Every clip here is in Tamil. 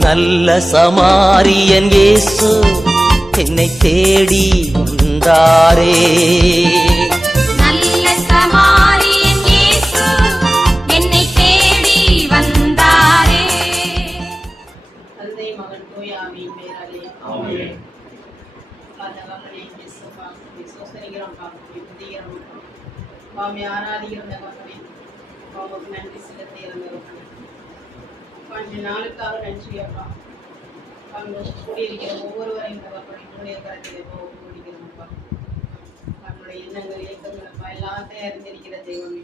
நல்ல சமாரியன் இயேசு என்னை தேடி வந்தாரே. நல்ல சமாரியன் இயேசு என்னை தேடி வந்தாரே. தந்தை மகன் தூய ஆவியின் பெயராலே ஆமென். பாதகமனை இயேசுப்பா சோஸ்தரிக்கிறோம் துதிக்கிறோம் வாமை ஆராதிக்கிறோம் தகப்பனே. உங்களுக்கு நன்றி செலுத்தி இருந்தவர்கள் கொஞ்ச நாளுக்காக நன்றி அப்பா. கூடியிருக்கிற ஒவ்வொருவரையும் தகப்பனை உங்களுடைய கருத்திலே கூடிக்கிறோம்ப்பா. நம்மளுடைய எண்ணங்கள் இயக்கங்களப்பா எல்லாத்தையும் அறிந்திருக்கிற தெய்வமே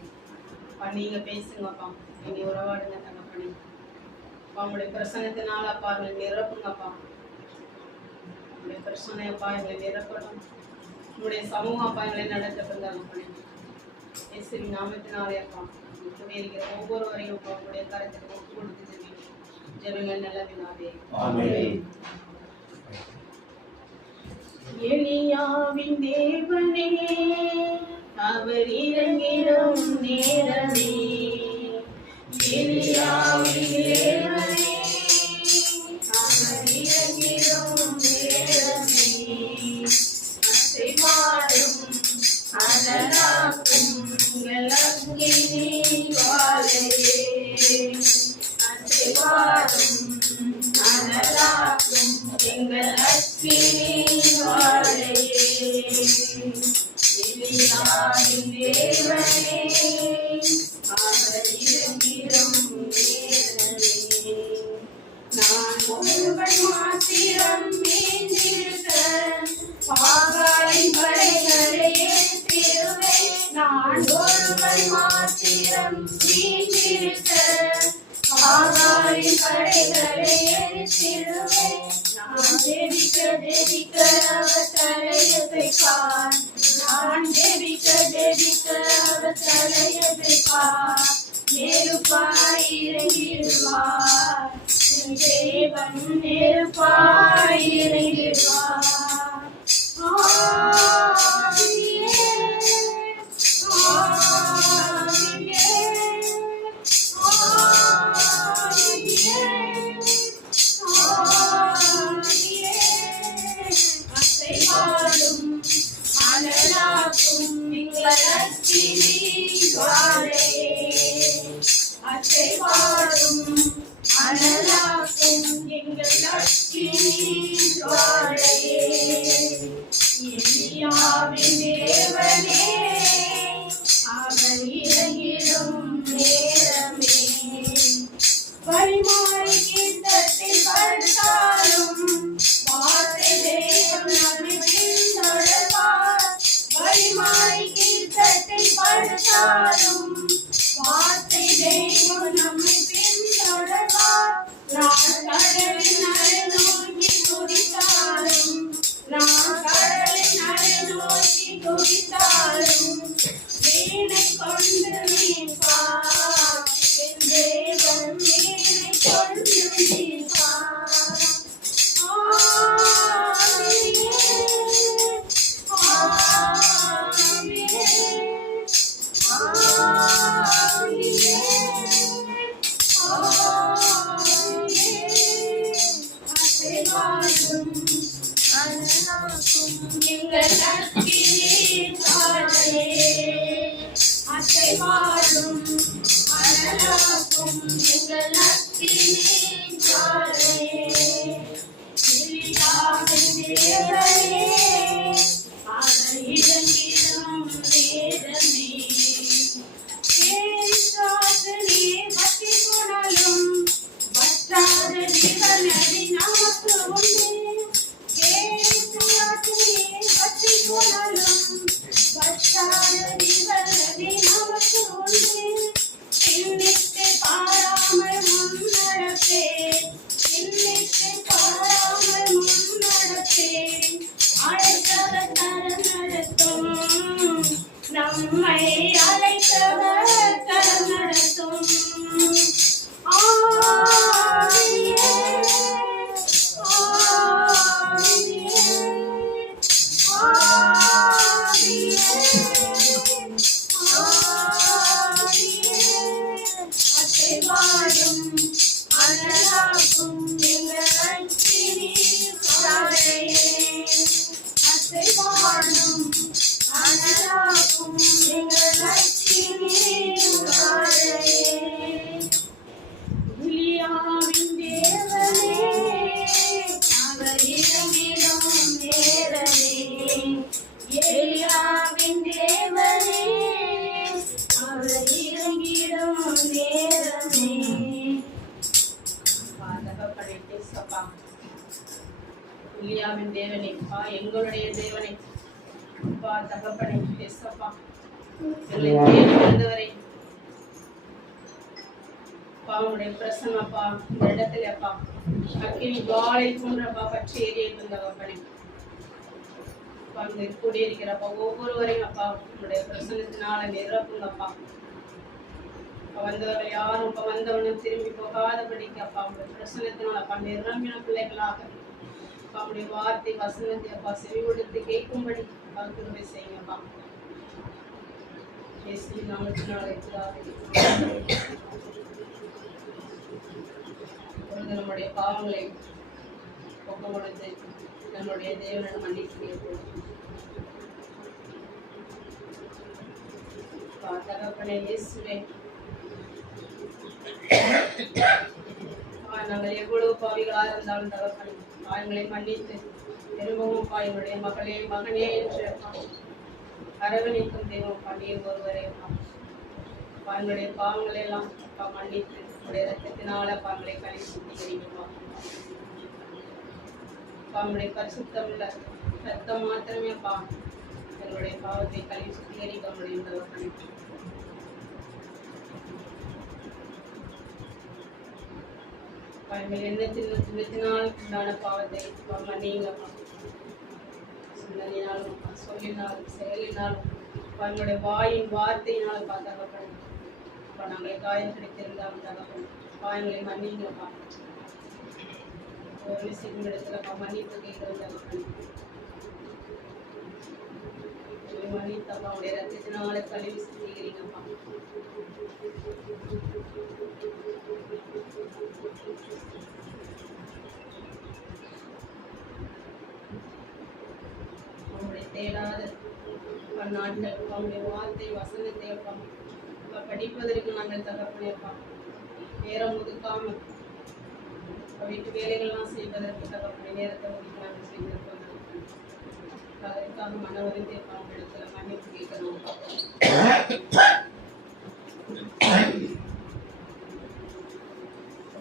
நீங்க பேசுங்கப்பா. நீங்க உறவாடுங்க தகப்பனே. உங்களுடைய பிரசனத்தினால அப்பா எங்களை நிரப்புங்கப்பா. உங்களுடைய பிரசனையப்பா எங்களை நிரப்பணும். உங்களுடைய சமூகம் அப்பா எங்களை நடத்தட்டும் தகப்பனே. இயேசுவின் நாமத்தினாலே அப்பா இருக்கிற ஒவ்வொருவரையும் அப்பா உங்களுடைய கருத்துக்கு ஒப்பு கொடுத்து ஜெபங்கள் நல்ல பிதாவே ஆமென். எலியாவின் தேவனே அவர் இறங்கிடும் நேரமே. எலியாவின் தேவனே அவர் இறங்கிடும் நேரமே. அசைவாடும் அனலாக்கும் அக்கினி ஜுவாலையே. அசைவாடும் அனலாக்கும் எங்கள் அக்கினி ஜுவாலையே. எலியாவின் தேவனே அவர் இறங்கிடும் நேரமே. நான் ஒருவன் மாத்திரம் மீந்திருக்க பாகாலின் படைகளை எதிர்த்திருவேன். நான் ஒருவன் மாத்திரம் மீந்திருக்க பாகாலின் படைகளை எதிர்த்திருவேன். நான் ஜெபிக்க ஜெபிக்க அவர் தலையசைப்பார். நான் ஜெபிக்க ஜெபிக்க அவர் தலையசைப்பார். நெருப்பாய் இறங்கிடுவார் தேவன். நெருப்பாய் இறங்கிடுவார். ஆவியே ஆவியே ஆவியே ஆவியே. அசைவாடும் அனலாக்கும் எங்கள் அக்கினி ஜுவாலையே. அசைவாடும் அனலாக்கும் எங்கள் அக்கினி ஜுவாலையே. எலியாவின் தேவனே அவர் இறங்கிடும் நேரமே. பரிமாறி கீர்த்தத்தில் படுத்தாலும் வார்த்தை தேவன் நம்மை பின்தொடர்வார். பரிமாறி கீர்த்தத்தில் படுத்தாலும் வார்த்தை தேவன் நம்மை பின்தொடர்வார். நான் கடலின் அலை நோக்கி துதித்தாலும் நான் கடலின் அலை நோக்கி துதித்தாலும் வீணை கொண்டு நீப்பார். என் தேவன் வீணை கொண்டு நீப்பார். ஆவியே ஆவியே ஆவியே ஆவியே. அசைவாடும் அனலாக்கும் எங்கள் அக்கினி ஜுவாலையே. அசைவாடும் அனலாக்கும் எங்கள் அக்கினி ஜுவாலையே. எலியாவின் தேவனே அவர் இறங்கிடும் நேரமே. ஏரிசாசனே பற்றி போனாலும் வற்றாத ஜீவநதி நமக்கு உண்டு. ஏரிசாசனே பற்றி போனாலும் வற்றாத ஜீவநதி நமக்கு உண்டு. பின்னிட்டு பாராமல் முன்னடப்பே ஏசப்பா. எலியாவின் தேவனே, எங்களுடைய தேவனே, அப்பா தகப்பனே, ஏசப்பா, எங்களை தேடி வந்தவரை உங்களுடைய பிரசன்னப்பா இந்த இடத்துல அப்பா அக்கினி ஜுவாலை போன்றப்பா பற்றி எரியட்டும் தகப்பனே. அங்கே கூடியிருக்கிறப்பா ஒவ்வொருவரையும் அப்பா உங்களுடைய பிரசன்னத்தினால நிரப்புங்கப்பா. வந்தவர்கள் யாரும் இப்ப வந்தவனும் திரும்பி போகாதபடிக்கு அப்பா உங்களுடைய பிரசன்னத்தினால அப்பா நிரம்பின பிள்ளைகளாக அப்பா உங்களுடைய வார்த்தை வசனத்தை அப்பா செவி கொடுத்து கேட்கும்படி கிருபை செய்யுங்கப்பா. இயேசுவின் நாமத்தினாலே நம்முடைய பாவங்களை ஒப்பு கொடுத்து நம்முடைய தேவனிடம் மன்னிப்பு தகப்பனே இயேசுவே, நாங்கள் எவ்வளவு பாவிகளா இருந்தாலும் தகப்பனே எங்களை மன்னித்து திரும்பவும் எங்களுடைய மகளே மகனே என்று அரவணைக்கும் தெய்வம் நீர் ஒருவரே எங்களுடைய பாவங்களை எல்லாம் மன்னித்து உடைய ரத்தத்தினால பாவங்களை கழி சுத்திகரிக்குமா. பாவங்களுடைய பரிசுத்தம் உள்ள ரத்தம் மாத்திரமே எங்களுடைய பாவத்தை கழி சுத்திகரிக்க முடியும் தகப்பனே. எண்ணத்தினால் உண்டான பாவத்தை மன்னிங்கப்பா. சிந்தனையினாலும் சொல்லினாலும் செயலினாலும் அவங்களுடைய வாயின் வார்த்தையினாலும் தகப்பனே நாங்களை காயம் கிடைத்திருந்தாலும் தகப்பனே எங்களை மன்னிங்கப்பா. ஒரு சிறு இடத்துலப்பா மன்னிப்பு கேட்கிறது தகப்பனே மன்னித்தப்பா உடைய ரத்தத்தினால கழுவி சுத்திகரிங்கப்பா. அவங்களுடைய தேடாத நாட்கள் அவங்களுடைய வார்த்தை வசனத்தை படிப்பதற்கு நாங்கள் தகப்பனேப்பா நேரம் ஒதுக்காம வீட்டு வேலைகள்லாம் செய்வதற்கு தகப்பனை நேரத்தை ஒதுக்கி நாங்கள் செய்திருக்கோம். அதற்காக மன வருத்தேப்பா அவங்க இடத்துல மன்னிப்பு கேட்கணும்.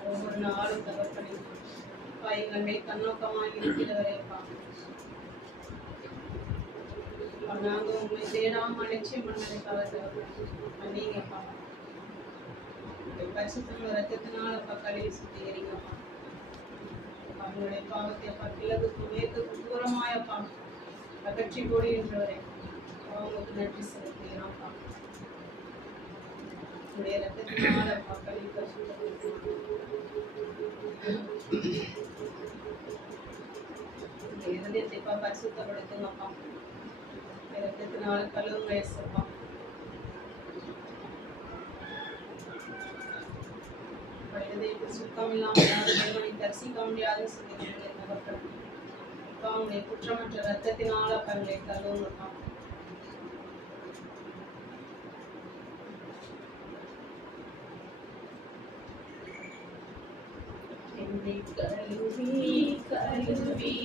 ஒவ்வொரு நாளும் தகப்பனை எங்கள் மேல் கண்ணோக்கமாக இருக்கிறவரேப்பா நாங்கள் உங்களை தேடாம அலட்சியம் பண்ணதுக்காக மன்னிங்கப்பா. பரிசுத்தமுள்ள ரத்தத்தினாலப்பா கழுவி சுத்திகரிங்கப்பா. அவங்களுடைய பாவத்தை அப்பா கிழக்குக்கு மேற்குக்கு தூரமாயப்பா அகற்றி போடுகின்றவரை அவங்களுக்கு நன்றி செலுத்துகிறாப்பா. உடைய ரத்தத்தினாலப்பா கழுவி இருதயத்தைப்பா பரிசுத்தப்படுத்துங்கப்பா. ரத்தத்தினால கழுவுங்க ஏசப்பா. இருதயத்தை சுத்தம் இல்லாமல் தேவனை தரிசிக்க முடியாதுன்னு சொல்லி அவங்களுடைய குற்றமற்ற ரத்தத்தினால அவங்களை கழுவுங்கப்பா. கழுவி கழுவி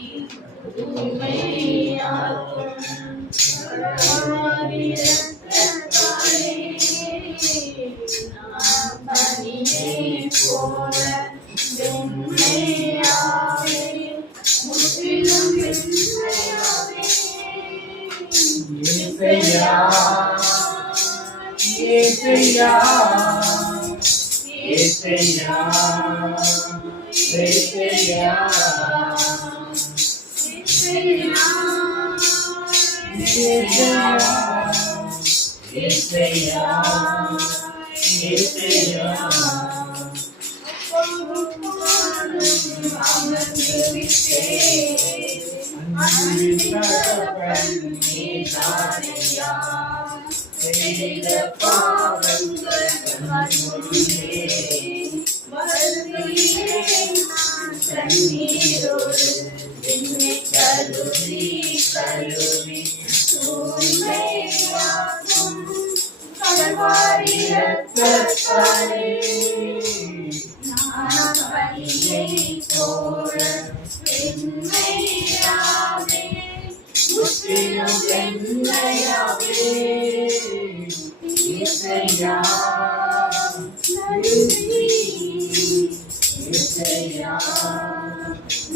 இசையா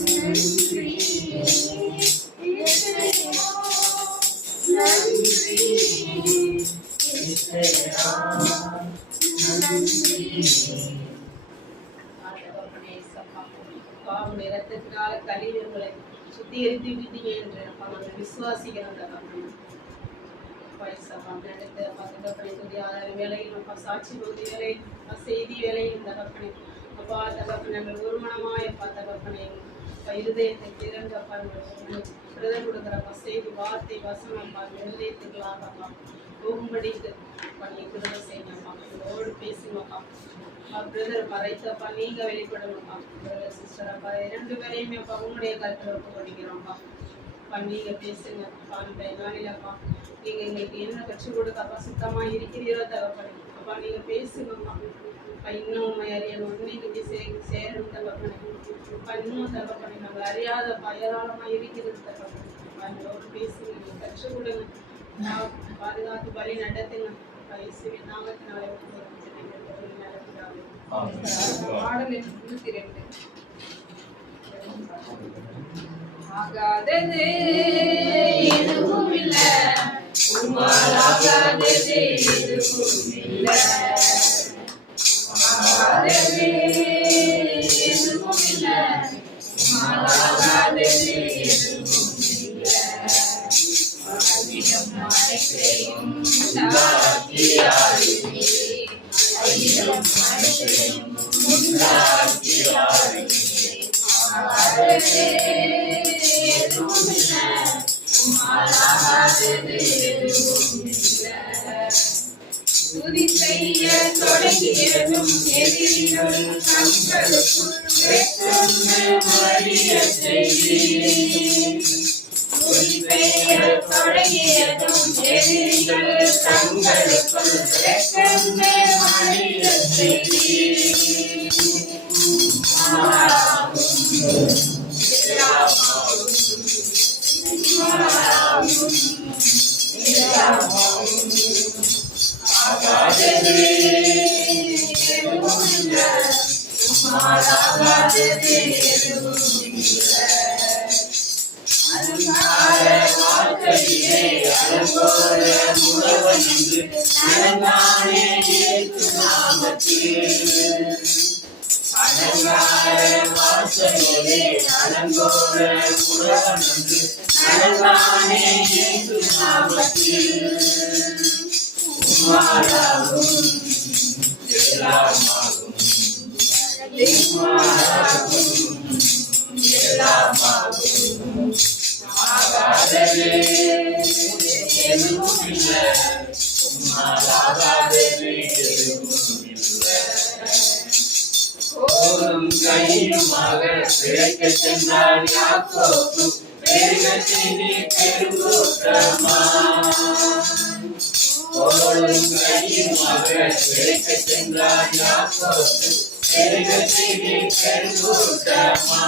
நன்றி இசையா நன்றி இசையா நன்றி. பாவம் இரத்தத்தினால கழிவுகளை சுத்திகரித்து விட்டீங்க என்று நாங்கள் விசுவாசிக்கிறோம் தகப்பனே. வேலையில் சாட்சி பகுதி வேலை செய்தி வேலையும் தகப்பனே அப்பா தகப்பனே நாங்கள் ஒரு மனமாய் அப்பா தகப்பனே இருதயத்தை திறந்தப்பா பிரதர் கொடுக்குறப்பா செய்தி வார்த்தை வசனம் அப்பா இருதயத்துக்களாகப்பா போகும்படி பண்ணி குடும்ப செய்யணும்ப்பா இதோடு பேசுங்கப்பா பிரதர் மறைத்தப்பா நீங்க வெளிப்படணும்ப்பா பிரதர் சிஸ்டர் அப்பா 2 பேரையுமே அப்பா உங்களுடைய கருத்தில் ஒப்பு பண்ணிக்கிறோம்ப்பா நீங்க பேசுங்க நாளிலப்பா நீங்க எங்களுக்கு என்ன கற்றுக் கொடுக்கப்பா சுத்தமா இருக்கிறீரோ தகப்பனே அப்பா நீங்க பேசுங்கம்மா இன்னும் அறியணும் இன்னைக்கு சேரணும் தகப்பனே இன்னும் தகப்பனே நாங்கள் அறியாத ஏராளமா இருக்கிறது தகப்பனே பேசுங்க நீங்க கற்றுக் கொடுங்க பாதுகாத்து வழி நடத்துங்க இயேசுவின் நாமத்தினாலே பாடல் 102 ஆகாதது எதுவும் இல்ல உம்மால் ஆகாதது எதுவும் இல்ல ஆகாதது எதுவும் இல்ல உம்மால் ஆகாதது எதுவும் இல்ல அகிலம் அனைத்தையும் உண்டாக்கியாருமே அகிலம் அனைத்தையும் உண்டாக்கியாருமே துதி செய்ய தொடங்கியதும் எதிரிகள் தங்களுக்குள் மறிய செய்தீர். துதி செய்ய தொடங்கியதும் எதிரிகள் தங்களுக்குள் மறிய செய்தீர். கையுமாக பிழைக்க சென்றார் யாக்கோபு பெருகத்தினி பெருங்கூட்டமா கோலும் கையுமாக பிழைக்க சென்றார் யாக்கோபு பெருகத்தினி பெருங்கூட்டமா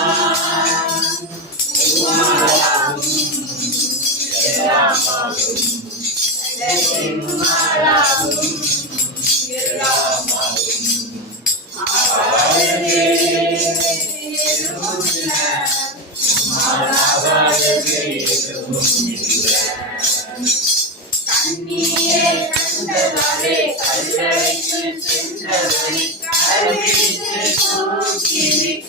கண்ணீரை கண்டவரே கல்லறைக்கு சென்றவரை கருவித்து தூக்கிவிட்டீர்.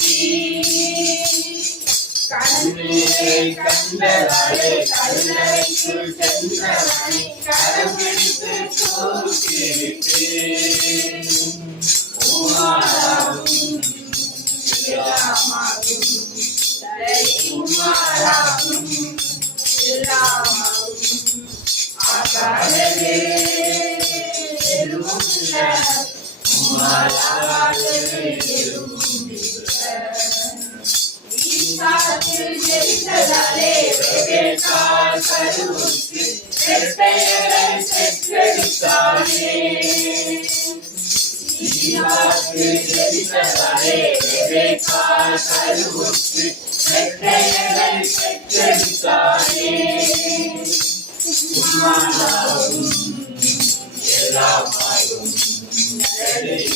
கண்ணீரை கண்டவரே கல்லறைக்கு சென்றவரை கருவித்து தூக்கிவிட்டீர். உமாராகும் எல்லாமாகும் உமாராகும் எல்லாமாகும் ஆகாதே எதுவும் இல்ல உம்மால் ஆகாதது எதுவும் இல்ல. ஈசாக்கில் ஜெயித்ததாலே ரெபெக்காள் கருவுற்று ரெட்டையரை பெற்றெடுத்தாளே. ஈசாக்கில் ஜெயித்ததாலே ரெபெக்காள் கருவுற்று ரெட்டையரை பெற்றெடுத்தாளே. உம்மாலாகும் எல்லாமாகும்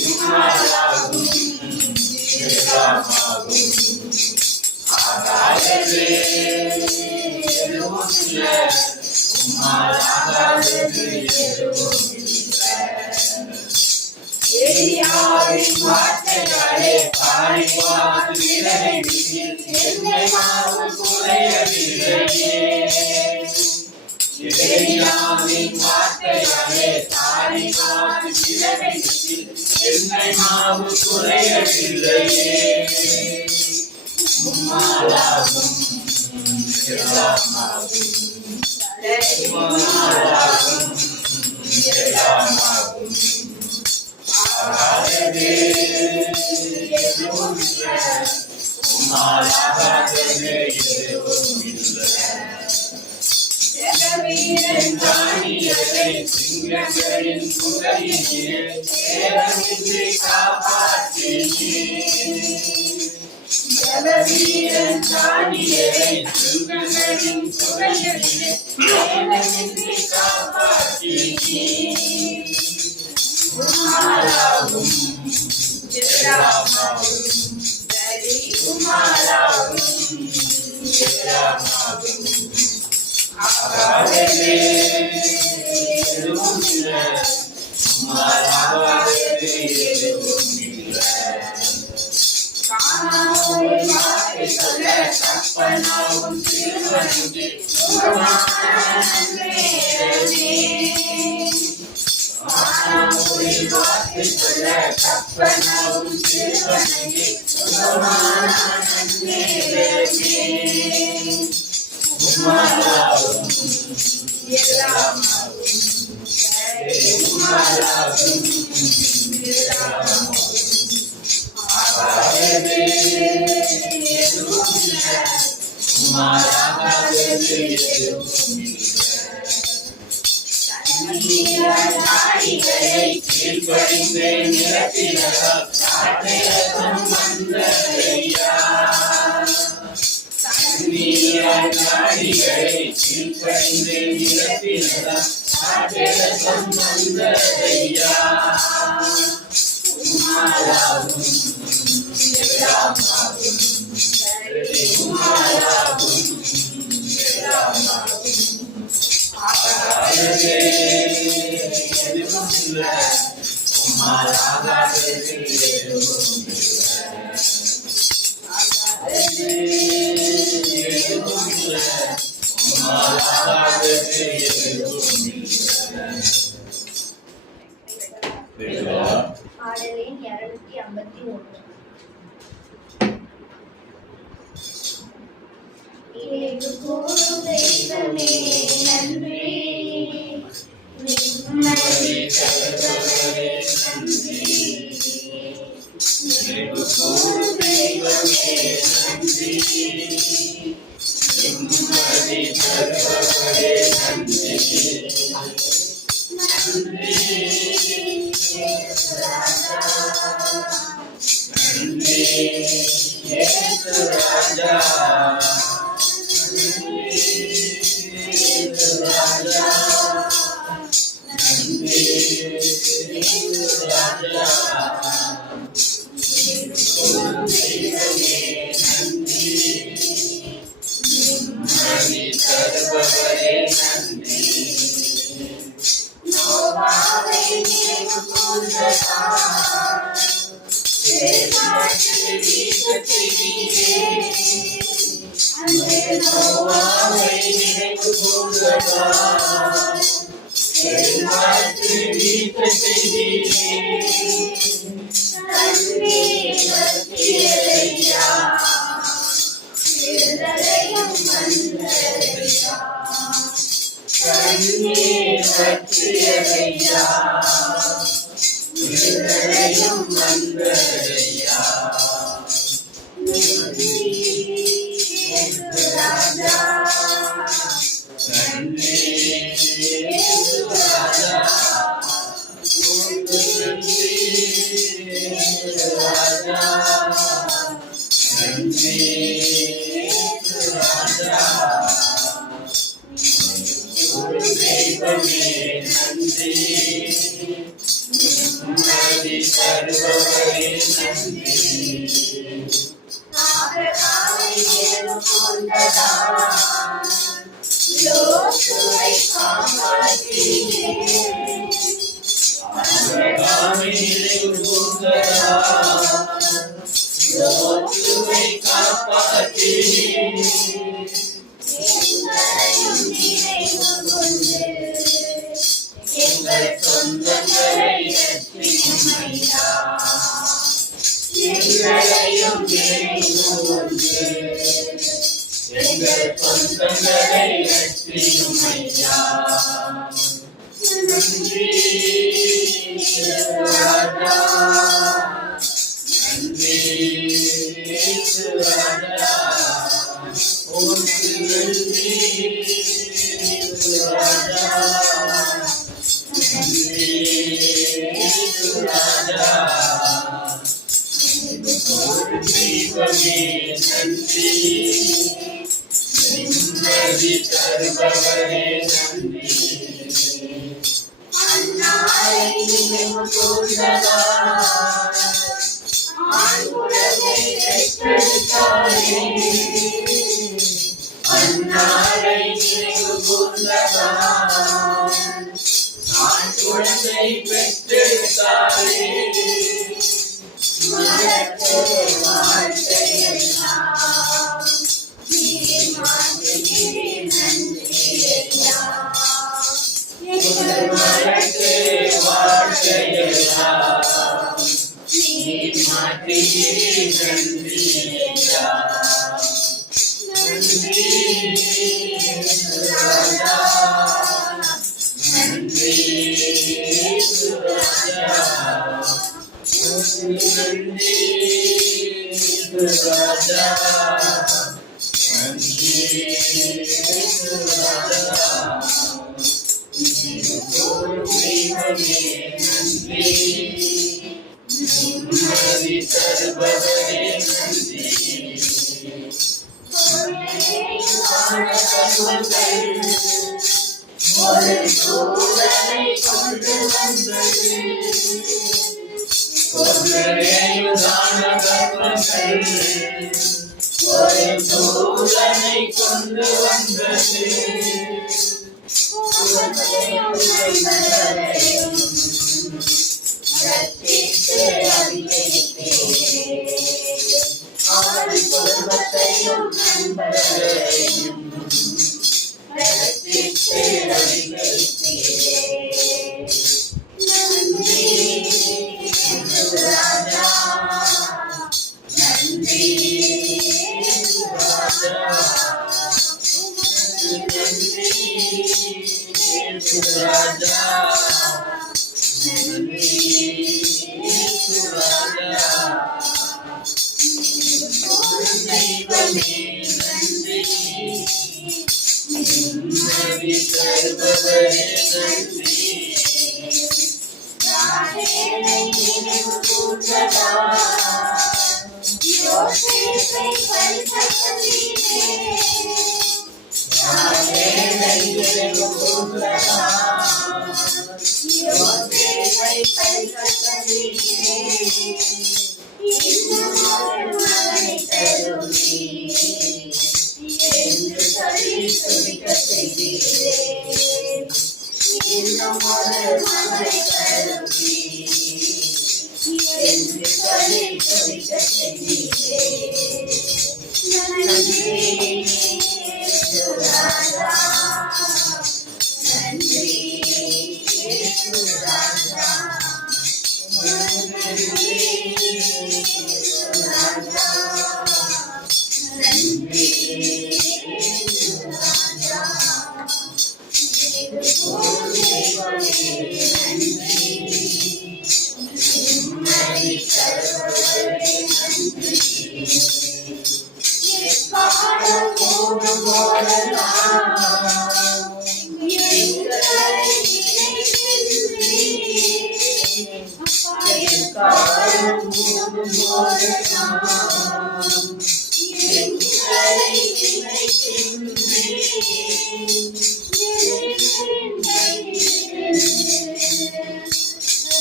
உம்மாலாகும் எல்லாமாகும் எல்லாமாகும். ஆகாதது எதுவும் இல்லை, உம்மால் ஆகாதது எதுவும் இல்லை. எலியாவின் வார்த்தைகளே பாடிவாது நிறைவேறில் என்னை மாவு குறையவில்லையே. எலியாவின் வார்த்தைகளே பாடிவாது நிறைவேறில் என்னை மாவு குறையவில்லையே. உம்மாலாகும் எல்லாமாகும், உம்மாலாகும் எல்லாமாகும். ஆகாதது எதுவும் இல்லை, உம்மால் ஆகாதது எதுவும் இல்லை. ஜெகவீரன் தானியேலை சிங்கங்களின் குகையினிலே சேதமின்றி காப்பாற்றினீர். ஜெகவீரன் தானியேலை சிங்கங்களின் குகையினிலே சேதமின்றி காப்பாற்றினீர். உம்மாலாகும் எல்லாமாகும், உம்மாலாகும் எல்லாமாகும். ஆகாதது எதுவும் இல்லை, உம்மால் ஆகாதது எதுவும் இல்லை. காணாமல் வார்த்தை சொல்ல கற்பனாவும் திருவனங்கி காணாமல் வார்த்தை சொல்ல கற்பனாவும் திருவனங்கி உம்மாலாகும் எல்லாமாகும், உம்மாலாகும் எல்லாமாகும். ஆகாதது எதுவும் இல்லை, உம்மால் ஆகாதது எதுவும் இல்லை. தண்ணீரால் நாடிகளை கீழ்ப்படிந்து நிரப்பினதால் காற்றேற்றம் வந்ததையா. தண்ணீரால் நாடிகளை கீழ்ப்படிந்து நிரப்பினதால் காற்றேற்றம் வந்ததையா. உம்மாலாகும் எல்லாமாகும், உம்மாலாகும் எல்லாமாகும். ஆகாதது எதுவும் இல்லை, உம்மால் ஆகாதது எதுவும் இல்லை. ஆகாதது எதுவும் இல்லை, உம்மால் ஆகாதது எதுவும் இல்லை. பாடலின் 251. இயேசு கூறும் தெய்வமே நன்றி, நிம்மதி தருபவரே நன்றி. இயேசு கூறும் தெய்வமே நன்றி, நிம்மதி தருபவரே நன்றி. நன்றி இயேசு ராஜா, நன்றி இயேசு ராஜா, நன்றி இயேசு ராஜா, நன்றி இயேசு ராஜா. தெய்வமே நன்றி, நிம்மதி தருபவரே நன்றி. நோவாவை நினைவு கூர்ந்ததால் சேனாற்றில் வீசச் செய்தீரே. அன்பே நோவாவை நினைவு கூர்ந்ததால் சேனாற்றில் வீசச் செய்தீரே. தண்ணீர் வற்றியதையா, இருதயம் வந்ததையா. தண்ணீர் வற்றியதையா, இருதயம் வந்ததையா. நன்றி இயேசு ராஜா, நன்றி இயேசு ராஜா, நன்றி இயேசு ராஜா, நன்றி இயேசு ராஜா. தெய்வமே நன்றி, நிம்மதி தருபவரே நன்றி. லோத்துவை காப்பாற்றினே. ஆபிரகாமை நினைவு கூர்ந்ததால் லோத்துவை காப்பாற்றினே. எங்களையும் நினைவு கொண்டு எங்கள் சொந்தங்களை ரட்சியுமையா. எங்களையும் நினைவு கொண்டு எங்கள் சொந்தங்களை ரட்சியுமையா. நன்றி ராஜா, நன்றி ராஜா, உமக்கு நன்றி ராஜா, நன்றி ராஜா. தெய்வமே நன்றி, நிம்மதி தருபவரே நன்றி. அன்னாரை நினைவு கூர்ந்ததால் ஆண் குழந்தை பெற்றெடுத்தாரே. அன்னாரை நினைவு கூர்ந்ததால் ஆண் குழந்தை பெற்றெடுத்தாரே. மலர்த்து வாழ்க்கையெல்லாம் நீர் மாற்றுகிறீர் நன்றியையா. எங்கள் மலர்த்து வாழ்க்கையெல்லாம் நீர் மாற்றுகிறீர் நன்றியையா. நன்றி ராஜா, நன்றி ராஜா, நன்றி ராஜா, நன்றி ராஜா. தெய்வமே நன்றி, நிம்மதி தருபவரே நன்றி. ஒரு தூதனை கொண்டு வந்தது. கொள்ளையுதான கற்பங்கள் ஒரு தூதனை கொண்டு வந்தது. குடும்பத்தையும் நண்பர்களையும் ரட்சித்து அதிகரித்தேன். அவன் குடும்பத்தையும் நண்பர்களையும் ரட்சித்து அதிகரித்தேன். நன்றி ராஜா, நன்றி ராஜா, நன்றி ராஜா, நன்றி ராஜா. தெய்வமே நன்றி, நிம்மதி தருபவரே நன்றி. ராகேலை நினைவு கூர்ந்ததால் யோசேப்பை பரிசுத்தத்திலே. ராகேலை நினைவு கூர்ந்ததால் யோசேப்பை பரிசுத்தத்திலே. இன்னும் ஒரு மகனை தருவீர் என்று சொல்லி துதிக்கச் செய்தீரே. இன்னும் ஒரு மகனை தருவீர் என்று சொல்லி துதிக்கச் செய்தீரே. நன்றி ராஜா, நன்றி ராஜா, நன்றி ராஜா, நன்றி ராஜா. இது போல் தெய்வமே நன்றி, நிம்மதி தருபவரே நன்றி. எக்காலம் போடும் போதெல்லாம் எங்களை நினைக்கின்றீர். எக்காலம் போடும் போதெல்லாம் எங்களை நினைக்கின்றீர்.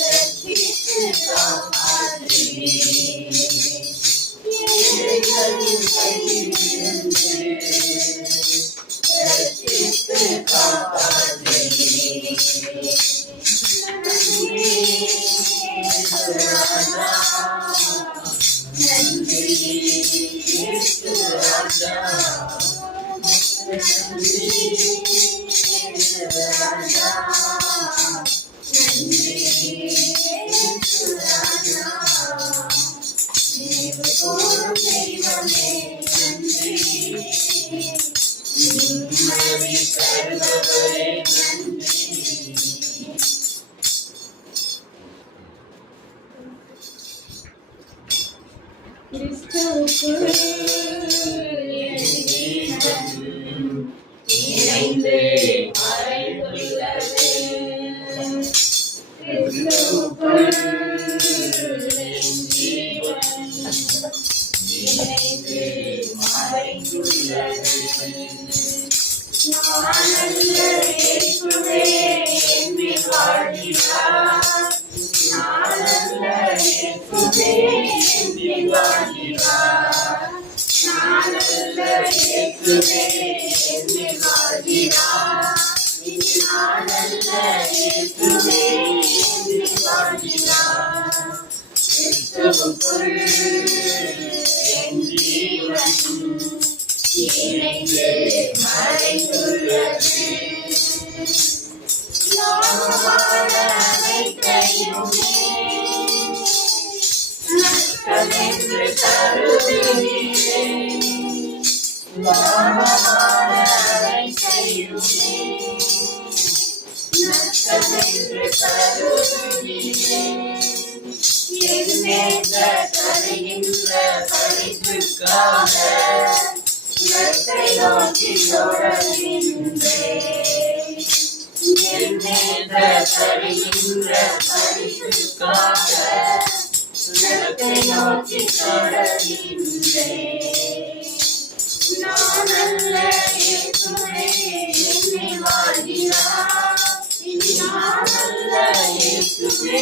ரட்சித்து காப்பாற்றுவீர். எங்கள் கையிலிருந்து நிம்மதி தருபவரே நன்றி. இணைந்து மறைந்துள்ளது. கிறிஸ்துவுக்குள் என் ஜீவன் இணைந்து மறைந்துள்ளது. நான் அல்ல இயேசுவே என்னில் வாழ்கிறார். நான் அல்ல இயேசுவே என்னில் வாழ்கிறார். நான் அல்ல இயேசுவே என்னில் வாழ்கிறார். நான் அல்ல இயேசுவே என்னில் வாழ்கிறார். கிறிஸ்துவுக்குள் என் ஜீவன் இணைந்து மறைந்துள்ளது. லாபமான அனைத்தையுமே நஷ்டமென்று கருதுகிறேன். லாபமான அனைத்தையுமே நஷ்டமென்று கருதுகிறேன். என் மேல் தருகின்ற பரிசுக்காக இலக்கை நோக்கி தொடர்கின்றேன். என் மேல் தருகின்ற பரிசுக்காக இலக்கை நோக்கி தொடர்கின்றேன். நான் அல்ல இயேசுவே என்னில் வாழ்கிறார். நான் அல்ல இயேசுவே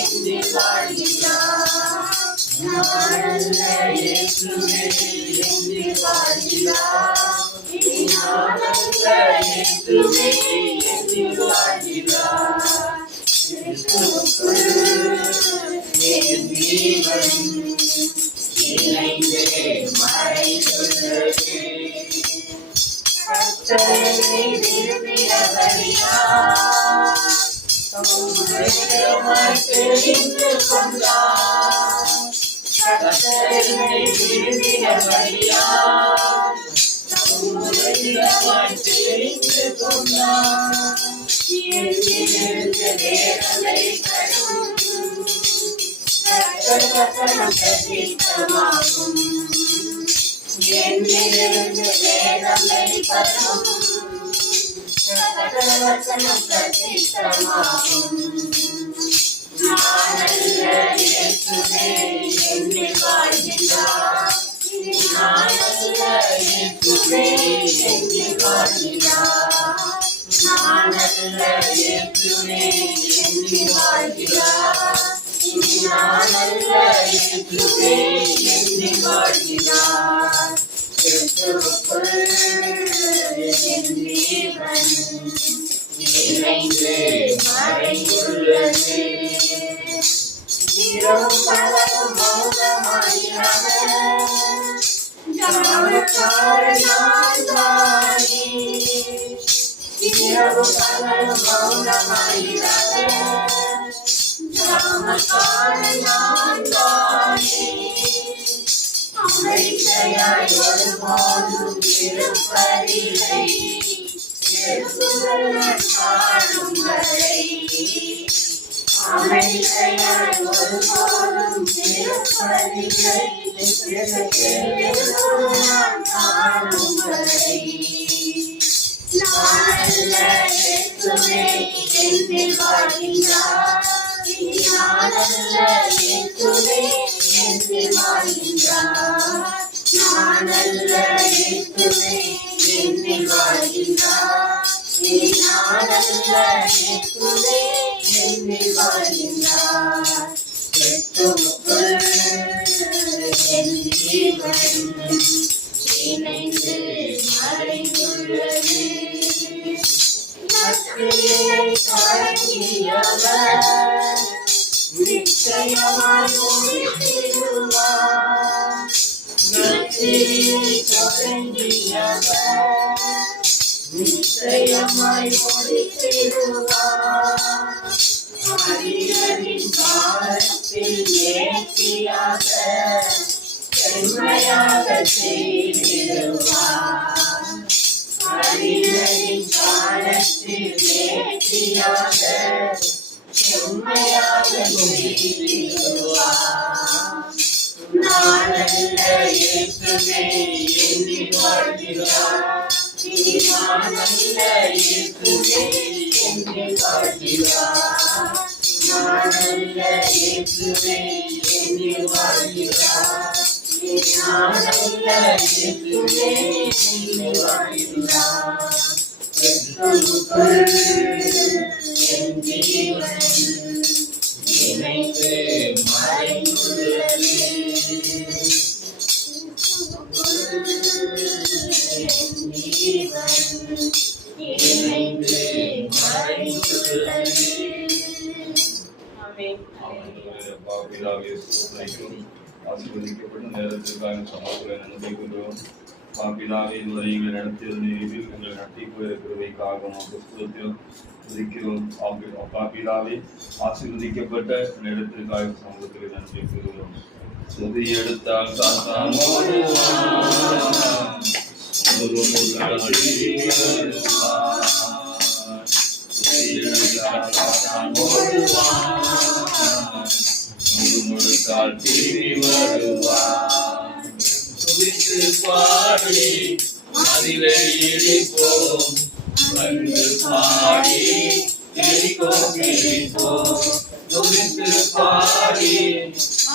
என்னில் வாழ்கிறார். நான் அல்ல இயேசுவே என்னில் வாழ்கிறார். நான் அல்ல இயேசுவே என்னில் வாழ்கிறார். கிறிஸ்துவுக்குள் என் ஜீவன் இணைந்து மறைந்துள்ளது. கர்த்தரை விரும்பியபடியால் தம்முடையமாய் தெரிந்து கொண்டார். கர்த்தரை விரும்பியபடியால் தம்முடையமாய் தெரிந்து கொண்டார். எண்ணிருந்த நேரங்களை தரும் கர்த்தர் வசனம் பிரசித்தமாகும். என்னிலிருந்து வேதங்களை தரும் கர்த்தர் வசனம் பிரசித்தமாகும். நான் அல்ல இயேசுவே என்னில் வாழ்கிறார். நான் அல்ல இயேசுவே என்னில் வாழ்கிறார். நான் அல்ல இயேசுவே என்னில் வாழ்கிறார். நான் அல்ல இயேசுவே என்னில் வாழ்கிறார். கிறிஸ்துவுக்குள் என் ஜீவன் இணைந்து மறைந்துள்ளது. இரவும் பகலும் மௌனமாயிராத ஜாமக்காரன் நான் தானே. இரவும் பகலும் மௌனமாயிராத ஜாமக்காரன் நான் தானே. அமைதியாய் ஒருபோதும் இருப்பதில்லை. காணும் வரை அமைதியாய் ஒருபோதும் இருப்பதில்லை. காணும் வரை நான் அல்ல இயேசுவே என்னில் வாழ்கிறார். நான் அல்ல இயேசுவே என்னில் வாழ்கிறார். நான் அல்ல இயேசுவே என்னில் வாழ்கிறார். நான் அல்ல இயேசுவே என்னில் வாழ்கிறார். கிறிஸ்துவுக்குள் என் ஜீவன் இணைந்து மறைந்துள்ளது. நற்கிரியை தொடங்கியவர் நிச்சயமாய் முடித்திடுவார். நற்கிரியை தொடங்கியவர் நிச்சயமாய் முடித்திடுவார். அடிகளின் பாரத்தில் நேர்த்தியாக செம்மையாக செய்திடுவார். அடிகளின் பாரத்தில் நேர்த்தியாக செம்மையாக செய்திடுவார். நானல்ல இயேசுவே எண்ணி வாழ்கிறார். இனி நானல்ல இயேசுவே எண்ணி வாழ்கிறார். நானல்ல இயேசுவே எண்ணி வாழ்கிறார். இனி நானல்ல இயேசுவே எண்ணி வாழ்கிறார். கிறிஸ்துவுக்குள் என் ஜீவன் இணைந்து மறைந்துள்ளது. இணைந்து மறைந்துள்ளது. ஆமென். பிதாவே ஸ்தோத்திரிக்கிறோம். ஆசீர்வதிக்கப்பட்ட நேரத்திற்காக சமூகத்தில் நன்றி கொள்கிறோம். பிதாவே இதுவரை எங்களை நடத்தியது நினைவில் எங்களை நடத்தி போயிருக்கிறவைக்காக ஸ்தோத்திரம் துதிக்கிறோம். பிதாவே ஆசீர்வதிக்கப்பட்ட நேரத்திற்காக சமூகத்தில் நன்றி கொள்கிறோம். சுதி எடுத்தால் சாத்தான் ஓடுவான். ஒரு முறை முழுமுழுக்கால் திரும்பி வருவான். துதித்து பாடி அதிலே இடிப்போம். கண்டு பாடி எரிக்கோ கிழிப்போம். துதித்து பாடி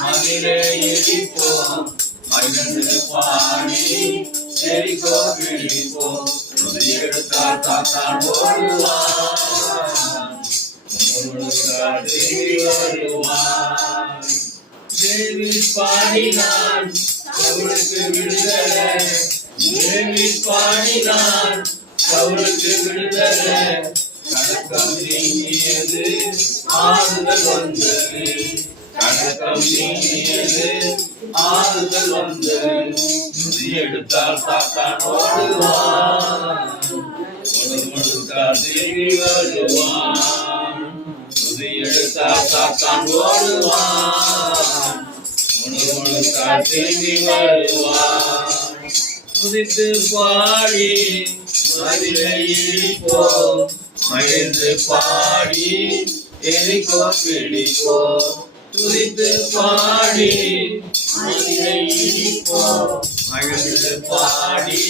அதிலே இடிப்போம். மகிழ்ந்து பாடி எரிக்கோ கிழிப்போம். துதி எடுத்தால் சாத்தான் ஓடுவான். முழுமுழுக்கால் திரும்பி வருவான். தேவி பாடினான் அவளுக்கு விடுதலை. தேவி பாடினான் அவளுக்கு விடுதலை. கணக்கம் நீங்கியது ஆறுதல் வந்தது. கணக்கம் நீங்கியது ஆறுதல் வந்தது. துதி எடுத்தால் சாத்தான் ஓடுவான். முழுமுழுக்கால் திரும்பி வருவான். துதி எடுத்தால் சாத்தான் ஓடுவான். முழுமுழுக்கால் திரும்பி வருவான். துதித்து பாடி மதிலை இடிப்போம். மகிழ்ந்து பாடி எரிக்கோ பிடிப்போம். துதித்து பாடி மதிலை இடிப்போம். மகிழ்ந்து பாடி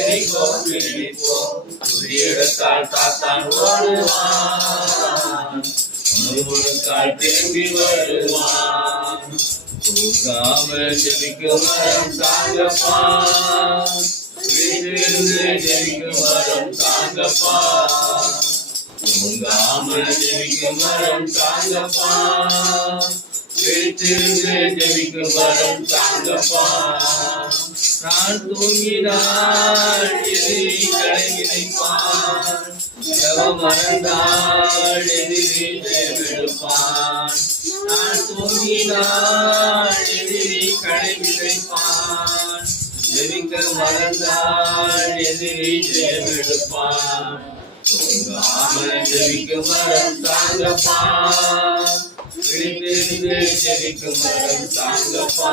எரிக்கோ பிடிப்போம். துதி எடுத்தால் சாத்தான் ஓடுவான். முழுமுழுக்கால் திரும்பி வருவான். தூங்காமல் ஜெபிக்கும் வரம் தாங்கப்பா. விழித்திருந்து ஜெபிக்கும் வரம் தாங்கப்பா. தூங்காமல் ஜெபிக்கும் வரம் தாங்கப்பா. விழித்திருந்து ஜெபிக்கும் வரம் தாங்கப்பா. நான் தூங்கினால் எதிரி கடை விதைப்பான். ஜெபம் மறந்தால் எதிரி ஜெயமெடுப்பான். நான் தூங்கினால் எதிரி கடை விதைப்பான். ஜெபிக்க மறந்தால் எதிரி ஜெயமெடுப்பான். தூங்காமல் ஜெபிக்கும் வரம் தாங்கப்பா. விழித்திருந்து ஜெபிக்கும் வரம் தாங்கப்பா.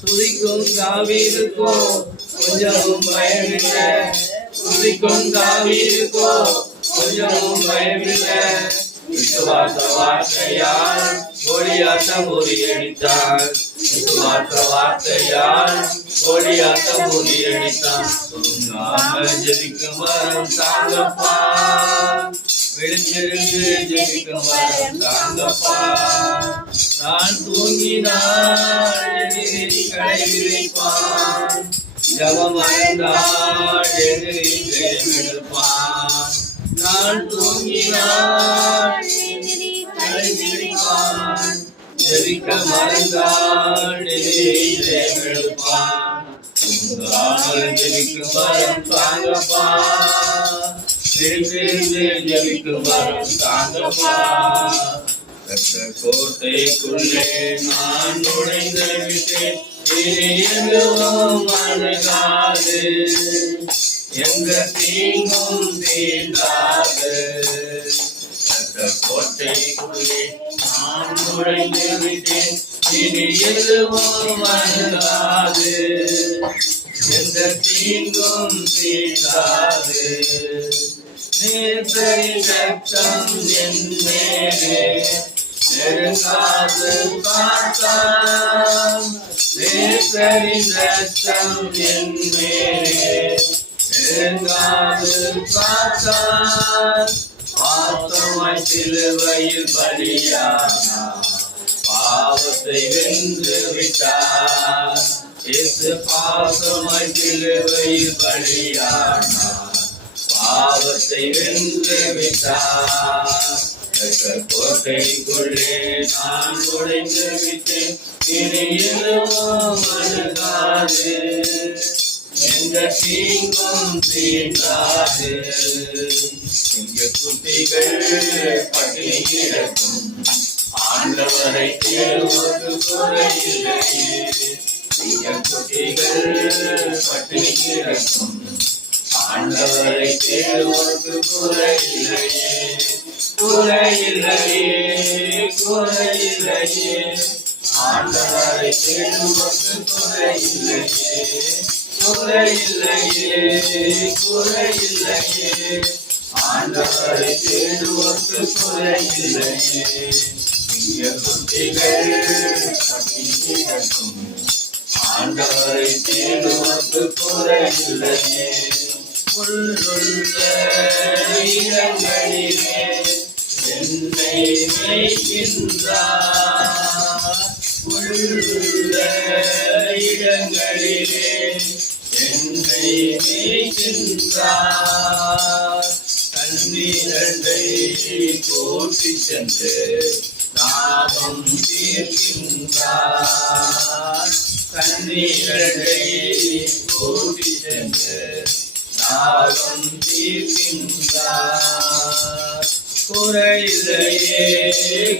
துதிக்கும் தாவீதுக்கோ கொஞ்சமும் பயமில்லை. துதிக்கும் தாவீதுக்கோ கொஞ்சமும் பயமில்லை. விசுவாச வார்த்தையால் கோலியாட்டம் முறியடித்தார். விசுவாச வார்த்தையால் கோலியாட்டம் முறியடித்தான். தூங்காமல் ஜெபிக்கும் வரம் தாங்கப்பா. விழித்திருந்து ஜெபிக்கும் வரம் தாங்கப்பா. நான் தூங்கினால் எதிரி கடை விதைப்பான். ஜெபம் மறந்தால் எதிரி ஜெயமெடுப்பான். நான் தூங்கினால் எதிரி கடை விதைப்பான். ஜெபிக்க மறந்தால் எதிரி ஜெயமெடுப்பான். தூங்காமல் ஜெபிக்கும் வரம் தாங்கப்பா. விழித்திருந்து ஜெபிக்கும் வரம் தாங்கப்பா. கோட்டைக்குள்ளே நான் நுழைந்து விட்டேன். இனி எதுவும் அணுகாது. எந்த தீங்கும் தீண்டாது. கோட்டைக்குள்ளே நான் நுழைந்து விட்டேன், இனி எதுவும் அணுகாது. எந்த தீங்கும் தீண்டாது. நேர்த்தரின் ரத்தம் என் மேலே நெருங்காது பார்த்தான். நேர்த்தரின் ரத்தம் என் மேலே நெருங்காது பார்த்தான். பாசமாய் சிலுவையில் பலியானார், பாவத்தை வென்று விட்டார். இயேசு பாசமாய் சிலுவையில் பலியானார், பாவத்தை வென்று விட்டார். கோட்டைக்குள்ளே நான் நுழைந்து விட்டேன், இனி எதுவும் அணுகாது. எந்த தீங்கும் தீண்டாது. சிங்கக்குட்டிகள் பட்டினி கிடக்கும், ஆண்டவரை தேடுவது குறையில்லையே. சிங்கக்குட்டிகள் பட்டினி கிடக்கும், ஆண்டவரை தேடுவது குறையில்லையே. குறையில்லையே, குறையில்லையே, ஆண்டவரை தேடுவது குறையில்லையே. குறையில்லையே, குறையில்லையே, ஆண்டவரை தேடுவது குறையில்லையே. சிங்கக்குட்டிகள் பட்டினி கிடக்கும், ஆண்டவரை தேடுவது குறையில்லையே. உள்ளுள்ள இடங்களிலே என்னை மேய்க்கின்றார். உள்ளுள்ள இடங்களிலே என்னை மேய்க்கின்றார். தண்ணீரண்டை போட்டி சென்று தாகம் தீர்க்கின்றார். தண்ணீரண்டை போட்டி சென்று தாகம் தீர்க்கின்றார். குறையில்லையே,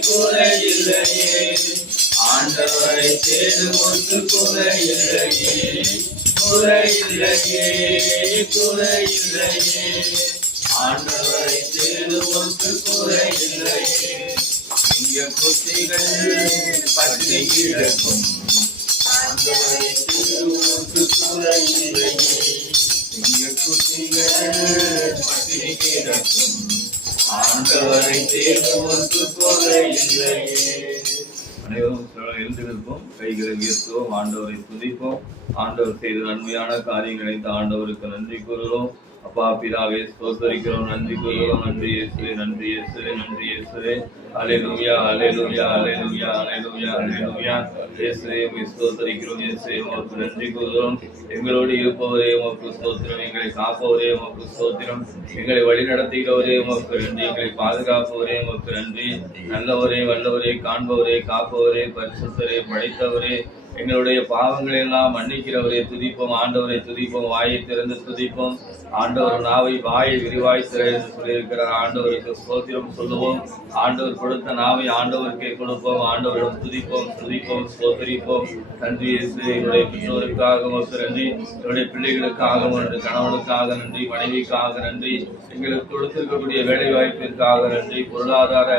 குறையில்லையே, ஆண்டவரை தேடுவது குறையில்லையே. குறையில்லையே, குறையில்லையே, ஆண்டவரை தேடுவது குறையில்லையே. சிங்கக்குட்டிகள் பட்டினி கிடக்கும், ஆண்டவரை தேடுவது குறையில்லையே. சிங்கக்குட்டிகள் பட்டினி கிடக்கும், ஆண்டவரை தேடுவது குறையில்லையே. அனைவரும் எழுந்திருப்போம், கைகளை உயர்த்துவோம், ஆண்டவரை துதிப்போம். ஆண்டவர் செய்த நன்மையான காரியங்களை ஆண்டவருக்கு நன்றி கூறுகிறோம். அப்பா பிதாவே ஸ்தோத்தரிக்கிறோம், நன்றி கூறுகிறோம். நன்றி இயேசுவே, நன்றி இயேசுவே, நன்றி இயேசுவே. அல்லேலூயா, அல்லேலூயா, அல்லேலூயா, அல்லேலூயா, அல்லேலூயா. இயேசுவே உம்மை ஸ்தோத்தரிக்கிறோம், இயேசுவே உமக்கு நன்றி கூறுகிறோம். எங்களோடு இருப்பவரே உமக்கு ஸ்தோத்திரம், எங்களை காப்பவரே உமக்கு ஸ்தோத்திரம், எங்களை வழி நடத்துகிறவரே உமக்கு நன்றி, எங்களை பாதுகாப்பவரே உமக்கு நன்றி. நல்லவரே, வல்லவரே, காண்பவரே, காப்பவரே, பரிசுத்தரே, படைத்தவரே, எங்களுடைய பாவங்களை எல்லாம் மன்னிக்கிறவரே துதிப்போம். ஆண்டவரை துதிப்போம், வாயை திறந்து துதிப்போம். ஆண்டவர் நாவை வாயை விரிவாய் திற என்று சொல்லியிருக்கிறார். ஆண்டவருக்கு ஸ்தோத்திரம் சொல்லுவோம். ஆண்டவர் கொடுத்த நாவை ஆண்டவருக்கே கொடுப்போம். ஆண்டவரிடம் துதிப்போம், துதிப்போம், ஸ்தோத்தரிப்போம். நன்றி இயேசு. என்னுடைய பெற்றோருக்காக உமக்கு நன்றி, என்னுடைய பிள்ளைகளுக்காக நன்றி, கணவனுக்காக நன்றி, மனைவிக்காக நன்றி, எங்களுக்கு கொடுத்திருக்கக்கூடிய வேலை வாய்ப்பிற்காக நன்றி, பொருளாதார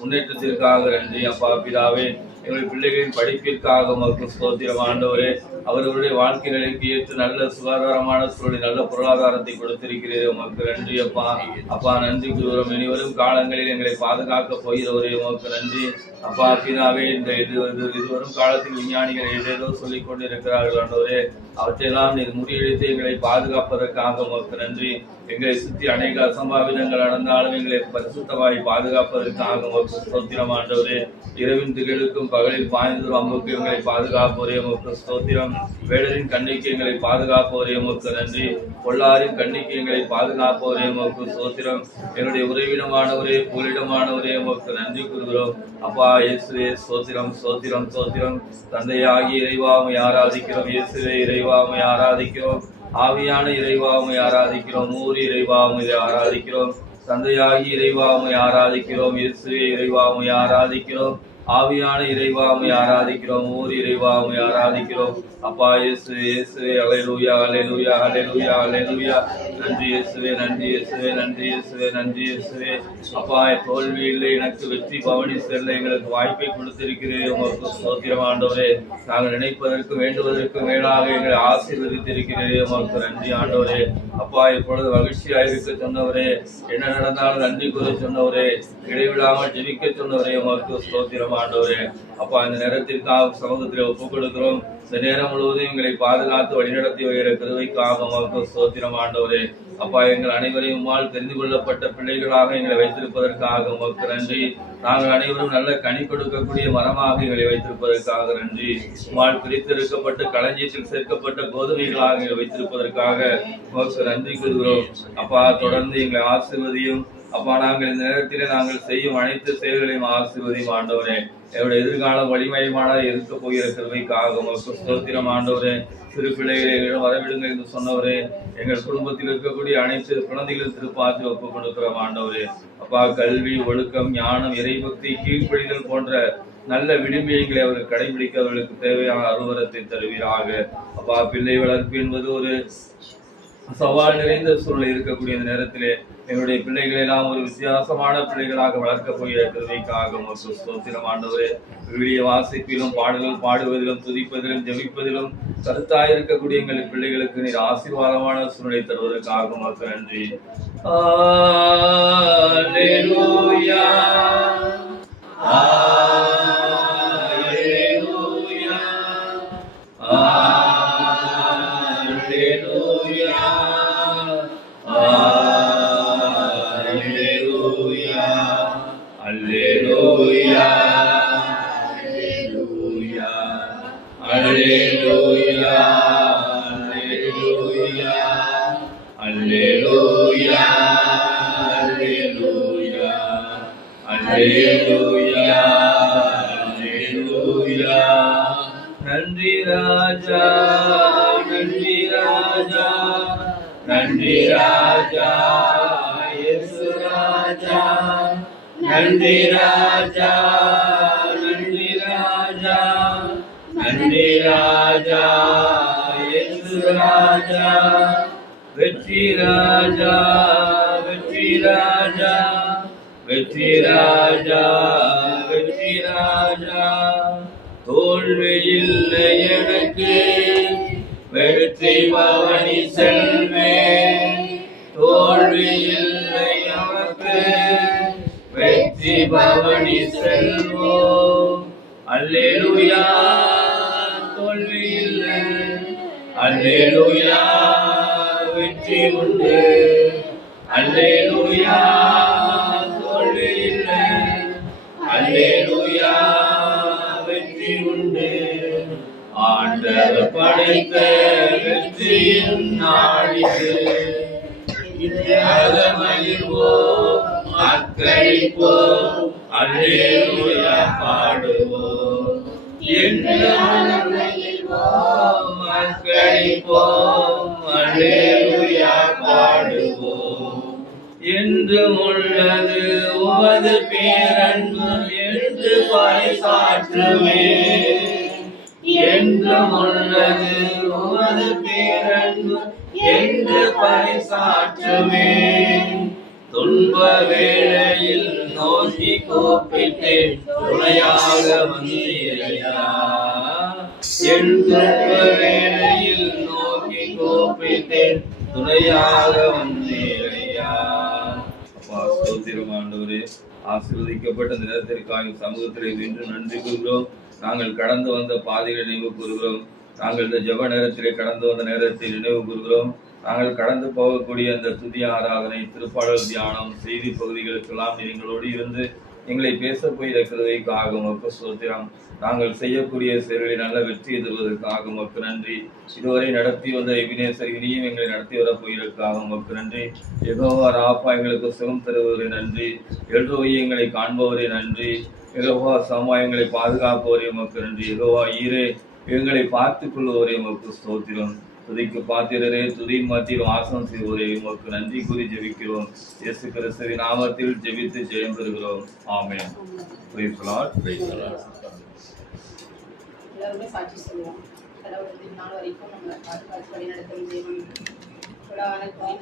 முன்னேற்றத்திற்காக நன்றி. அப்பா பிதாவே, எங்களுடைய பிள்ளைகளின் படிப்பிற்காக உமக்கு ஸ்தோத்திரம். ஆண்டவரே, அவர்களுடைய வாழ்க்கை நிலைக்கு ஏற்று நல்ல சுகாதாரமான சூழலை, நல்ல பொருளாதாரத்தை கொடுத்திருக்கிறீர்கள், உமக்கு நன்றி அப்பா. அப்பா நன்றி கூறுகிறோம். இனிவரும் காலங்களில் எங்களை பாதுகாக்க போகிறவரே உமக்கு நன்றி அப்பா பிதாவே. இந்த இதுவரும் காலத்தில் விஞ்ஞானிகள் ஏதேதோ சொல்லிக் கொண்டிருக்கிறார்கள் ஆண்டவரே, அவற்றையெல்லாம் நீர் முறியடித்து எங்களை பாதுகாப்பதற்காக உமக்கு நன்றி. எங்களை சுற்றி அநேக அசம்பாவிதங்கள் நடந்தாலும் எங்களை பரிசுத்தமாய் பாதுகாப்பதற்காக உமக்கு ஸ்தோத்திரம் ஆண்டவரே. இரவின் திகழுக்கும் பகலில் பாய்ந்து அம்புக்கு எங்களை பாதுகாப்பவரே உமக்கு ஸ்தோத்திரம். வேடரின் கண்ணிக்கு எங்களை பாதுகாப்பவரே உமக்கு நன்றி. பொல்லாரின் கண்ணிக்கு எங்களை பாதுகாப்பவரே உமக்கு ஸ்தோத்திரம். என்னுடைய உறைவிடமானவரே, புகலிடமானவரே உமக்கு நன்றி கூறுகிறோம் அப்பா. இயேசுவே ஸ்தோத்திரம், ஸ்தோத்திரம், ஸ்தோத்திரம். தந்தையாகி இறைவாமை ஆராதிக்கிறோம். இயேசுவே இறைவாமை ஆராதிக்கிறோம். ஆவியான இறைவாமை ஆராதிக்கிறோம். ஊர் இறைவாமை ஆராதிக்கிறோம். தந்தையாகி இறைவாமை ஆராதிக்கிறோம். இயேசுவே இறைவாமை ஆராதிக்கிறோம். ஆவியான இறைவாமை ஆராதிக்கிறோம். ஊர் இறைவாமை ஆராதிக்கிறோம். அப்பா இயேசுவே இயேசுவே அல்லேலூயா அல்லேலூயா அல்லேலூயா அல்லேலூயா. நன்றி இயேசுவே நன்றி இயேசுவே நன்றி இயேசுவே நன்றி இயேசுவே. அப்பா தோல்வி இல்லை, எனக்கு வெற்றி பவனி செல்ல எங்களுக்கு வாய்ப்பை கொடுத்திருக்கிறேன். உமக்கு ஸ்தோத்திரம் ஆண்டவரே. நாங்கள் நினைப்பதற்கு வேண்டுவதற்கு மேலாக எங்களை ஆசீர்வதித்திருக்கிறேன். உமக்கு நன்றி ஆண்டவரே. அப்பா இப்பொழுது மகிழ்ச்சியாக இருக்க சொன்னவரே, என்ன நடந்தாலும் நன்றி கூற சொன்னவரே, இடைவிடாமல் ஜெபிக்க சொன்னவரே, உமக்கு ஸ்தோத்திரம் ஆண்டவரே. அப்பா இந்த நேரத்திற்காக சமூகத்தில் ஒப்புக் கொடுக்கிறோம். இந்த நேரம் முழுவதும் எங்களை பாதுகாத்து வழிநடத்தி வருகிற கிருபைக்காக உமக்கு ஸ்தோத்திரம் ஆண்டவரே. அப்பா எங்கள் அனைவரையும் உம்மால் தெரிந்து கொள்ளப்பட்ட பிள்ளைகளாக எங்களை வைத்திருப்பதற்காக உமக்கு நன்றி. நாங்கள் அனைவரும் நல்ல கனி கொடுக்கக்கூடிய மரமாக எங்களை வைத்திருப்பதற்காக நன்றி. உம்மால் பிரித்தெடுக்கப்பட்டு களஞ்சியத்தில் சேர்க்கப்பட்ட கோதுமைகளாக எங்களை வைத்திருப்பதற்காக உமக்கு நன்றி கூறுகிறோம். அப்பா தொடர்ந்து எங்களை ஆசீர்வதியும். அப்பா நாங்கள் இந்த நேரத்திலே நாங்கள் செய்யும் அனைத்து செயல்களையும் ஆசீர்வதியும் ஆண்டவரே. என்னுடைய எதிர்காலம் வலிமயமான இருக்க போகிற கிருபைக்காக உமக்கு ஸ்தோத்திரம் ஆண்டவரே. சிறு பிள்ளைகளை வரவிடுங்கள் என்று சொன்னவரே, எங்கள் குடும்பத்தில் இருக்கக்கூடிய அனைத்து குழந்தைகளும் திருப்பாற்றி ஒப்புக் கொடுக்கிறோம் ஆண்டவரே. அப்பா கல்வி, ஒழுக்கம், ஞானம், இறைபக்தி, கீழ்ப்படிதல் போன்ற நல்ல விடுமியங்களை அவர்கள் கடைபிடிக்க அவர்களுக்கு தேவையான அலுவலத்தை தருவீராக. அப்பா பிள்ளை வளர்ப்பு என்பது ஒரு சவால் நிறைந்த சூழ்நிலை இருக்கக்கூடிய இந்த நேரத்திலே எங்களுடைய பிள்ளைகளை எல்லாம் ஒரு வித்தியாசமான பிள்ளைகளாக வளர்க்கப் போகிற கிருபைக்காக உமக்கு ஸ்தோத்திரம் ஆண்டவரே. விவிலிய வாசிப்பிலும் பாடல்கள் பாடுவதிலும் துதிப்பதிலும் ஜெபிப்பதிலும் கருத்தாயிருக்கக்கூடிய எங்கள் பிள்ளைகளுக்கு நீர் ஆசீர்வாதமான சூழ்நிலை தருவதற்காக உமக்கு நன்றி. அல்லேலூயா அல்லேலூயா அல்லேலூயா அல்லேலூயா அல்லேலூயா அல்லேலூயா அல்லேலூயா அல்லேலூயா அல்லேலூயா. நன்றி ராஜா நன்றி ராஜா நன்றி ராஜா இயேசு ராஜா. நன்றி ராஜா நன்றி ராஜா நன்றி ராஜா இயேசு ராஜா. வெற்றி ராஜா வெற்றி ராஜா வெற்றி ராஜா வெற்றி ராஜா. தோல்வி இல்லை எனக்கு, வெற்றி பவனி செல்வேன். தோல்வி இல்லை நமக்கு, வெற்றி பவனி செல்வோம். அல்லேலூயா தோல்வி இல்லை, அல்லேலூயா வெற்றி உண்டு. அல்லேலூயா தோல்வி இல்லை, அல்லேலூயா வெற்றி உண்டு. ஆண்டவர் படைத்த வெற்றியின் நாடிது, இதாக மகிழ்வோம் அக்களிப்போம். அல்லேலூயா பாடுவோம் என்று மகிழ்வோம் அக்களிப்போம். அல்லேலூயா பாடுவோம். என்றும் உள்ளது உமது பேரன்பு என்று பறைசாற்றுவேன். என்றும் உள்ளது உமது பேரன்பு என்று பறைசாற்றுவேன். துன்ப வேளையில் நோக்கி கூப்பிட்டேன், துணையாக வந்தீரையா. என் துன்ப வேளையில் நோக்கி கூப்பிட்டேன், துணையாக வந்தீரையா. அப்பா ஸ்தோத்திரம் ஆண்டவரே. ஆசீர்வதிக்கப்பட்ட நேரத்திற்காக சமூகத்திலே இன்று நன்றி கூறுகிறோம். நாங்கள் கடந்து வந்த பாதைகளை நினைவு கூறுகிறோம். நாங்கள் இந்த ஜெப நேரத்திலே கடந்து வந்த நேரத்தை நினைவு கூறுகிறோம். நாங்கள் கடந்து போகக்கூடிய அந்த துதி ஆராதனை, திருப்பாடல் தியானம், செய்தி பகுதிகளுக்கெல்லாம் எங்களோடு இருந்து எங்களை பேச போயிருக்கிறதைக்காக உமக்கு ஸ்தோத்திரம். நாங்கள் செய்யக்கூடிய செயல்களை நல்ல வெற்றி தருவதற்காக உமக்கு நன்றி. இதுவரை நடத்தி வந்த எபினேசர் இனியும் எங்களை நடத்தி வரப் போயிருக்காக உமக்கு நன்றி. யெகோவா ராப்பா எங்களுக்கு சுகம் தருவதே நன்றி. எல்ரோயி எங்களை காண்பவரே நன்றி. யெகோவா சமா எங்களை பாதுகாப்பவரே உமக்கு நன்றி. யெகோவா ஈரே எங்களை பார்த்துக் கொள்வவரே உமக்கு ஸ்தோத்திரம். துதிக்கு பாத்திரரே, துதியின் மத்தியில் வாசம் செய்வோரே, உமக்கு நன்றி கூறி ஜெபிக்கிறோம். இயேசு கிறிஸ்துவின் நாமத்தில் ஜெபித்து ஜெயம் பெறுகிறோம். ஆமென். Praise the Lord. Praise the Lord. எல்லாருமே சாட்சி சொல்லுவோம். கடவுள் வந்து நாள் வரைக்கும் நம்மளை பாதுகாத்து வழி நடத்தும் தேவன்.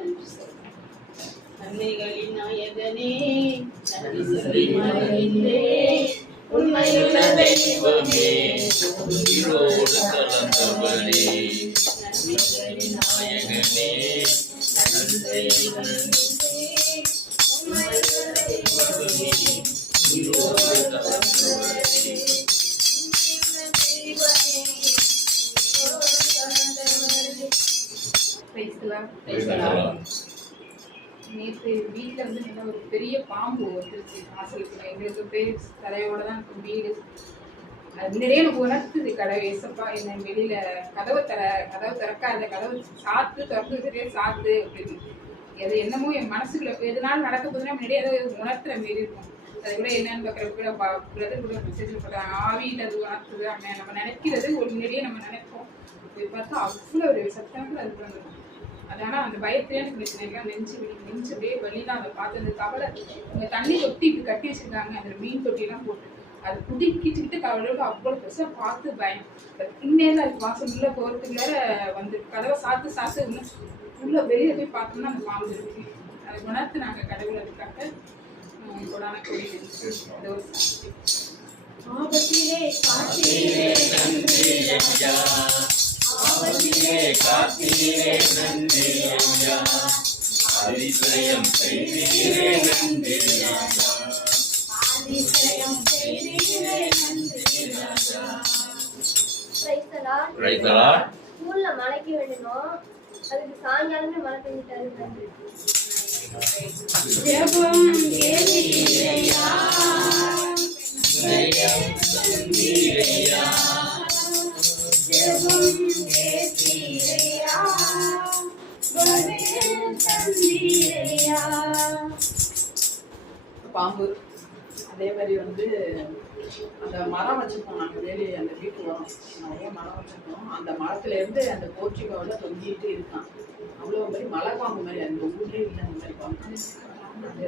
நன்றி சொல்லுவோம். நன்மைகளின் நாயகனே, நன்றி சொல்லி மகிழ்ந்தேன். உண்மையுள்ள தெய்வமே, உயிரோடு கலந்தவரே, நன்மைகளின் நாயகனே, நன்றி நன்றி. உண்மையுள்ள தெய்வமே, உயிரோடு கலந்தவரே, நேற்று வீட்டில் வந்து நல்ல ஒரு பெரிய பாம்பு வந்துருச்சு வாசலுக்குள்ள. எங்களுக்கு அப்படியே தலையோட தான் இருக்கும் வீடு. அது முன்னாடியே எனக்கு உணர்த்துது கடவுள் ஏசப்பா என்ன வெளியில கதவு திறக்காத, கதவு சாத்து திறந்து சரியா சாத்து அப்படின்னு. அது என்னமோ என் மனசுக்குள்ள எதுனாலும் நடக்க போதுன்னா முன்னாடியே ஏதோ உணர்த்துற மாரி இருக்கும். அது கூட என்னன்னு பார்க்குறப்ப கூட பிரதர் கூட மெசேஜ் போட்டாங்க, ஆவியில் அது உணர்த்துது. அப்படின்னு நம்ம நினைக்கிறது ஒரு முன்னாடியே நம்ம நினைப்போம். போய் பார்த்தா அவ்வளோ ஒரு சத்தம் அது பண்ணுவோம். அதனால அந்த பயத்திலே எனக்கு பிரச்சனைலாம் நெஞ்சு அப்படியே வழிதான். அதை பார்த்து அந்த கவலை இந்த தண்ணி தொட்டி இப்படி கட்டி வச்சிருக்காங்க, அந்த மீன் தொட்டிலாம் போட்டு அது குடிக்கிச்சுக்கிட்டு கவலையோட அவ்வளோ பெருசாக பார்த்து பயம். இன்னேல அது வாசல் உள்ள போகிறதுக்கு வேற வந்து கதவை சாத்து உள்ள வெளியே போய் பார்த்தோம்னா அந்த பாம்பு இருக்கு. அதை உணர்த்து நாங்கள் கடவுள் அதுக்காக கொடான கோடி அது ஒரு சாட்சி. ஆபத்திலே காத்தீரே நன்றி ஐயா, ஆபத்திலே காத்தீரே நன்றி ஐயா, அதிசயம் செய்தீரே நன்றி ராஜா, அதிசயம் செய்தீரே நன்றி ராஜா. Praise the Lord. ஸ்கூல்ல மழைக்கு வேண்டணும், அதுக்கு சாயங்காலமே மழை பெஞ்சிட்டாரு. ஜெபம் கேளீரையா, ஜெயம் தந்தீரையா, ஜெபம் கேளீரையா, பதில் தந்தீரையா. பாம்பு அதே மாதிரி வந்து அந்த மரம் வச்சுருக்கோம். நாங்கள் வேலி அந்த வீட்டு வரோம், நிறைய மரம் வச்சுருக்கோம். அந்த மரத்துலேருந்து அந்த போர்ச்சிக்கோவில் தொங்கிட்டு இருக்கான். அவ்வளோ மாதிரி மலை பாம்பு மாதிரி அந்த ஊர்லேயே இல்லை அந்த மாதிரி பாம்பு. அது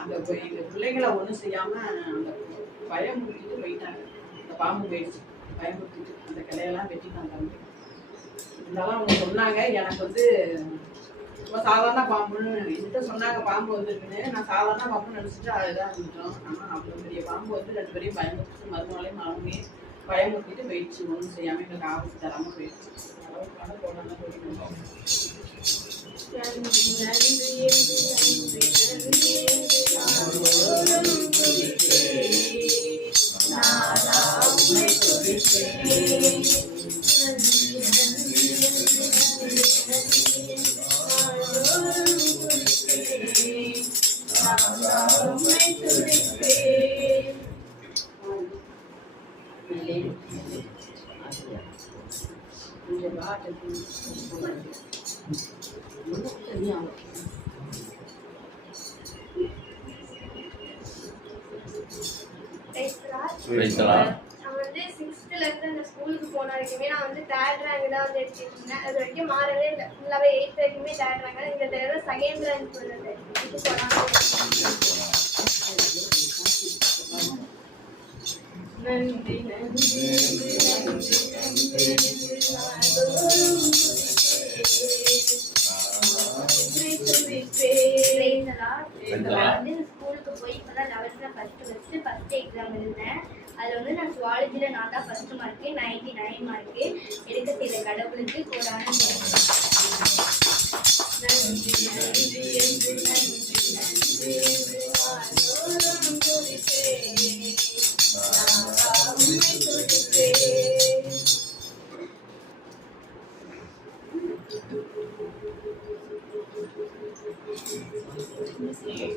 அந்த எங்கள் பிள்ளைங்களை ஒன்றும் செய்யாமல் அந்த பயமுறுத்திட்டு போயிட்டாங்க. அந்த பாம்பு போயிடுச்சு, பயமுறுத்திட்டு அந்த கிளையெல்லாம் வெட்டிட்டாங்க. இருந்தாலும் அவங்க சொன்னாங்க, எனக்கு வந்து ரொம்ப சாதாரண பாம்புன்னு என்கிட்ட சொன்னாங்க. பாம்பு வந்துருக்குன்னு நான் சாதாரண பாம்புன்னு நினச்சிட்டு அதுதான் இருந்துட்டோம். ஆனால் அவ்வளோ பெரிய பாம்பு வந்து 2 பேரையும் பயமுறுத்திட்டு மறுநாளையும் அவங்களே பயமுறுத்திட்டு போயிடுச்சு. ஒன்றும் செய்யாமல் எங்களுக்கு ஆபத்து தராமல் போயிடுச்சு. அளவுக்கான போடாமல் போயிடுவோம். நன்றி நன்றி நன்றி நன்றி நாதோறும் துதிப்பேன், நாதா உம்மை துதிப்பேன். நன்றி நன்றி நன்றி நன்றி நாதோறும் துதிப்பேன், நாதா உம்மை துதிப்பேன். Praise the Lord. நான் வந்து 6th இருந்து அந்த ஸ்கூலுக்கு போன வரைக்குமே நான் வந்து 3rd rank தான் வந்து எடுத்துட்டு இருந்தேன். அது வரைக்கும் மாறவே இல்லை. ஃபுல்லாகவே 8th வரைக்குமே 3rd rank. இந்த தடவை 2nd rank போனது இது போனாலும். நன்றி நன்றி நன்றி நன்றி நாதோறும் துதிப்பேன். நான் வந்து ஸ்கூலுக்கு போய் இப்போதான் 11th ஃபர்ஸ்ட் எக்ஸாம் எழுதினேன். அதில் வந்து நான் சுவாலஜியில் நான் தான் ஃபர்ஸ்ட் மார்க்கு, 99 மார்க்கு. எடுக்க செய்த கடவுளுக்கு கோடான நன்றி நன்றி என்று நன்றி நன்றி என்று நாதோறும் துதிப்பேன், நாதா உம்மை துதிப்பேன்.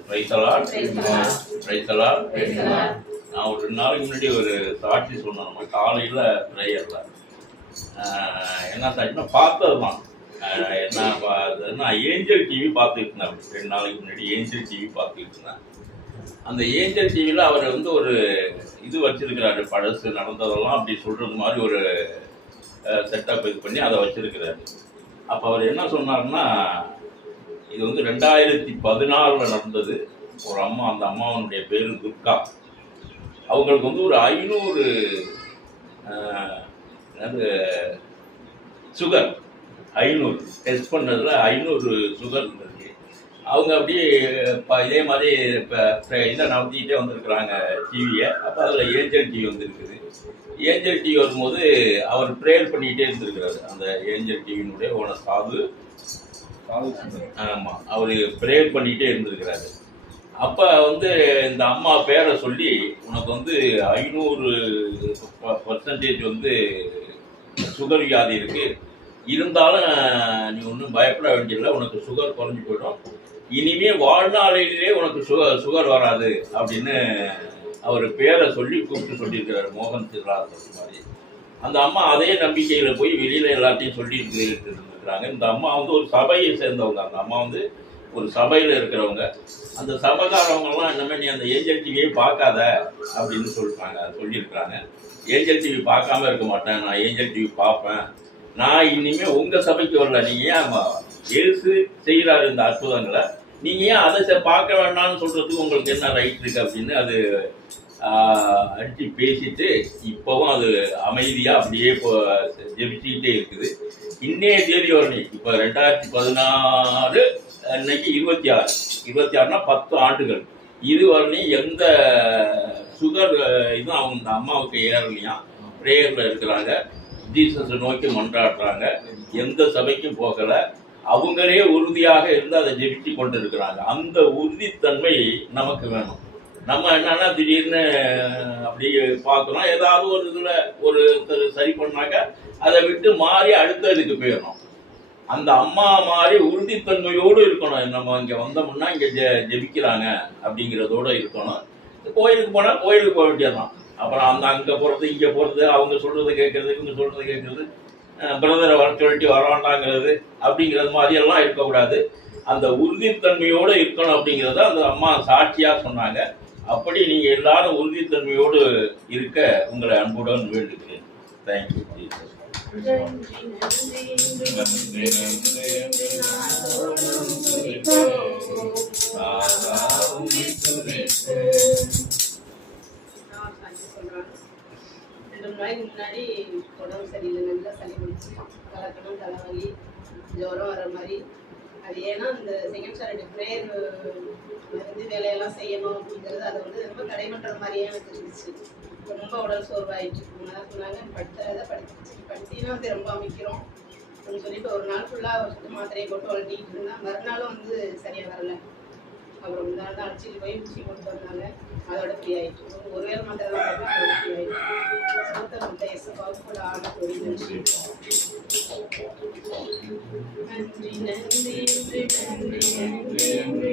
Praise the Lord. Praise the Lord. Praise the Lord. Praise the Lord. நான் ஒரு 2 நாளைக்கு முன்னாடி ஒரு சாட்சி சொன்னேன். நம்ம காலையில் ப்ரேயரில் என்ன சாட்சினா பார்த்தது தான். என்ன ஏஞ்சல் டிவி பார்த்துட்டு இருந்தேன். 2 நாளைக்கு முன்னாடி ஏஞ்சல் டிவி பார்த்துட்டு இருந்தேன். அந்த ஏஞ்சல் டிவியில் அவர் வந்து ஒரு இது வச்சிருக்கிறாரு, பழசு நடந்ததெல்லாம் அப்படி சொல்கிறது மாதிரி ஒரு செட்டப் இது பண்ணி அதை வச்சிருக்கிறாரு. அப்போ அவர் என்ன சொன்னார்னா, இது வந்து 2014 நடந்தது. ஒரு அம்மா, அந்த அம்மாவனுடைய பேரு துர்கா. அவங்களுக்கு வந்து ஒரு 500 சுகர், 500 டெஸ்ட் பண்ணதில் 500 சுகர் இருந்திருக்கு. அவங்க அப்படியே இதே மாதிரி இப்போ இதை நடத்திக்கிட்டே வந்திருக்கிறாங்க டிவியை. அப்போ அதில் ஏஞ்சல் டிவி வந்துருக்குது. ஏஞ்சல் டிவி வரும்போது அவர் ப்ரேயர் பண்ணிக்கிட்டே இருந்திருக்கிறாரு. அந்த ஏஞ்சல் டிவியினுடைய ஓனர் சாது. ஆமாம், அவர் ப்ரேயர் பண்ணிக்கிட்டே இருந்திருக்கிறாரு. அப்போ வந்து இந்த அம்மா பேரை சொல்லி, உனக்கு வந்து 500% வந்து சுகர் வியாதி இருக்கு, இருந்தாலும் நீ ஒன்றும் பயப்பட வேண்டியதில்லை, உனக்கு சுகர் குறைஞ்சி போயிடும், இனிமே வாழ்நாளிலே உனக்கு சுகர் வராது அப்படின்னு அவர் பேரை சொல்லி கூப்பிட்டு சொல்லியிருக்கிறாரு. மோகன் சிராசர் மாதிரி. அந்த அம்மா அதே நம்பிக்கையில் போய் வெளியில் எல்லாத்தையும் சொல்லிட்டு இருக்கிறாங்க. இந்த அம்மா வந்து ஒரு சபையை சேர்ந்தவங்க. அந்த அம்மா வந்து ஒரு சபையில் இருக்கிறவங்க. அந்த சபைக்காரவங்கெல்லாம் என்னமே நீ அந்த ஏஞ்சல் டிவியை பார்க்காத அப்படின்னு சொல்லியிருக்கிறாங்க. ஏஞ்சல் டிவி பார்க்காம இருக்க மாட்டேன், நான் ஏஞ்சல் டிவி பார்ப்பேன், நான் இனிமேல் உங்கள் சபைக்கு வரல, நீங்கள் ஏன் இயேசு செய்கிறாரு இந்த அற்புதங்களை, நீங்கள் ஏன் அதை பார்க்க வேண்டாம்னு சொல்கிறதுக்கு உங்களுக்கு என்ன ரைட் இருக்குது அப்படின்னு அது அடித்து பேசிட்டு இப்போவும் அது அமைதியாக அப்படியே இப்போ ஜெபிச்சுக்கிட்டே இருக்குது. இன்னைய தேதி வரணும். இப்போ 2016, இன்னைக்கு 26னா 10 ஆண்டுகள். இது வரணும் எந்த சுகர் இதுவும் அவங்க அம்மாவுக்கு ஏறலையா. ப்ரேயரில் இருக்கிறாங்க, ஜீசஸை நோக்கி மன்றாடுறாங்க, எந்த சபைக்கும் போகலை, அவங்களே உறுதியாக இருந்து அதை ஜெபிச்சு கொண்டு இருக்கிறாங்க. அந்த உறுதித்தன்மை நமக்கு வேணும். நம்ம என்னன்னா திடீர்னு அப்படி பார்க்குறோம், ஏதாவது ஒரு இதில் ஒரு சரி பண்ணாக்க அதை விட்டு மாறி அடுத்த இதுக்கு போயிடணும். அந்த அம்மா மாதிரி உறுதித்தன்மையோடு இருக்கணும். நம்ம இங்கே வந்தோம்னா இங்கே ஜெபிக்கிறாங்க அப்படிங்கிறதோடு இருக்கணும். கோயிலுக்கு போனால் கோயிலுக்கு போக வேண்டியதுதான். அப்புறம் அங்கே போகிறது, இங்கே போகிறது, அவங்க சொல்கிறத கேட்குறது, இவங்க சொல்கிறத கேட்குறது, பிரதரை வர சொல்லிட்டு வர வேண்டாங்கிறது அப்படிங்கிறது மாதிரியெல்லாம் இருக்கக்கூடாது. அந்த உறுதித்தன்மையோடு இருக்கணும் அப்படிங்கிறத அந்த அம்மா சாட்சியாக சொன்னாங்க. அப்படி நீங்கள் எல்லாரும் உறுதித்தன்மையோடு இருக்க உங்களை அன்புடன் வேண்டுகிறேன். தேங்க்யூ. முன்னாடி உடம்பு சரியில்லை, நல்லா சளி பிடிச்சி கலக்கணும், தலைவலி, ஜுரம் வர மாதிரி. அது ஏன்னா இந்த செகண்ட் சாட்டர்டே ப்ரேயர் மருந்து வேலையெல்லாம் செய்யணும் அப்படிங்கிறது அதை வந்து ரொம்ப தடை பண்ணுற மாதிரியே எனக்கு இருந்துச்சு. ரொம்ப உடல் சோர்வாயிட்டு இருக்குங்க. சொன்னாங்க படுத்தினா வந்து ரொம்ப அமைக்கிறோம் அப்படின்னு சொல்லிட்டு ஒரு நாள் ஃபுல்லாக மாத்திரையை போட்டு வளர்த்திக்கிட்டு இருந்தேன். மறுநாளும் வந்து சரியாக வரலை. அப்புறம் இந்த நாள் தான் அடிச்சுட்டு போய் ஊசி போட்டு வந்தாங்க, அதோட ஃப்ரீ ஆகிட்டு. ஒரு வேலை மாத்திரை தான் போட்டு அதோட ஃப்ரீ ஆகிட்டு. சுத்தம் எஸ்எப்பாவுக்கு கூட ஆன ஒரு நன்றி நன்றி நன்றி நன்றி நன்றி நன்றி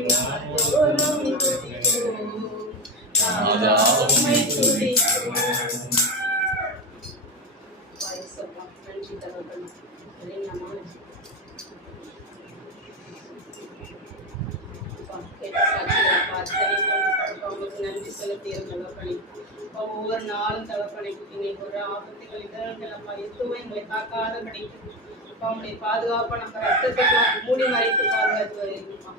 தகவல் சரிங்கம்மா. அவங்களுக்கு நன்றி செலுத்தியிருந்தவர்களே, ஒவ்வொரு நாளும் தகப்பனை இன்னைக்கு ஒரு ஆபத்துகள் இதழங்களப்பா எதுவும் எங்களை காக்காதபடி அவங்களுடைய பாதுகாப்பை நம்ம ரத்தத்துக்கு மூடி மறைத்து பாதுகாத்து வருகிறோம்.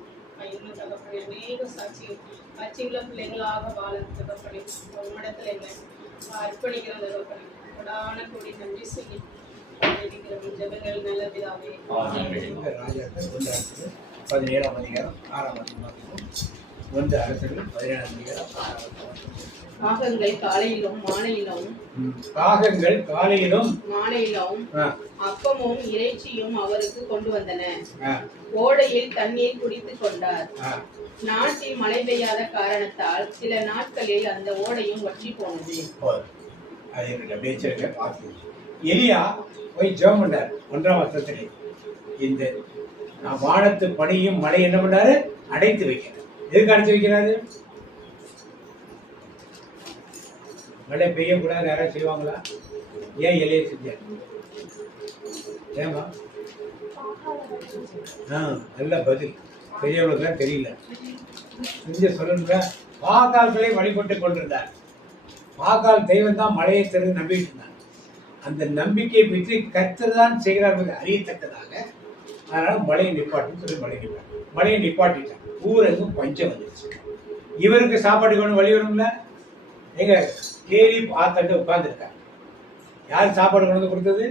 இன்னும் தகப்பனை அநேக சாட்சிகளை பிள்ளைங்களாக வாழ தகப்பனை உன்னிடத்துல எங்களை அர்ப்பணிக்கிற தகப்பனை கொடான கூடி நன்றி சொல்லி ஜெபங்கள் நல்ல பிதாவே. 17ஆம் அதிகாரம் 6ஆம் வசனம். 1 அரசர்கள் 17ஆம் அதிகாரம் 6ஆம் வசனம். காகங்கள் காலையிலும் மாலையிலும் அப்பமும் இறைச்சியும் அவருக்கு கொண்டு வந்தன. ஓடையில் தண்ணீர் குடித்துக் கொண்டார். நாட்டில் மழை பெய்யாத காரணத்தால் சில நாட்களில் அந்த ஓடையும் வற்றி போனது. எலியா போய் ஜெபம் பண்ணார். 1ஆம் வசனத்திலே இந்த வானத்து பனியும் மழை என்ன பண்ணாரு? அடைத்து வைக்கிறார். எதுக்கு அடைத்து வைக்கிறாரு? மழை பெய்யக்கூடாது யாராவது செய்வாங்களா? ஏன் எலியை செஞ்சார்? ஏமா? நல்ல பதில். பெரியவங்களுக்குலாம் தெரியல. செஞ்ச சொல்லுங்க. பாகால்களை வழிபட்டு கொண்டிருந்தார். பாகால் தெய்வம் தான் மழையை தருது நம்பிட்டு இருந்தார். அந்த நம்பிக்கையை பற்றி கர்த்தர் தான் செய்கிறார் அறியத்தக்கதாக அதனால மழையை நிப்பாட்டுன்னு சொல்லி மழையை நிப்பாட்டிட்டான். ஊரெங்கும் பஞ்சம் வந்துருச்சு. இவருக்கு சாப்பாடு கொண்டு வழி வரும்ல. எங்க கேலி ஆத்தண்டு உட்கார்ந்துருக்காங்க. யார் சாப்பாடு கொண்டு வந்து கொடுத்தது?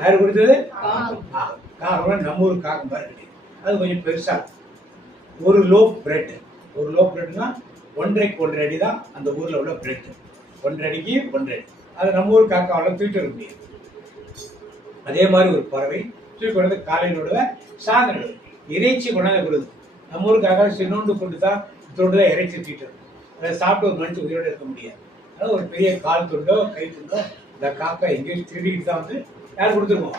யாரு கொடுத்தது? காகம். நம்ம ஊர் காகம் பாரு கிடையாது, அது கொஞ்சம் பெருசா. ஒரு லோப் பிரெட்னா 1.5 அடி தான் அந்த ஊர்ல உள்ள பிரெட். 1.5 அடிக்கு 1.5 அடி. அது நம்ம ஊர் காக்காவெல்லாம் தூக்கிட்டு வர முடியாது. அதே மாதிரி ஒரு பறவை தூக்கி கொண்டு காலையிலோட சாயந்தரம் இறைச்சி கொண்டாந்து கொடுக்குது. நம்ம ஊருக்காக சின்னோண்டு கொண்டு தான் இறைச்சி தூக்கிட்டு வரும். அதை சாப்பிட்டு ஒரு மனுஷன் உயிரோடு இருக்க முடியாது. அதனால ஒரு பெரிய கால் துண்டோ கை துண்டோ இந்த காக்கா எங்கேயும் திருடிட்டு தான் வந்து யார் கொடுத்துருவோம்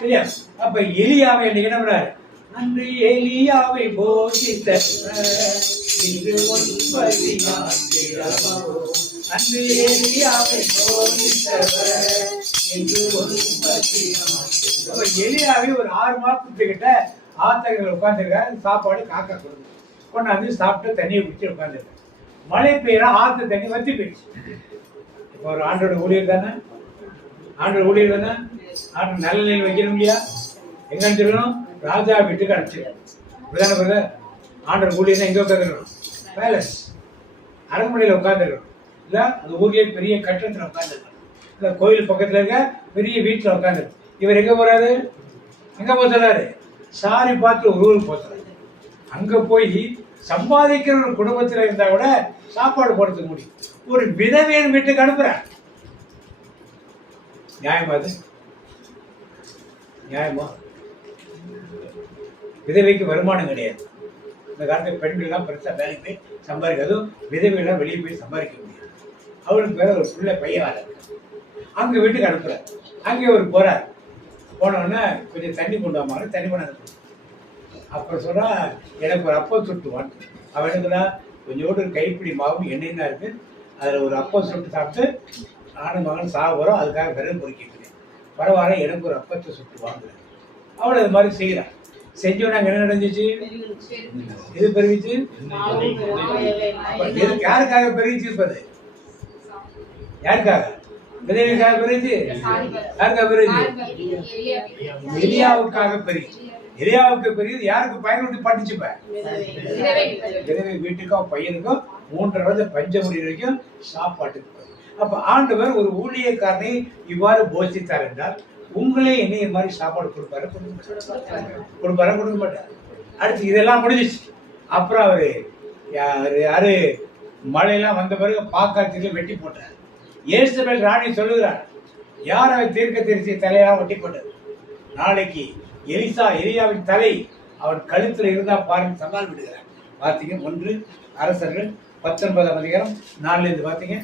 சரியா? அப்ப எலியாவை என்ன பண்ணாரு? அன்று எலியாவை போஷித்த அன்று எலியாவை எலியாவை ஒரு 6 மாசத்துக்கிட்ட ஆத்தங்கள் உட்காந்துருக்காரு. சாப்பாடு காக்கா கொடுக்கும். கொண்டாந்து சாப்பிட்டு தண்ணியை குடிச்சு உட்காந்துருக்காரு. மழை பெய்யற ஆத்து தண்ணி வத்தி போயிடுச்சு. இப்போ ஒரு ஆண்டோட ஊழியர் தானே, ஆண்டு நல்ல நிலையில் வைக்கணும் இல்லையா? எங்க அனுப்பிச்சிருக்கணும்? ராஜா வீட்டுக்கு அனுப்பிச்சிருக்கணும். ஆண்டோட ஊழியர் எங்க உட்காந்துருக்கணும்? பேலஸ் அரண்மனையில் உட்காந்துருக்கணும். இல்ல அந்த ஊர்லயே பெரிய கட்டணத்துல உட்காந்துருக்கணும். இல்ல கோயில் பக்கத்துல இருக்க பெரிய வீட்டுல உட்காந்துருக்கணும். இவர் எங்க போறாரு? எங்க போறாரு? சாரி பார்த்து ஒரு ஊருக்கு போறாரு. அங்க போய் சம்பாதிக்கிற ஒரு குடும்பத்துல இருந்தா கூட சாப்பாடு போடுறதுக்கு முடியும். ஒரு விதவையின் வீட்டுக்கு அனுப்புற நியாயமா? அது நியாயமா? விதவைக்கு வருமானம் கிடையாது. இந்த காலத்துல பெண்கள்லாம் பெருசா வேலைக்கு போய் சம்பாதிக்கிறதும், விதவைகள்லாம் வெளியே போய் சம்பாதிக்க முடியாது. அவளுக்கு வேற ஒரு பிள்ளை பையன் வேலை இருக்கு. அங்க வீட்டுக்கு அனுப்புற. அங்கே ஒரு போறார். போனோடனே கொஞ்சம் தண்ணி கொண்டு வாங்க, தண்ணி கொண்டு அனுப்புற. அப்புறம் சொன்னா எனக்கு ஒரு அப்பம் சுட்டுவான். அவன் எடுக்கிறா கொஞ்சோடு கைப்பிடி மாவும் எண்ணெய் தான் இருக்கு, அதுல ஒரு அப்பம் சுட்டு சாப்பிட்டு நானும் மகன் சாக போறோம், அதுக்காக விரல் பொறுக்கிட்டு பரவாயில்ல எனக்கு ஒரு அப்பத்தை சுட்டு வாங்குறேன். அவளை இது மாதிரி செய்யறான். செஞ்சோன்னா என்ன நடந்துச்சு? எது பெருகிச்சு? யாருக்காக பெருகிச்சு? இருப்பது யாருக்காக? விதவைக்காக பெருகிச்சு? யாருக்காக பெருகிச்சு? எலியாவுக்காக பெருகிச்சு. எலியாவுக்கு பெரிய யாருக்கு பயன்படுத்தி பாட்டுச்சுப்ப? விதவை வீட்டுக்கும் பையனுக்கும் 3.5 வருஷம் பஞ்சம் முடிவு வரைக்கும் சாப்பாட்டுக்கு. அப்ப ஆண்டவர் ஒரு ஊழியக்காரனை இவ்வாறு போஷித்தார் என்றால் உங்களே என்ன மாதிரி சாப்பாடு கொடுப்பாரு? கொடுக்க மாட்டார். அடுத்து இதெல்லாம் முடிஞ்சிச்சு. அப்புறம் அவரு யாரு மழையெல்லாம் வந்த பிறகு பாக்காத்தில வெட்டி போட்டார். இயேசுபேல் ராணி சொல்லுகிறார், யார் அவன் தீர்க்க தரிசி தலையெல்லாம் வெட்டி போட்டார். நாளைக்கு எலியாவின் தலை அவன் கழுத்துல இருந்தா பாருங்க சவால் விடுகிறார். பாத்தீங்க 1 அரசர்கள் 19ஆம் அதிகாரம் 4ல இருந்து பாத்தீங்க.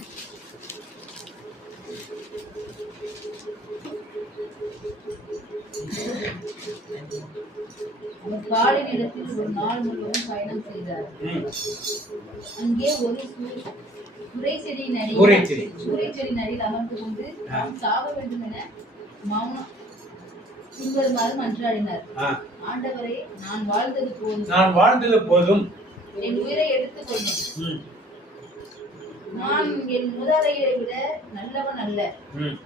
காலை நேரத்தில் ஒரு நாள் முழுவதும் பயணம் செய்தார். அங்கே ஒரு சூறை செடியின் அடியில் அமர்ந்து கொண்டு சாக வேண்டும் என மௌனம் பின்வருமாறு மன்றாடினார். ஆண்டவரே, நான் வாழ்ந்தது போதும், என் உயிரை எடுத்துக் கொள்ளும். நான் என் மூதாதையரை விட நல்லவன் அல்ல.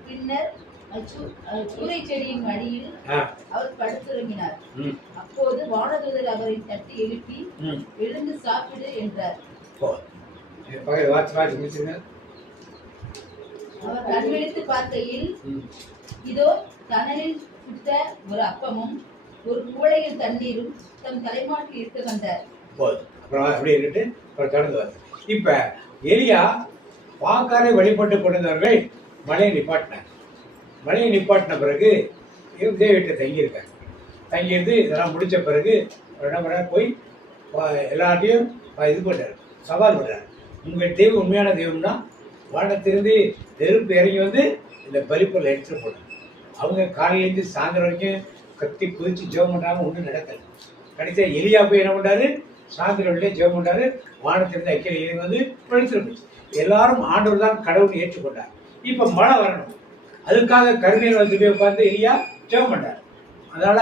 பின்னர் சூறை செடியின் அடியில் அவர் படுத்துறங்கினார். அப்போது வானதூதர் அவரை தட்டி எழுப்பி எழுந்து சாப்பிடு என்றார். அவர் கண்விழித்து பார்க்கையில் இதோ தணலில் சுட்ட ஒரு அப்பமும் ஒரு கூடையில் தண்ணீரும் தம் தலைமாட்டில் இட்டு வந்தார். இப்ப எலியா பாக்காரை வழிபட்டு கொண்டிருந்தவர்கள் மழையை நிப்பாட்டின பிறகு தேவகிட்ட தங்கியிருந்து இதெல்லாம் முடிச்ச பிறகு போய் எல்லாத்தையும் இது பண்றாரு, சவால் பண்றாரு. உங்கள் தெய்வம் உண்மையான தெய்வம்னா வானத்திலிருந்து நெருப்பு இறங்கி வந்து இந்த பலிப்பொருளை எடுத்துட்டு போனாங்க. அவங்க காலையிலேருந்து சாயந்தரம் வரைக்கும் கத்தி குதிச்சு ஜெபம் பண்றாங்க, ஒன்றும் நடக்கல. கடைசியா எலியா போய் என்ன பண்றாரு? சாயந்தரம் ஜெபம் பண்றாரு. வானத்திலிருந்து அக்கில இறங்கி வந்து பழிச்சிட்டு போச்சு. எல்லாரும் ஆண்டவர் தான் கடவுள் ஏற்றுக்கொண்டார். இப்ப மழை வரணும், அதுக்காக கருணையில் வந்து போய் உட்கார்ந்து எலியா ஜெபம் பண்றாரு. அதனால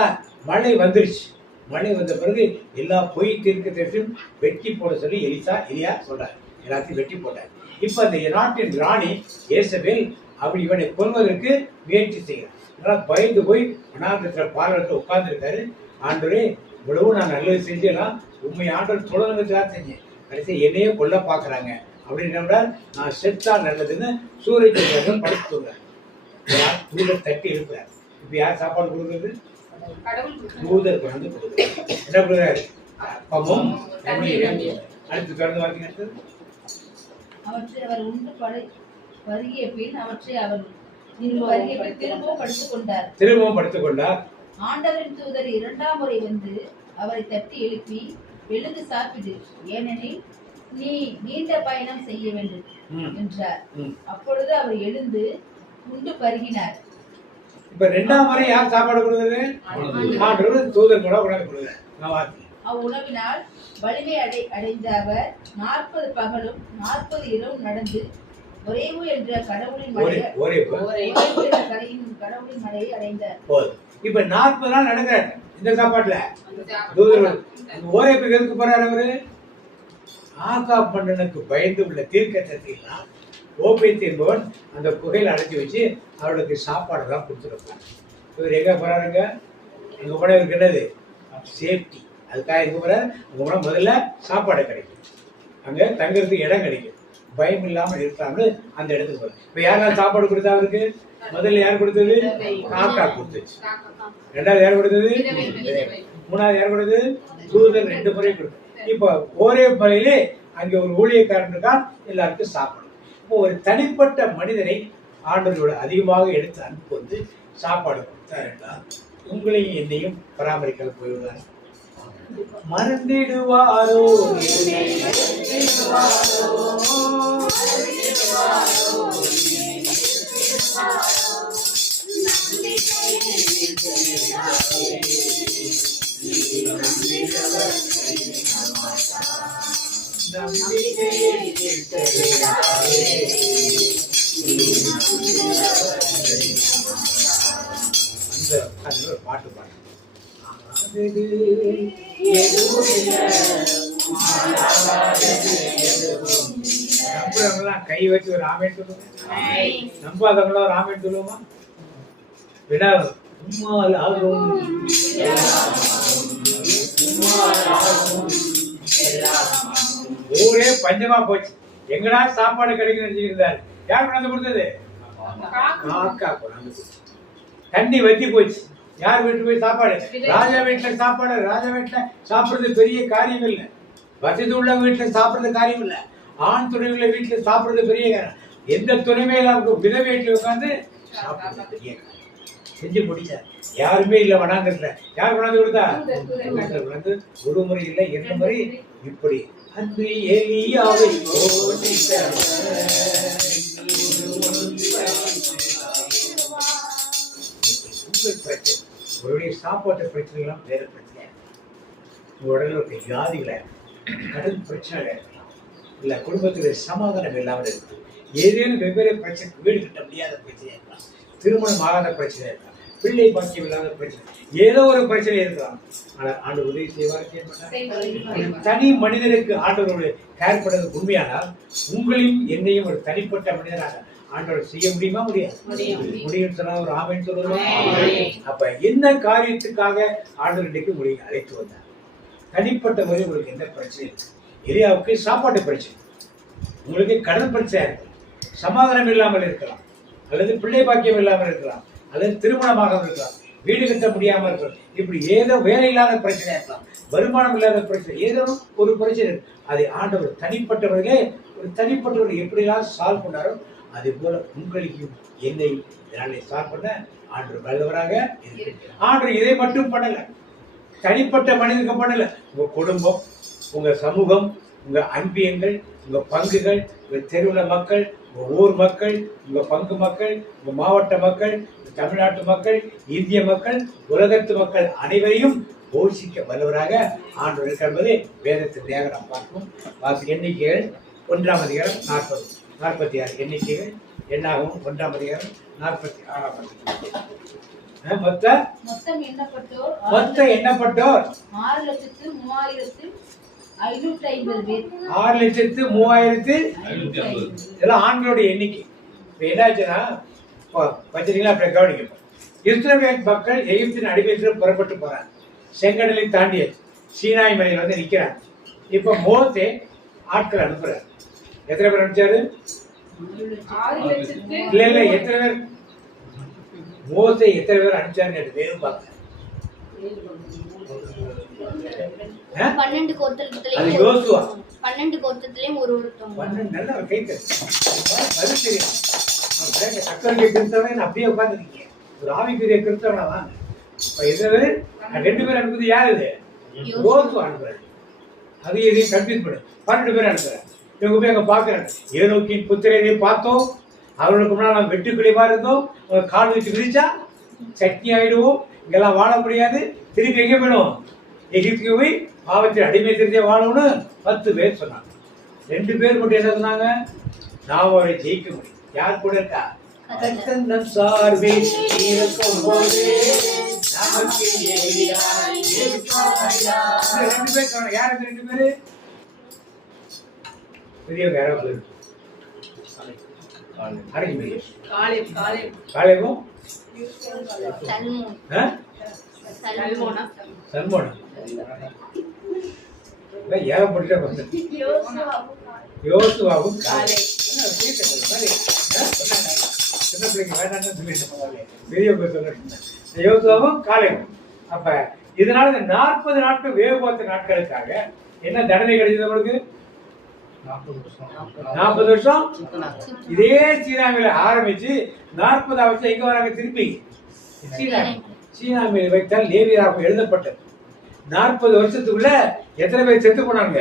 மழை வந்துருச்சு. மழை வந்த பிறகு எல்லா பொய் தீர்க்க தெரியும் வெட்டி போட சொல்லி எலியா சொல்றாரு. எல்லாத்தையும் வெட்டி போட்டார். இப்ப அந்த நாட்டின் ராணி இயேசபேல் அப்படி இவனை கொல்வதற்கு முயற்சி செய்கிறார். இதெல்லாம் பயந்து போய் வனாந்தரத்தில் பாலத்தில் உட்கார்ந்துருக்காரு. ஆண்டவரே, இவ்வளவு நான் நல்லது செஞ்சேன்னா உண்மை ஆண்டவர் தொடர்ந்துதான் செஞ்சேன், கடைசி என்னையே கொல்ல பார்க்குறாங்க அப்படின்னா நான் செத்தா நல்லதுன்னு சூரியன் படுத்து சொல்றாரு. தூதர் தட்டி இருக்கிறார். இப்போ யார் சாப்பாடு கொடுக்குறது? தூதர் கொண்டு கொடுக்குறாரு. என்ன கொடுக்குறாரு? அப்பமும் அடுத்து தொடர்ந்து வார்த்தைங்க. அடுத்தது, அவற்றை அவர் உண்டு பருகிய பின் அவற்றை அவர் பருகிய பின் திரும்பவும் படுத்துக் கொண்டார். ஆண்டவரின் தூதர் 2ஆம் முறை வந்து அவரை தட்டி எழுப்பி, எழுந்து சாப்பிடு, ஏனெனில் நீ நீண்ட பயணம் செய்ய வேண்டும் என்றார். அப்பொழுது அவர் எழுந்து உண்டு பருகினார். இப்ப 2ஆம் முறை யார் சாப்பாடு கொடுக்குறது? ஆண்டவர் தூதர் கூட உணவு கொடுக்குறார். அவ்வுணவினால் வலிமை அடைந்த அவர் 40 பகலும் 40 இரவும் நடந்து ஒரேவு என்ற கடவுளின் மலையை அடைந்தார். இப்ப 40 நாள் நடக்கிறார் இந்த சாப்பாட்டுல. ஓரேப்புக்கு எதுக்கு போறாரு அவரு? ஆகாப் மன்னனுக்கு பயந்து உள்ள தீர்க்கதரிசியெல்லாம் ஓபேத் என்பவன் அந்த குகையில் அடைச்சி வச்சு அவளுக்கு சாப்பாடெல்லாம் கொடுத்துருப்பாங்க. இவர் எங்க போறாருங்க? அங்க போனா இவருக்கு என்னது? சேஃப்டி. அதுக்காக எங்க போறாரு? அங்க போனா முதல்ல சாப்பாடு கிடைக்கும், அங்க தங்குறதுக்கு இடம் கிடைக்கும், பயம் இல்லாமல் இருக்காம அந்த இடத்துக்கு போறாரு. இப்ப யாரெல்லாம் சாப்பாடு கொடுத்தா அவருக்கு? முதல்ல யார் கொடுத்தது? காக்கா கொடுத்துச்சு. 2வது யார் கொடுத்தது? 3வது யார் கொடுத்தது? தூதர் 2 முறை கொடுத்தது. இப்ப ஒரே மலையிலே அங்கே ஒரு ஊழியக்காரன் இருக்கான், எல்லாருக்கும் சாப்பிடணும். இப்போ ஒரு தனிப்பட்ட மனிதரை ஆண்டவரோட அதிகமாக எடுத்து அனுப்பு வந்து சாப்பாடு கொடுத்தார் என்றால் உங்களையும் என்னையும் பராமரிக்க போய்விடுவார். மறந்திடுவாரோ? அந்த பாட்டு பாடு. நம்புறவங்களாம் கை வச்சு ஒரு ஆமேன் சொல்லுங்க. நம்பாதவங்களா ஒரு ஆமேன் சொல்லுவோமா? வினா உம்மால் ஆகும் ஊரே பஞ்சமா போச்சு, எங்கடா சாப்பாடு கிடைக்குன்னு இருந்தாரு. யார் கொண்டாந்து கொடுத்தது? காக்கா கொண்டாந்து கொடுத்தது. தண்ணி வத்தி போச்சு, யார் வீட்டு போய் சாப்பாடு? ராஜா வீட்டுல சாப்பாடு. ராஜா வீட்டுல சாப்பிடுறது பெரிய காரியம் இல்லை, வசதி உள்ள வீட்டுல சாப்பிடுறது காரியம் இல்லை, ஆண் துணைவுள்ள வீட்டுல சாப்பிடுறது பெரிய காரியம். எந்த துணைமையில விதவை வீட்டுல உட்காந்து சாப்பிடுறது பெரிய காரியம். செஞ்சு முடிச்சார். யாருமே இல்ல வனாந்தரத்துல. யார் கொண்டாந்து கொடுத்தா? கொண்டாந்து ஒரு முறை இல்லை 2 முறை. இப்படி அன்று எலியாவை உங்கள் பிரச்சனை, உங்களுடைய சாப்பாட்டு பிரச்சனைலாம் வேற பிரச்சனை, உங்க உடல்ல இருக்க வியாதிகளை, கடன் பிரச்சனைகள் இருக்கலாம், இல்ல குடும்பத்துல சமாதானம் இல்லாமல் இருக்கலாம், ஏதேனும் வெவ்வேறு பிரச்சனை, வீடு கட்ட முடியாத பிரச்சனை இருக்கலாம், திருமணம் ஆகாத பிரச்சனை இருக்கலாம், பிள்ளை பாக்கியம் இல்லாத பிரச்சனை, ஏதோ ஒரு பிரச்சனை இருக்கலாம். ஆனால் ஆண்டவர் உதவி செய்வார். தனி மனிதனுக்கு ஆண்டவருடைய கேர் பண்ணது உண்மையானால் உங்களையும் என்னையும் ஒரு தனிப்பட்ட மனிதனாக ஆண்டவர் செய்ய முடியுமா? முடியாது. முடியும் சொன்னா ஒரு ஆமென் சொல்லுவோம். அப்ப என்ன காரியத்துக்காக ஆண்டவர் இன்னைக்கு உங்களை அழைத்து வந்தார்? தனிப்பட்ட முறை உங்களுக்கு எந்த பிரச்சனை இருக்கு? எலியாவுக்கு சாப்பாட்டு பிரச்சனை, உங்களுக்கு கடன் பிரச்சனை இருக்கலாம், சமாதானம் இல்லாமல் இருக்கலாம், அல்லது பிள்ளை பாக்கியம் இல்லாமல் இருக்கலாம், அல்லது திருமணமாக இருக்கலாம், வீடு கட்ட முடியாமல் இருக்கலாம், இப்படி ஏதோ வேலை இல்லாத பிரச்சனை இருக்கலாம், வருமானம் இல்லாத பிரச்சனை, ஏதோ ஒரு பிரச்சனை இருக்கு. அதை ஆண்டவர் தனிப்பட்டவர்களே ஒரு தனிப்பட்டவர்கள் எப்படிலாம் சால்வ் பண்ணாரோ அதே போல உங்களையும் என்னையும் இதனாலே சால்வ் பண்ண ஆண்டவர் வல்லவராக இருக்கு. ஆண்டவர் இதை மட்டும் பண்ணல, தனிப்பட்ட மனிதனுக்கு பண்ணல, உங்க குடும்பம், உங்க சமூகம், உங்க அன்பியங்கள், உங்க பங்குகள், உங்க தெருவுல மக்கள், உங்க ஊர் மக்கள், உங்க பங்கு மக்கள், உங்க மாவட்ட மக்கள், தமிழ்நாட்டு மக்கள், இந்திய மக்கள், உலகத்து மக்கள் அனைவரையும் போஷிக்க வல்லவராக ஆண்டவர் இருக்கிறது வேதத்திற்காக நாம் பார்ப்போம். வாசி எண்ணிக்கைகள் 1ஆம் அதிகாரம் 40, 46 எண்ணிக்கைகள் என்னாகும் 1ஆம் அதிகாரம் 46. மொத்தம் எண்ணப்பட்டோர் 6,03,550 பேர். 6,03,550 இதெல்லாம் ஆண்களுடைய எண்ணிக்கை. இப்போ என்னாச்சுன்னா வச்சுட்டீங்களா? அப்படியே கவனிக்கணும். இஸ்ரவேல் மக்கள் எகிப்தின் அடிமையிலிருந்து புறப்பட்டு போறாங்க. செங்கடலை தாண்டிய சீனாய் மலையில் வந்து நிக்கிறாங்க. இப்ப மோசே ஆட்கள் அனுப்புறாரு. எத்தனை பேர் அனுப்பிச்சாரு? 6 லட்சத்து இல்ல இல்ல, எத்தனை பேர் மோசே எத்தனை பேர் அனுப்பிச்சாருன்னு வேணும் பார்க்க. 12 அது கோத்திரத்திலையும் யோசுவா. 12 கோத்திரத்திலையும் ஒருத்தவங்க. 12 நல்லா கேட்க பதில் தெரியும். கத்தோலிக்க கிறிஸ்தவன் அப்படியே உட்காந்துருக்கீங்க. ஒரு ஆவிக்குரிய கிறிஸ்தவனா வாங்க. இப்ப எத்தனை பேர்? 2 பேர் அனுப்புது. யாரு இது? யோசுவா அனுப்புறாரு. அது எதையும் கன்ஃபியூஸ் பண்ணு. 12 பேர் அனுப்புறாரு. இவங்க போய் அங்க பாக்குறாங்க. ஏனோக்கின் புத்திரரை பார்த்தோம், அவர்களுக்கு முன்னாடி நம்ம வெட்டுக்கிளிமா இருந்தோம், கால் வச்சு விரிச்சா சட்னி ஆயிடுவோம், இங்கெல்லாம் வாழ முடியாது, திருப்பி எங்க போயிடும்? எகிப்துக்கு போய் பாவத்தில் அடிமை தெரிஞ்ச வாழணும்னு 10 பேர் சொன்னாங்க. 2 பேர் மட்டும் என்ன சொன்னாங்க? நான் அவரை ஜெயிக்க முடியும். யார் கூட இருக்கா? கர்த்தர் சார்பில் இருக்கும்போது நமக்கு எதிராய் இருப்பாயா. 2 பேர் சொன்னாங்க. யார் அந்த 2 பேரு? பெரியவங்க யாராவது பேரு? காலேபும் சல்மோனா சல்மோனா. ஏகப்பட்ட யோசுவாவும் சின்ன பிள்ளைங்க வேண்டாம்னு சொல்லிட்டு பெரியவங்க சொல்லிட்டு யோசுவாவும் காலேபும். அப்ப இதனால இந்த 40 நாட்கள் வேவுபார்த்த நாட்களுக்காக என்ன தண்டனை கிடைச்சது உங்களுக்கு? 40 வருஷம் இதே சீனாவில ஆரம்பிச்சு 40 வருஷம் எங்க வராங்க? திருப்பி சீனாவில் வைத்தால் லேவியராக எழுதப்பட்டது. 40 வருஷத்துக்குள்ள எத்தனை பேர் செத்து போனாங்க?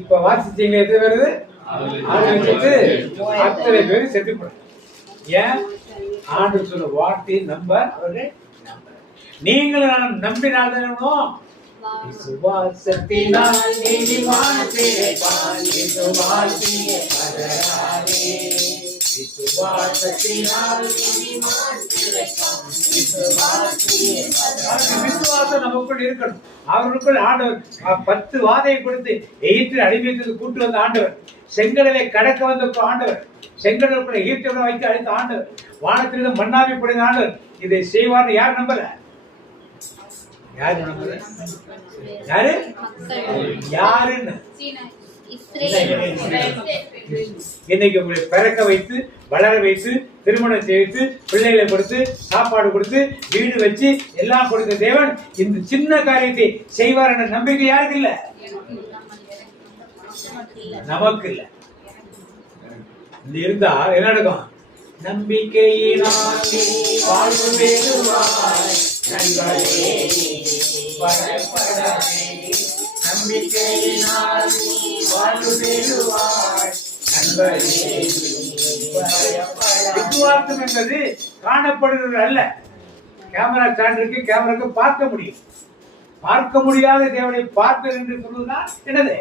இப்ப வாசிச்சீங்க எத்தனை பேரு? 6,00,000. அத்தனை பேர் செத்து போனாங்க. ஏன்? ஆண்டு சொல்ல வார்த்தை நம்பர் அவர்கள் நீங்களும் நம்பினால்தான் விசுவாசத்தினால் நீதிமான் பிழைப்பான். விசுவாசியே பதறாதே. விசுவாசத்தினால் நீதிமான் பிழைப்பான். விசுவாசியே பதறாதே. விசுவாசம் நமக்குள் இருக்கணும். அவர்களுக்குள் ஆண்டவர் 10 வாதையை கொடுத்து எகிப்தில் அடிமையத்துக்கு கூட்டு வந்த ஆண்டவர், செங்கடலை கடக்க வந்த ஆண்டவர், செங்கடலுக்குள்ள எகிப்தில் வைத்து அழைத்த ஆண்டவர், வானத்திலிருந்து மன்னாவி பொழிந்த ஆண்டவர் இதை செய்வார்னு யார் நம்பல? யாரு நம்பல? யாரு? யாருன்னு இன்னைக்கு உங்களை பிறக்க வைத்து வளர வைத்து திருமணம் செய்து பிள்ளைகளை கொடுத்து சாப்பாடு கொடுத்து வீடு வச்சு எல்லாம் கொடுத்த தேவன் இந்த சின்ன காரியத்தை செய்வார் என்ற நம்பிக்கை யாருக்கு இல்ல? நமக்கு இல்ல. இது இருந்தா என்ன நடக்கும்? நம்பிக்கையினால் வாழ்வு பெறுவாய் நண்பரே, பயப்படாதே. நம்பிக்கையினால் வாழ்வு பெறுவாய் நண்பரே, பயப்படாதே. விசுவாசம் என்பது காணப்படுகிறது அல்ல. கேமரா ஸ்டாண்ட் இருக்கு, கேமராக்கு பார்க்க முடியும். பார்க்க முடியாத தேவனை பார்ப்பது என்று சொல்வதுதான் என்னது?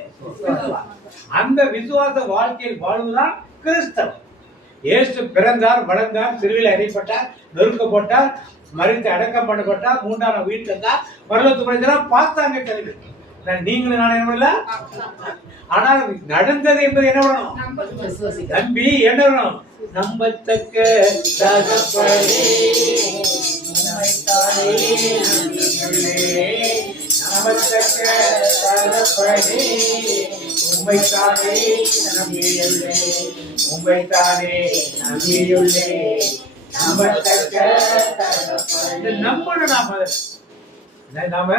அந்த விசுவாச வாழ்க்கையில் வாழ்வதுதான் கிறிஸ்தவம். இயேசு பிறந்தார், வளர்ந்தார், சிலுவையில் அறையப்பட்டார், நொறுக்கப்பட்டார், மரித்து அடக்கம் பண்ணப்பட்டார், 3ஆம் நாள் உயிர் தந்தார், பரலோகத்துக்கு போனார். பார்த்தாங்க தலைவி. நீங்களும் நான் என்ன? ஆனால் நடந்தது என்பது என்ன பண்ணணும்? நம்பி என்ன பண்ணணும்? நம்பத்தக்க தகப்பனே, நம்பத்தக்க தகப்பனே, உம்மைத்தானே நம்பியுள்ளேன், உம்மைத்தானே நம்பியுள்ளேன், நம்பத்தக்க தகப்பனே. நம்பணும். நாம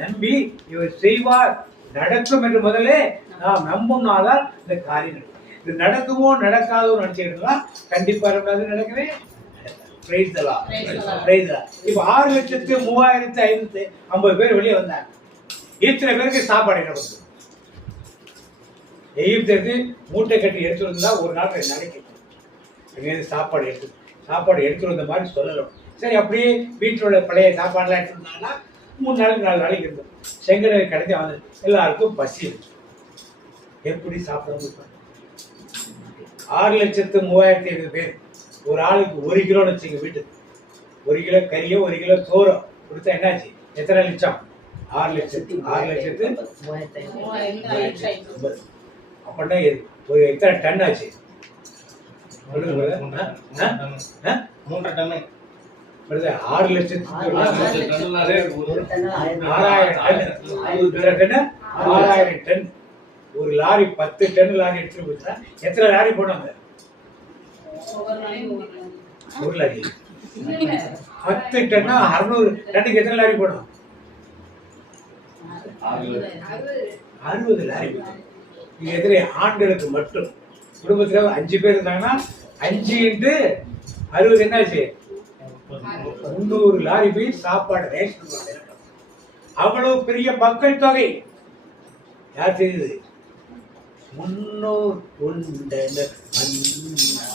நம்பி இவர் செய்வார், நடக்கும் என்று முதலே நாம் நம்பும்னாதான் இந்த காரியம் நடக்கும். இது நடக்குமோ நடக்காதோ நினைச்சுக்கிட்டு கண்டிப்பா நடக்கவே. இப்ப 6,03,550 பேர் வெளியே வந்தாங்க. இத்தனை பேருக்கு சாப்பாடு என்ன பண்ணுது? எகிப்துக்கு மூட்டை கட்டி எடுத்துட்டு வந்தா ஒரு நாள் 2 நாளைக்கு சாப்பாடு எடுத்துட்டு வந்த மாதிரி சொல்லலாம். சரி, அப்படியே வீட்டில் உள்ள பழைய சாப்பாடுலாம் எடுத்துட்டு வந்தாங்கன்னா 3 நாளைக்கு 4 நாளைக்கு இருந்தோம். செங்கடலை கிடைச்சி வந்து எல்லாருக்கும் பசி இருக்கு. எப்படி சாப்பிட? 6,03,550 பேர். ஒரு ஆளுக்கு 1 கிலோன்னு வச்சுங்க. வீட்டுக்கு 1 கிலோ கறியோ 1 கிலோ சோறோ கொடுத்தா என்னாச்சு? எத்தனை லட்சம்? 6,03,550. அப்படின்னா ஒரு எத்தனை டன் ஆச்சு? 3 டன். 6 லட்சத்துக்கு 6 டன்னாலே 6000 டன் 6000 டன். ஒரு லாரி 10 டன் லாரி எடுத்துட்டு போச்சுன்னா எத்தனை லாரி போனாங்க? ஒவ்வொரு நாளையும் ஒரு லாரி 10 டன்னா 600 டன்னுக்கு எத்தனை லாரி போடும்? 60 லாரி போடும். இது எத்தனை ஆண்களுக்கு மட்டும்? குடும்பத்துல 5 பேர் இருந்தாங்கன்னா 5 into 60 என்னாச்சு? 300 லாரி போய் சாப்பாடு ரேஷன் வாங்க. அவ்வளவு பெரிய மக்கள் தொகை யார் தெரியுது? முன்னோர் கொண்டனர் மன்னா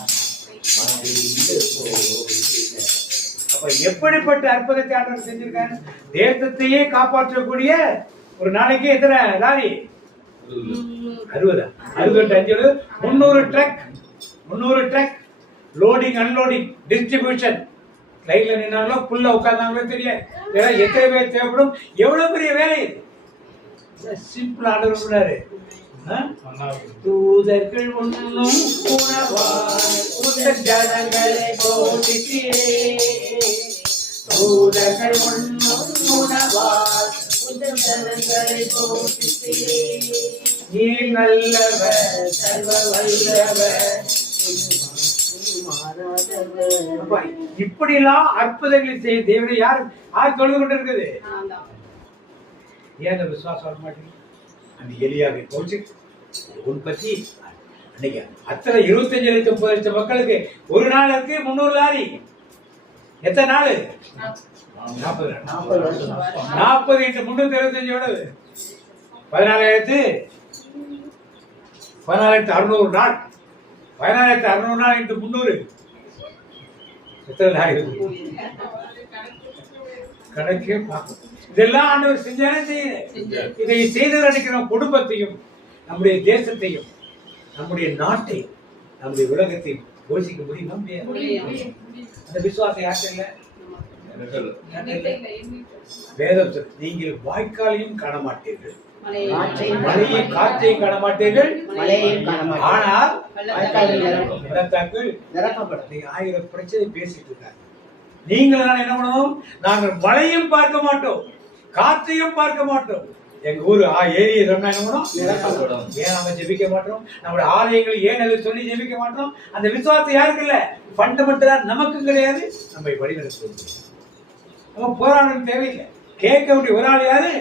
மறைந்து போயின. அப்ப எப்படிப்பட்ட அற்புதத்தை ஆண்டவர் செஞ்சிருக்காரு? தேசத்தையே காப்பாற்றக்கூடிய ஒரு நாளைக்கு எத்தனை லாரி? 60. 65 300 truck. 300 truck loading unloading distribution. லைன்ல நின்னாங்களோ புல்ல உட்கார்ந்தாங்களோ தெரியாது. இதெல்லாம் எத்தனை பேர் தேவைப்படும்? எவ்வளவு பெரிய வேலை இது! சிம்பிள் ஆர்டர் சொன்னாரு. தூதர்கள் ஒன்னும் உணவாய் உந்தன் ஜனங்களை போதிக்கிறே. தூதர்கள் ஒன்னும் உணவாய் உந்தன் ஜனங்களை போதிக்கிறே. நீ நல்லவர் சர்வ வல்லவர். இப்படி எல்லாம் அற்புதங்களை செய்ய தேவனை யார் தொழுது கொண்டு இருக்குது? ஏன் அந்த விசுவாசம் வர மாட்டேங்குது? அந்த எலியாவை போச்சு உன் பத்தி அன்னைக்கு அத்தனை 25 லட்சம் 30 லட்சம் மக்களுக்கு ஒரு நாளுக்கு 300 லாரி. எத்தனை நாள்? 40 into 325 எவ்வளவு? 14,600 நாள். 14,600 நாள் into 300 எத்தனை லாரி? கணக்கே பார்க்கணும். இதெல்லாம் ஆண்டவர் செஞ்சாலே செய்யல. இதை செய்தது அன்னைக்கு நம்ம குடும்பத்தையும் நம்முடைய தேசத்தையும் நம்முடைய நாட்டையும் நம்முடைய உலகத்தையும் போஷிக்க முடியுமா? அந்த விசுவாசம் யாருக்கு இல்லை? வேதம் சொல்லுது, நீங்கள் வாய்க்காலையும் காண மாட்டீர்கள், மழையை காற்றையும் காண மாட்டீர்கள், ஆனால் நிரப்பப்படும். நீங்க 1000 பிரச்சனை பேசிட்டு இருக்காங்க. நீங்கள் என்ன பண்ணணும்? நாங்கள் மழையும் பார்க்க மாட்டோம், காற்றையும் பார்க்க மாட்டோம். எங்க ஊரு ஏரியை சொன்னா என்ன பண்ணும்? ஏன் நம்ம ஜெபிக்க மாட்டோம்? நம்மளுடைய ஆலயங்கள் ஏன் அதை சொல்லி ஜெபிக்க மாட்டோம்? அந்த விசுவாசம் யாருக்கு இல்ல? ஃபண்டமெண்டலா நமக்கும் கிடையாது. நம்ம வழிநடத்துவது நம்ம போராடணும் தேவையில்லை. கேட்க வேண்டிய ஒரு ஆள் யாரு?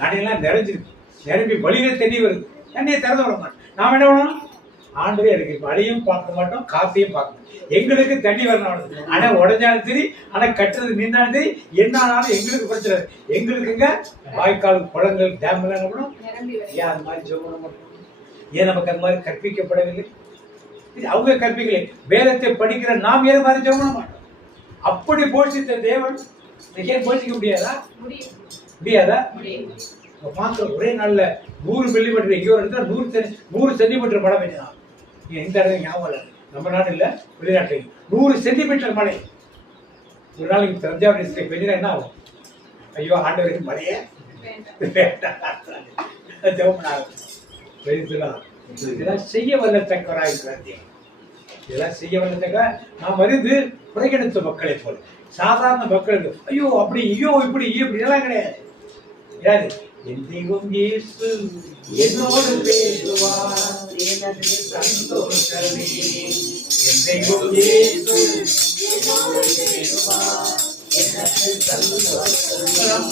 நாடெல்லாம் நிறைஞ்சிருக்கு, நிரம்பி வழியில தண்ணி வருது, தண்ணியை திறந்து விட மாட்டோம். நாம என்ன பண்ணணும்? ஆண்டவே இருக்கு, மழையும் பார்க்க மாட்டோம், காத்தையும் பார்க்க மாட்டோம். எங்களுக்கு தண்ணி வரணும், ஆனா உடஞ்சாலும் சரி, ஆனா கட்டுறது நின்னாலும் சரி, என்ன ஆனாலும் எங்களுக்கு பிரச்சனை. எங்களுக்குங்க வாய்க்கால், குளங்கள், டேம் எல்லாம் என்ன ஏன் அது மாதிரி ஜெபம் பண்ண மாட்டோம்? ஏன் நமக்கு அது மாதிரி கற்பிக்கப்படவில்லை? அவங்க கற்பிக்கலை. வேதத்தை படிக்கிற நாம் ஏன் மாதிரி ஜெபம் பண்ண மாட்டோம்? அப்படி போஷித்த தேவன் ஏன் போஷிக்க முடியாதா? முடியாதா? பார்க்க ஒரே நாள்ல 100 மில்லிமீட்டர், எங்கேயோ இடத்துல 100 சென்டிமீட்டர் மழை பெய்யலாம். எந்த இடத்துல ஞாபகம் இல்லை, நம்ம நாடு இல்ல, வெளிநாட்டில் 100 சென்டிமீட்டர் மழை ஒரு நாளைக்கு தஞ்சாவூர் டிஸ்ட்ரிக்ட் பெய்யா என்ன ஆகும்? ஐயோ ஆண்டவருக்கு மழையே இதெல்லாம் செய்ய வல்ல தக்கவராய் இதெல்லாம் செய்ய வல்ல தக்க. நாம் அறிந்து புறக்கணித்த மக்களை போல சாதாரண மக்களுக்கு ஐயோ அப்படி ஐயோ இப்படி இப்படி எல்லாம் கிடையாது. யாரு? என் தெய்வம் இயேசு என்னோடு பேசுவார், எனது சந்தோஷமே. என் தெய்வம் இயேசு என்னோடு பேசுவார், எனது சந்தோஷமே.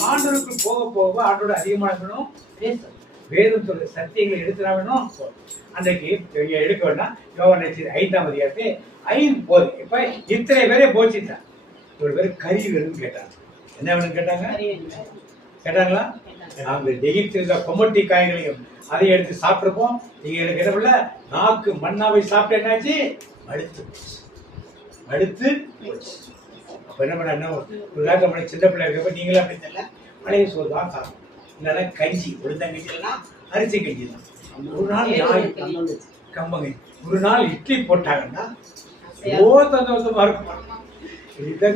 ஆண்டவருக்கு போக போக ஆண்டோட அதிகமாகணும் பேசணும். வேதம் சொல்ற சத்தியங்களை எடுத்துனா வேணும். அன்றைக்கு எடுக்க வேண்டாம். யோவான் 5ஆம் அதிகாரத்தை 5 போது. இப்ப இத்தனை பேரே போச்சுட்டான். ஒரு பேர் கறி வேணும்னு கேட்டாங்க. என்ன வேணும்னு கேட்டாங்க? கேட்டாங்களா? நாங்கள் எகிப்திருந்த கொமட்டி காய்களையும் அதை எடுத்து சாப்பிட்டுருப்போம். நீங்க எனக்கு என்ன பண்ணல, நாக்கு மண்ணாவை சாப்பிட்டு என்னாச்சு? மடுத்து அப்ப என்ன பண்ண, ஒரு நேரத்தில் சின்ன பிள்ளை இருக்கப்ப நீங்களும் அப்படி தெரியல, பழைய சோறு தான் சாப்பிடும். இல்லைன்னா கஞ்சி, உளுந்தங்கஞ்சி எல்லாம் அரிசி கஞ்சி தான். ஒரு நாள் கம்பங்கஞ்சி, ஒரு நாள் இட்லி போட்டாங்கன்னா சந்தோஷமா இருக்கும்.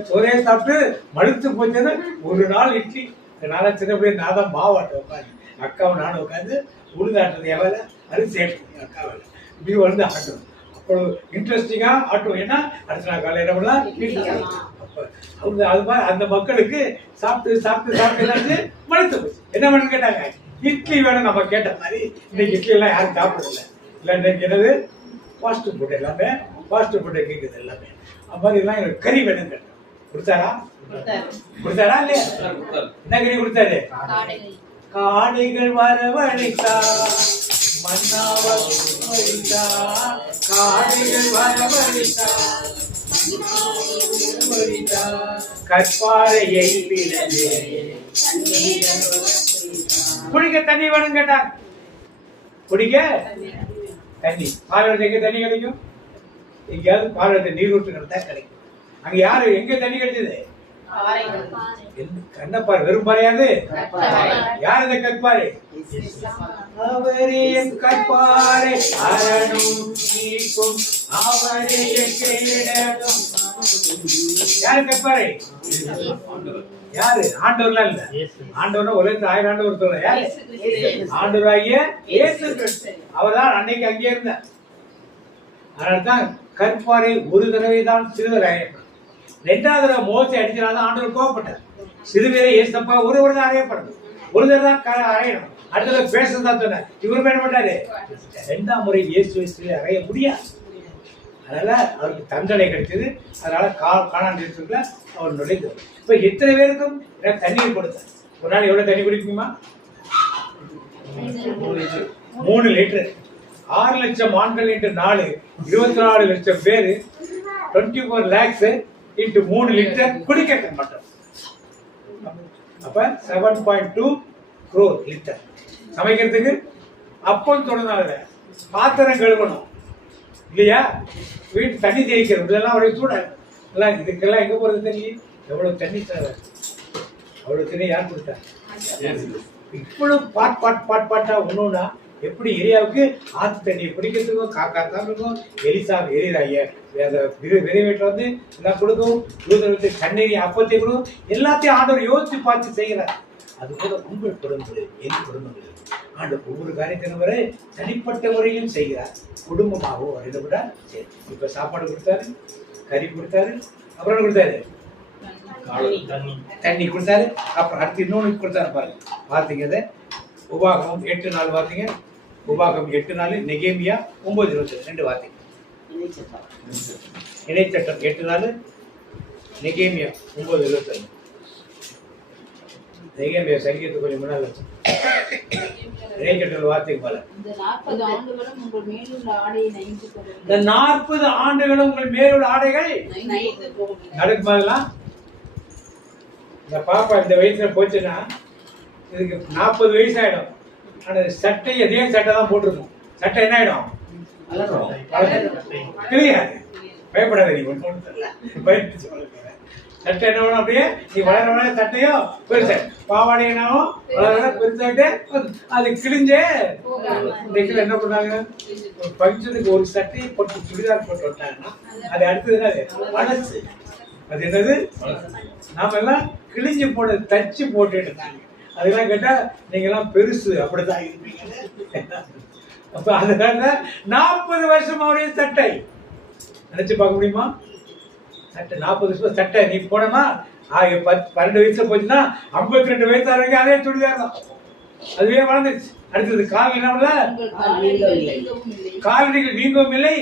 சோறையை சாப்பிட்டு மடுத்து போச்சது. ஒரு நாள் இட்லி, நாளா சின்ன பிள்ளை நான் தான் மாவாட்ட உட்காந்து அக்காவை நானும் உட்காந்து உளுந்தாட்டுறது எவ்வளோ அரிசி எடுத்து அக்காவில் இப்படி வந்து ஆட்டணும். ஒரு இன்ட்ரெஸ்டிங்கா ஆட்டும். ஏன்னா அடுத்த நாள் காலையில என்ன பண்ணலாம், இட்லி சாப்பிடலாம். அப்ப அவங்க அது மாதிரி அந்த மக்களுக்கு சாப்பிட்டு சாப்பிட்டு சாப்பிட்டு என்னாச்சு, மனசு போச்சு. என்ன பண்ணு கேட்டாங்க, இட்லி வேணும். நம்ம கேட்ட மாதிரி இன்னைக்கு இட்லி எல்லாம் யாரும் சாப்பிடல. இல்லை இன்னைக்கு என்னது ஃபாஸ்ட் ஃபுட், எல்லாமே ஃபாஸ்ட் ஃபுட்டை கேட்குது எல்லாமே. அது மாதிரி எல்லாம் எனக்கு கறி வேணும் கேட்டேன். கொடுத்தாரா இல்லையா? என்ன கறி கொடுத்தாரு? காடைகள் வரவழைத்தா மன்னாவழித்தா, காடைகள் வரவழைத்தா கற்பாறையை பிளந்து. குடிக்க தண்ணி வேணும் கேட்டாங்க. குடிக்க தண்ணி, பாலைவனத்துல எங்க தண்ணி கிடைக்கும்? எங்கேயாவது பாலைவனத்தை நீரூற்றுகள் தான் கிடைக்கும். அங்க யாரு எங்க தண்ணி கிடைச்சது? கண்ணப்பாறை. வெறும் பாறையாது, யார் இந்த கற்பாறை? அவரே என் கற்பாறை, அரணும் நீக்கும் அவரே என் கேடகம். யாரு கற்பாறை? யாரு? ஆண்டவர்லாம் இல்ல. ஆண்டவர்னா உலகத்துல 1000 ஆண்டவர் சொல்ல. யாரு? ஆண்டவராகிய இயேசு கிறிஸ்து. அவர்தான் அன்னைக்கு அங்கே இருந்தார். அதனால்தான் கற்பாறை ஒரு தடவை தான் சிறுவர் அறையப்படும். 2வது தடவை மோசை அடிச்சனால ஆண்டவர் கோவப்பட்டார். சிறுவரை ஏசப்பா ஒருவர் தான் அறையப்படும், ஒரு தடவை தான் அறையணும். அடுத்த பேசதான் சொன்னார். இவரு என்ன பண்ணாரு? 2ஆம் முறை இயேசு அறைய முடியாது. அதனால அவருக்கு தண்டனை கிடைச்சது. அதனால காணான் தேசத்துல அவர் நுழைந்தார். இப்ப எத்தனை பேருக்கும் தண்ணீர் கொடுத்தார்? ஒரு நாள் எவ்வளவு தண்ணி குடிக்குமா? 3 லிட்டர். 6 லட்சம் ஆண்கள் இன்று 4 24 லட்சம் பேரு 24 lakhs இன்டு 3 லிட்டர் குடிக்க மாட்டோம். அப்ப 7.2 crore லிட்டர். சமைக்கிறதுக்கு அப்பம் தொடர்ந்தாங்க, பாத்திரம் கழுவணும் இல்லையா, வீட்டு தண்ணி தேய்க்கிறது, இதெல்லாம் அவருடைய சூழல் எல்லாம். இதுக்கெல்லாம் எங்க போறது தண்ணி? எவ்வளவு தண்ணி தேவை? அவ்வளவு தண்ணி யார் கொடுத்தா? இவ்வளவு பாட்டா ஒண்ணுன்னா எப்படி ஏரியாவுக்கு ஆத்து தண்ணியை பிடிக்கிறதுக்கும் காக்கா தாங்களுக்கும் எலிராய விரைவேட்டில் வந்து எல்லாம் கொடுக்கும், யூதர்களுக்கு தண்ணீரை அப்பத்தை கொடுக்கும், எல்லாத்தையும் ஆண்டவர் யோசிச்சு பார்த்து செய்கிறார். அது போல உங்கள் குடும்பங்கள், என் குடும்பங்கள் ஆண்டவர் ஒவ்வொரு காரியத்திலும் வரை தனிப்பட்ட முறையிலும் செய்கிறார். குடும்பமாகவும் வரையில கூட சரி. இப்ப சாப்பாடு கொடுத்தாரு, கறி கொடுத்தாரு, அப்புறம் கொடுத்தாரு தண்ணி கொடுத்தாரு. அப்புறம் அடுத்து இன்னொன்று கொடுத்தாரு பாருங்க. பார்த்தீங்க உபாகமம் 8 நாள் பார்த்தீங்க. உபாகமம் 8 நாள், நெகேமியா 9:22 2 வார்த்தைங்க. இணைச்சட்டம் 8 நாள், நெகேமியா 9:22. நெகேமியா சங்கீதத்துக்கு கொஞ்சம் முன்னால் இணைச்சட்டம் வார்த்தைக்கு போல. இந்த 40 ஆண்டுகளும் உங்கள் மேலுள்ள ஆடையை நைந்து கொள்ளுங்கள். இந்த 40 ஆண்டுகளும் உங்கள் மேலுள்ள ஆடைகள் நைந்து கொள்ளுங்கள். நடக்கு மாதிரிலாம் இந்த பாப்பா இந்த வயசுல போச்சுன்னா இதுக்கு 40 வயசு ஆயிடும். ஆனால் சட்டை அதே சட்டை தான் போட்டிருக்கோம். சட்டை என்ன ஆயிடும்? கிளியாது. பயப்படாத, நீ ஒன்றும் தெரியல, பயப்பட்டு சொல்லுங்க. சட்டை என்ன வேணும்? அப்படியே நீ வளர வளர சட்டையோ பெருசா, பாவாடை என்னாவும் வளர வளர பெருசாகிட்டே அது கிழிஞ்சே. இந்த என்ன பண்ணாங்க, ஒரு பஞ்சனுக்கு ஒரு சட்டையை போட்டு சுடிதார் போட்டு விட்டாங்கன்னா அது அடுத்தது என்னது? பழசு. அது என்னது? நாம எல்லாம் கிழிஞ்சு போட்டு தச்சு போட்டுட்டு இருந்தாங்க. அதெல்லாம் கேட்டா நீங்க எல்லாம் பெருசு அப்படித்தான் இருப்பீங்க. அப்ப அதனால 40 வருஷம் அவருடைய சட்டை நினைச்சு பார்க்க முடியுமா? சட்டை 40 வருஷம் சட்டை நீ போனமா 12 வயசுல போச்சுன்னா 52 வயசா இருக்கு அதே சுடிதார் தான். அதுவே வளர்ந்துருச்சு. அடுத்தது கால் என்ன பண்ணல? காலடிகள் நீங்கவும் இல்லை.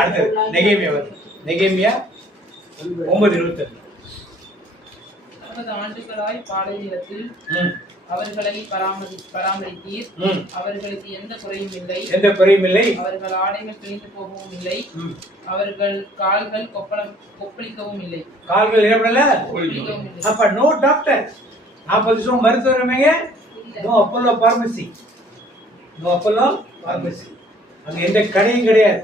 அடுத்தது நெகேமியா வருது. நெகேமியா 9:22. 40 ஆண்டுகளாய் பாளையத்தில் அவர்களை பராமரித்தீர். அவர்களுக்கு எந்த குறையும் இல்லை. அவர்கள் ஆடைகள் கிழிந்து போகவும் இல்லை. அவர்கள் கால்கள் கொப்பளிக்கவும் இல்லை. கால்கள் என்ன பண்ணல? அப்ப நோ டாக்டர். 40 வருஷம் மருத்துவமனைங்க. No Apollo pharmacy. அங்க எந்த கடையும் கிடையாது.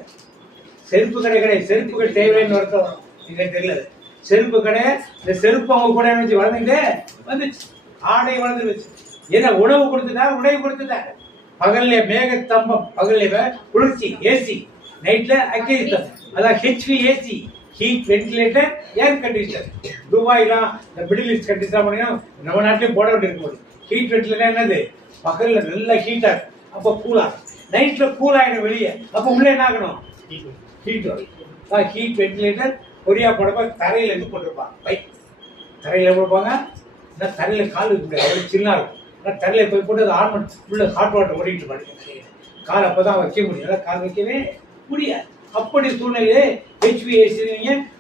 செருப்பு கடை கிடையாது. செருப்புகள் தேவைன்னு வருத்தம் இங்க தெரியல. செருப்பு கடை, இந்த செருப்பு அவங்க கூட வச்சு வளர்ந்துட்டே வந்துச்சு. ஆடை வளர்ந்துருச்சு. ஏன்னா உணவு கொடுத்துட்டாரு, உணவு கொடுத்துட்டாரு. பகல்ல மேகஸ்தம்பம், பகல்ல குளிர்ச்சி ஏசி, நைட்ல அக்கேஸ்தம். அதான் HVAC, heat ventilator, air conditioner. துபாய்லாம் இந்த மிடில் ஈஸ்ட் கண்ட்ரிஸ் பண்ணீங்கன்னா நம்ம நாட்டிலையும் போட வேண்டியிருக்க முடியும். ஹீட் வென்டிலேட்டர் என்னது? பகல்ல நல்லா ஹீட்டா அப்போ கூலா. நைட்ல கூல் ஆகிடும் வெளியே. அப்போ உள்ள என்ன ஆகணும்? ஹீட் வரும். ஹீட் வென்டிலேட்டர் பொரியா போடப்ப தரையில இருந்து போட்டிருப்பாங்க. பைக் தரையில போடுவாங்க. தரையில கால் வைக்க முடியாது, அவ்வளோ சின்ன இருக்கும். தரையில போய் போட்டு அது ஆன் பண்ணி உள்ள ஹாட் வாட்டர் ஓடிட்டு பாருங்க. கால் அப்பதான் வைக்க முடியும், கால் வைக்கவே முடியாது. அப்படி சூழ்நிலையே HVAC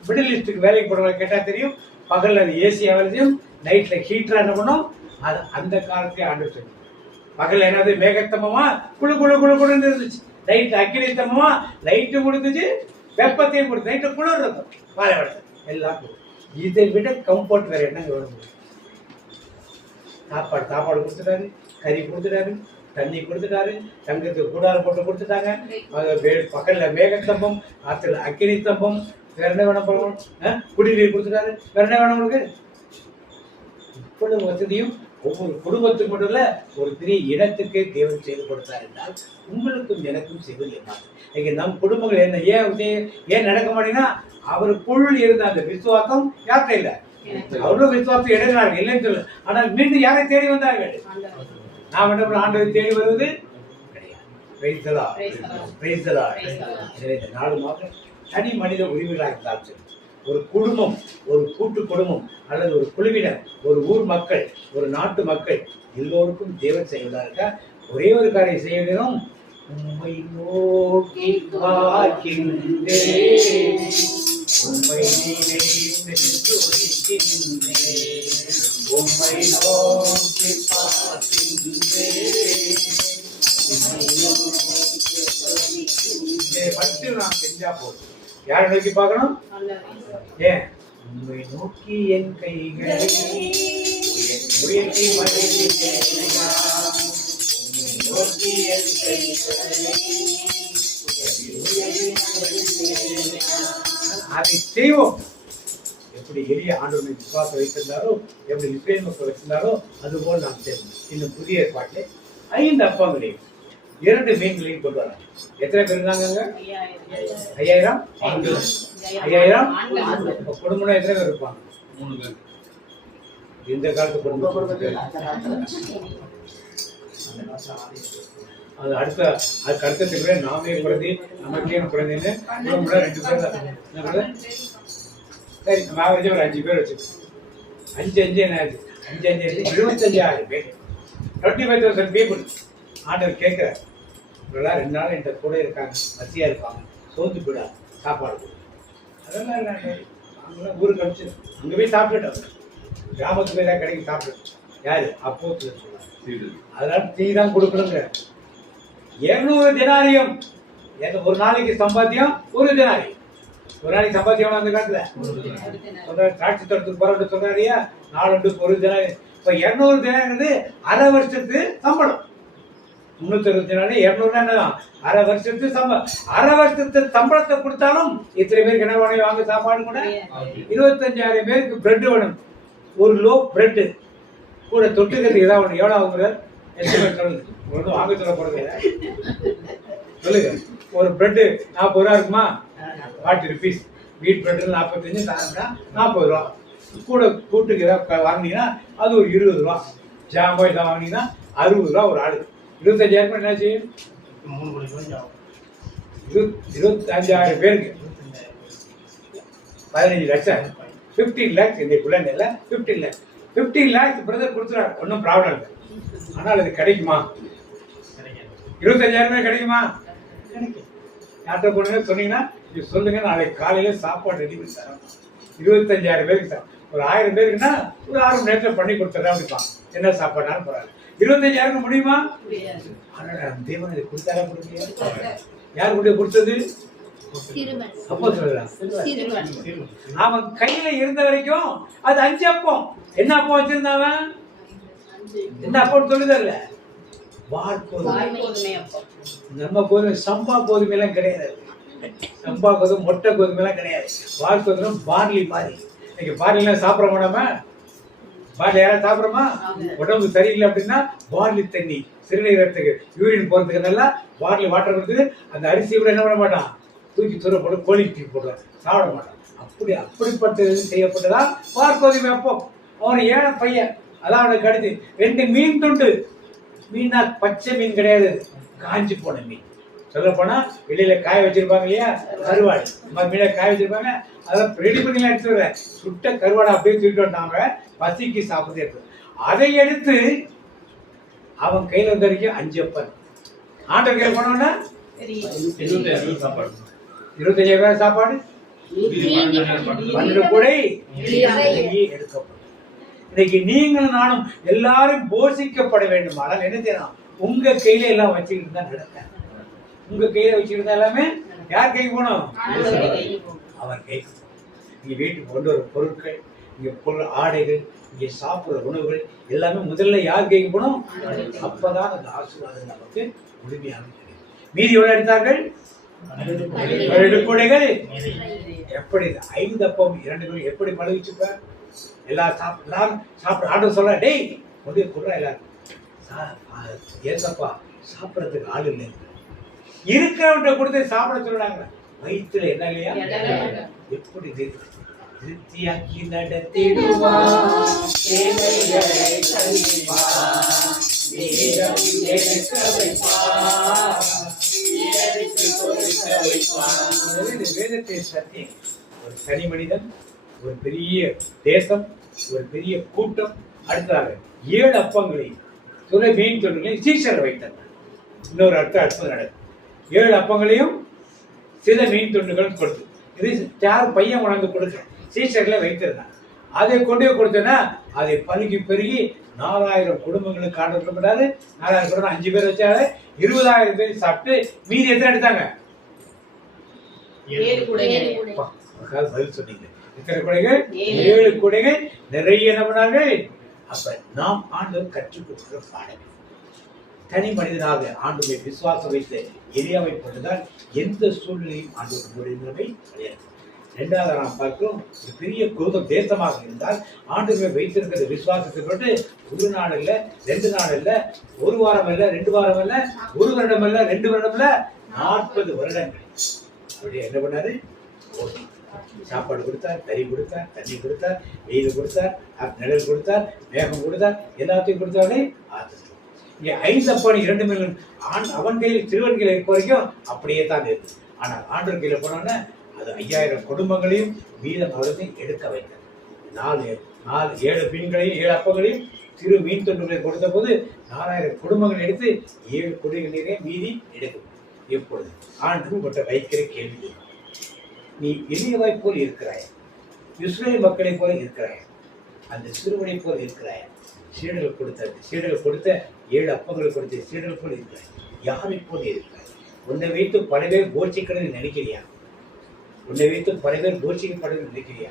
மிடில் ஈஸ்ட்டுக்கு வேலைக்கு போடுறவங்க கேட்டா தெரியும். பகல்ல அது ஏசியா வேலையும், நைட்ல ஹீட்டரா என்ன பண்ணும். அது அந்த காலத்தையே ஆண்டு சொல்லி பகல் என்னது மேகத்தமமா குழு குழு குழு குழுன்னு இருந்துச்சு. நைட் அக்கினித்தமமா லைட்டு கொடுத்துச்சு, வெப்பத்தையும் கொடுத்து. நைட்டு குளிர் இருக்கும், பாலைவனத்தை எல்லாம். இதை விட கம்ஃபர்ட் வேற என்ன வேணும்? சாப்பாடு கொடுத்துட்டாரு, கறி கொடுத்துட்டாரு, தண்ணி கொடுத்துட்டாரு, தங்கத்துக்கு கூடாரம் போட்டு கொடுத்துட்டாங்க. பக்கத்துல மேகத்தம்பம், ஆத்துல அக்கினி ஸ்தம்பம், வேற என்ன வேணும் போகணும்? குடிநீர் கொடுத்துட்டாரு, வேற என்ன வேணும் உங்களுக்கு? இவ்வளவு வசதியும் ஒவ்வொரு குடும்பத்துக்கு மட்டும் இல்ல, ஒரு பெரிய இனத்துக்கே தேவன் செய்து கொடுத்தார் என்றால் உங்களுக்கும் எனக்கும் செய்வதில்லை. இங்க நம் குடும்பங்கள் என்ன ஏன் நடக்க மாட்டேங்கன்னா அவருக்குள் இருந்த அந்த விசுவாசம் யார்கிட்ட இல்லை. அவ்வளவு விசுவாசம் இடையினார்கள் இல்லைன்னு சொல்லு. ஆனால் மீண்டும் யாரை தேடி வந்தார்கள்? நாம் என்ன ஆண்டவரை தேடி வருவது கிடையாது. நாலு மாதம் தனி மனித உரிமைகளாக இருந்தால் சரி, ஒரு குடும்பம், ஒரு கூட்டு குடும்பம் அல்லது ஒரு குழுவினர், ஒரு ஊர் மக்கள், ஒரு நாட்டு மக்கள் எல்லோருக்கும் தேவன் செய்வதாக ஒரே ஒரு காரியம் செய்ய வேண்டும். உம்மை நோக்கி பார்க்கின்றேன், உம்மை நினைத்து துதிக்கின்றேன், உம்மை நோக்கி பார்க்கின்றேன், உம்மை நோக்கி பார்க்கின்றேன். மட்டும் நாம் செஞ்சா போதும். யாரை நோக்கி பார்க்கணும்? ஏன்? உம்மை நோக்கி என் கைகளை உயர்த்தி மகிழ்கிறேன், உம்மை நோக்கி என் கைகளை அதை செய்வோம். எப்படி எளிய ஆண்டவனை விசுவாசம் வைத்திருந்தாரோ, எப்படி இஸ்ரேல் மக்கள் வச்சிருந்தாரோ அதுபோல் நாம் செய்வோம். இன்னும் புதிய ஏற்பாட்டிலே 5 அப்பங்களையும் 2 மீன்களையும் கொண்டு வரோம். எத்தனை பேர் இருந்தாங்க? 5000. 5000 குடும்பம். எத்தனை பேர் இருப்பாங்க? 3 பேர். இந்த காலத்து குடும்பம். அது அதுக்கு அடுத்த நாமே குழந்தை, நமக்கே குழந்தைன்னு 2 பேர் தான். சரி, நம்ம ஆவரேஜா ஒரு 5 பேர் வச்சுக்கோங்க. 5 என்ன ஆச்சு? 5 25,000 பேர், 25,000 people. ஆண்டவர் கேட்கிறார், இவரெல்லாம் 2 நாள் என்கிட்ட கூட இருக்காங்க, பசியா இருப்பாங்க, சோர்ந்து போயிடாது, சாப்பாடு. அதெல்லாம் இல்லை, நாங்களாம் ஊருக்கு அனுப்பிச்சு அங்கே போய் சாப்பிட்டுட்டோம். கிராமத்துக்கு போய் தான் கிடைக்கும் சாப்பிட்டு. யாரு? அப்போ சொல்லுவாங்க. அதனால டீ தான் கொடுக்கணுங்க. 200 தினாரியம். ஒரு நாளைக்கு சம்பாத்தியம் 1 தினாரியம். ஒரு நாளைக்கு சம்பாத்தியம் அந்த காலத்துல காட்சி தோட்டத்துக்கு போறோம்னு சொல்றாரியா, 4 1 தினாரியம். இப்ப 200 தினாரியம் அரை வருஷத்துக்கு சம்பளம். 360 நாள் 200 என்னதான் அரை வருஷத்துக்கு சம்பளம். அரை வருஷத்துக்கு சம்பளத்தை கொடுத்தாலும் இத்தனை பேருக்கு என்ன வேணும்? வாங்க சாப்பாடு கூட 25,000 பேருக்கு பிரெட் வேணும். ஒரு லோ பிரெட் கூட தொட்டுக்கிறதுக்கு ஏதாவது ஒன்று எவ்வளோ ஆகுங்கிறார்? எஸ்டிமேட் சொல்லுங்க. ஒன்றும் வாங்க சொல்ல போறது சொல்லுங்க. ஒரு பிரெட்டு 40 ரூபா இருக்குமா? 40 rupees. வீட் பிரெட் 45, 40 ரூபா. கூட கூட்டுக்கு ஏதாவது வாங்கினீங்கன்னா அது ஒரு 20 ரூபா. ஜாமான் இதை வாங்கினீங்கன்னா 60 ரூபா ஒரு ஆளு. 25,000 என்னாச்சு? 25,000 பேருக்கு 15 லட்சம். 15 lakhs இந்த குழந்தைல 15 lakhs. 15 lakhs பிரதர் கொடுத்துறாரு, ஒன்றும் ப்ராப்ளம் இல்லை. ஆனால் அது கிடைக்குமா? 25,000 கிடைக்குமா? கிடைக்கும். யார்கிட்ட போனீங்க சொன்னீங்கன்னா இது சொல்லுங்க, நாளைக்கு காலையில சாப்பாடு ரெடி பண்ணி தரோம். 25,000 பேருக்கு சார். ஒரு 1000 பேருக்குன்னா ஒரு 6 மணி நேரத்தில் பண்ணி கொடுத்துறா அப்படிப்பாங்க. என்ன சாப்பாடுனாலும் போறாரு. 25,000 முடியுமா? தேவன் இதை கொடுத்தாரா? கொடுக்கலையா? யார் கூட கொடுத்தது? அப்போ சொல்றான், அவன் கையில இருந்த வரைக்கும் அது 5 அப்பம். என்ன அப்பம் வச்சிருந்தாவன்? என்ன அப்பம் சொல்லுதல்ல? நம்ம கோதுமை, சம்பா கோதுமை எல்லாம் கிடையாது. சம்பா கோதுமை, மொட்டை கோதுமை எல்லாம் கிடையாது. வால் கோதுமை பார்லி மாதிரி. இன்னைக்கு பார்லிலாம் சாப்பிட மாட்டாம? பார்லி யாராவது சாப்பிட்றோமா? உடம்பு சரியில்லை அப்படின்னா பார்லி தண்ணி, சிறுநீரகத்துக்கு யூரின் போறதுக்கு நல்லா பார்லி வாட்டர் கொடுத்து அந்த அரிசியை கூட என்ன பண்ண மாட்டான்? தூக்கி தூர போட்டு கோழிக்கு போடுறான், சாப்பிட மாட்டான். அப்படிப்பட்டது செய்யப்பட்டதா பார்க்கோதுமை அப்பம். அவன் ஏழை பையன், அதான் அவனுக்கு கிடைச்சி 2 மீன் துண்டு. மீனா பச்சை மீன் கிடையாது, காஞ்சி போன மீன். சொல்ல போனா வெளியில காய வச்சிருப்பாங்க இல்லையா, கருவாடு, மீனை காய வச்சிருப்பாங்க, அதெல்லாம் ரெடி பண்ணி எடுத்து வர சுட்ட கருவாடை அப்படியே தூக்கிட்டு வந்தாங்க, பசிக்கு சாப்பிட்டு எடுத்து. அதை எடுத்து அவன் கையில வந்த வரைக்கும் 5 அப்பன். ஆண்டவர் கையில போனோம்னா 25,000 சாப்பாடு, 25,000 சாப்பாடு, 12 கூடை எடுக்கப்படும். இன்னைக்கு நீங்களும் நானும் எல்லாரும் போஷிக்கப்பட வேண்டும். ஆனால் என்ன செய்யணும், உங்க கையில எல்லாம் வச்சுக்கிட்டு தான் நடக்க. உங்க கையில வச்சுக்கிட்டு எல்லாமே யார் கைக்கு போகணும், அவர் கைக்கு. நீங்க வீட்டுக்கு கொண்டு வர பொருட்கள், இங்க பொருள் ஆடைகள், இங்க சாப்பிடுற உணவுகள் எல்லாமே முதல்ல யார் கைக்கு போகணும், அப்பதான் அந்த ஆசீர்வாதம் நமக்கு முழுமையாக கிடைக்கும். மீதி எவ்வளவு எடுத்தார்கள், 12 கூடைகள். எப்படி 5 அப்பம் 2 கூடை எப்படி பழகிச்சுப்ப, எல்லாரும் சாப்பிட ஆண்டு சொல்ல, டேய் கொண்டு கொடுறா எல்லாரும். ஏசப்பா சாப்பிடறதுக்கு ஆள் இல்லை, இருக்கிறவன்ட்ட கொடுத்து சாப்பிட சொல்றாங்க. வயிற்றுல என்ன இல்லையா, எப்படி திருப்தியாக்கி வேதத்தை சத்தியம். ஒரு தனி மனிதன், ஒரு பெரிய தேசம், ஒரு பெரிய கூட்டம், அடுத்ததாக 7 அப்பங்களை துணை மீன் தொண்டுகளை சீஷர் வைத்தார். இன்னொரு அற்புதம் நடக்கும். 7 அப்பங்களையும் சில மீன் துண்டுகளும் கொடுத்து, இது யார் பையன் உணர்ந்து கொடுக்க சீஷர்களை வைத்திருந்தாங்க. அதை கொண்டு போய் கொடுத்தனா அதை பழுகி பெருகி 4000 குடும்பங்களுக்கு ஆண்டப்படாது. 4000 குடும்பம் 5 பேர் வச்சாரு, 20,000 பேர் சாப்பிட்டு மீதி எத்தனை எடுத்தாங்க, 7 கூடைகள். பதில் சொன்னீங்க. எத்தனை கூடைகள், 7 கூடைகள் நிறைய என்ன பண்ணார்கள். அப்ப நாம் ஆண்டவர் கற்றுக் கொடுக்கிற பாடம். தனி மனிதனாக ஆண்டவரை விசுவாசம் வைத்து எலியாவை போட்டதால் எந்த சூழ்நிலையும் ஆண்டவர் முடிந்தவை கிடையாது. 2வது நாம் பார்க்கிறோம், ஒரு பெரிய குருதம் தேசமாக இருந்தால் ஆண்டவரை வைத்திருக்கிற விசுவாசத்தை கொண்டு 1 நாள் இல்ல, 2 நாள் இல்ல, 1 வாரம் இல்ல, 2 வாரம் இல்ல, 1 வருடம் இல்ல, 2 வருடம் இல்ல, 40 வருடங்கள் அப்படியே என்ன பண்ணாரு, சாப்பாடு கொடுத்தார், கறி கொடுத்தார், தண்ணி கொடுத்தார், வெயில் கொடுத்தார், நிழல் கொடுத்தார், மேகம் கொடுத்தார், எல்லாத்தையும் கொடுத்தாலே ஆத்து. இங்க 5 அப்பம் 2 மீன் அவன் கையில் சிறுவன் கையில் இருக்க வரைக்கும் அப்படியே தான் இருக்கு. ஆனால் ஆண்டவர் கையில போனோன்னா அது 5000 குடும்பங்களையும் மீதம் அவர்களையும் எடுக்க வைத்தார். 7 மீன்களையும் 7 அப்பங்களையும் சிறு மீன் தொண்டுகளை கொடுத்த போது 4000 குடும்பங்கள் எடுத்து 7 குடிகளே மீதி எடுக்கும். எப்பொழுது ஆண்டவர் கொண்ட வைக்கிற கேள்வி, நீ எளியவாய் போல் இருக்கிறாய், இஸ்ரேல் மக்களை போல இருக்கிறாய், அந்த சிறுவனை போல் இருக்கிறாய், சீடர்கள் கொடுத்த 7 அப்பங்களை கொடுத்த சீடர்கள் போல் இருக்கிறாய், யாரை போல இருக்கிறாய்? உன்னை வைத்து பல பேர் போஷிக்கணும்னு நினைக்கிறியா? உன்னை வைத்து பல பேர் போஷிக்கப்படணும்னு நினைக்கிறியா?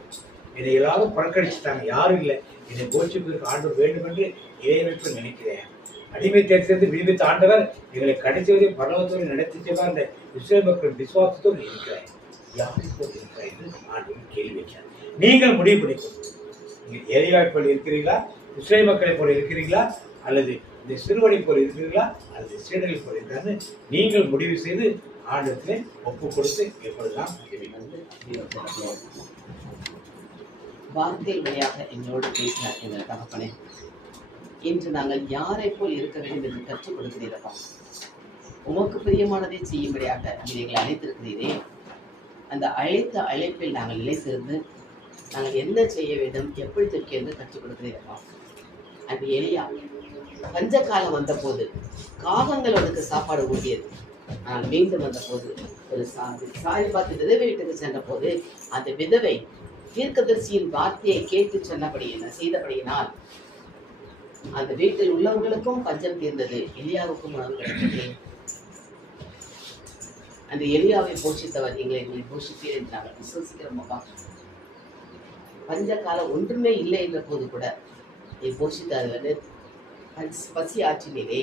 என்னை எல்லாரும் புறக்கணிச்சுட்டாங்க, யாரும் இல்லை, என்னை போஷிப்பதற்கு ஆண்டவர் வேண்டும் என்று இறைவைப்பு நினைக்கிறேன். அடிமை தேர்ந்து விடுவித்த ஆண்டவர் எங்களை கடைசி வரை பரலோகத்தோடு நடத்தி செல்வார். அந்த இஸ்ரேல் மக்கள் விசுவாசத்தோடு இருக்கிறாய், யாரை போல் இருக்கிறாய் என்று ஆண்டவர் கேள்வி வைக்கிறார். நீங்கள் முடிவு பண்ணிக்கணும். நீங்கள் எலியாவை போல் இருக்கிறீர்களா, இஸ்ரேல் மக்களை போல இருக்கிறீர்களா, அல்லது இந்த சிறுவனை போல் இருக்கிறீர்களா, அல்லது சீடரை போல் இருக்கிறான்னு நீங்கள் முடிவு செய்து ஆண்டவத்திலே ஒப்பு கொடுத்து எப்பொழுதெல்லாம் வார்த்தை வழியாக எங்களோடு பேசினார் எங்கள் தகப்பனே. இன்று நாங்கள் யாரை போல் இருக்க வேண்டும் என்று கற்றுக் கொடுக்கிறீரப்பா. உமக்கு பிரியமானதை செய்யும்படியாக நீங்கள் எங்களை அழைத்திருக்கிறீரே. அந்த அழைப்பில் நாங்கள் நிலைத்திருந்து நாங்கள் என்ன செய்ய வேண்டும், எப்படி தூக்கி என்று கற்றுக் கொடுக்கிறீரப்பா. அந்த எலியா பஞ்ச காலம் வந்த போது காகங்களுக்கு சாப்பாடு ஊட்டியது. ஆனால் மீண்டும் வந்த போது ஒரு சாரி பார்த்து விதவை வீட்டுக்கு சென்ற போது அந்த விதவை தீர்க்கதரிசியின் வார்த்தையை கேட்டு செய்தபடியினால் அந்த வீட்டில் உள்ளவர்களுக்கும் பஞ்சம் தீர்ந்தது, எலியாவுக்கும் உணவு கிடைத்தது. அந்த எலியாவை போஷித்தவர் எங்களை போஷித்தீர் என்று நாங்கள் விசுவசிக்கிறோம். பஞ்ச காலம் ஒன்றுமே இல்லை என்ற போது கூட நீ போஷித்தார் வந்து பசி ஆற்றினே.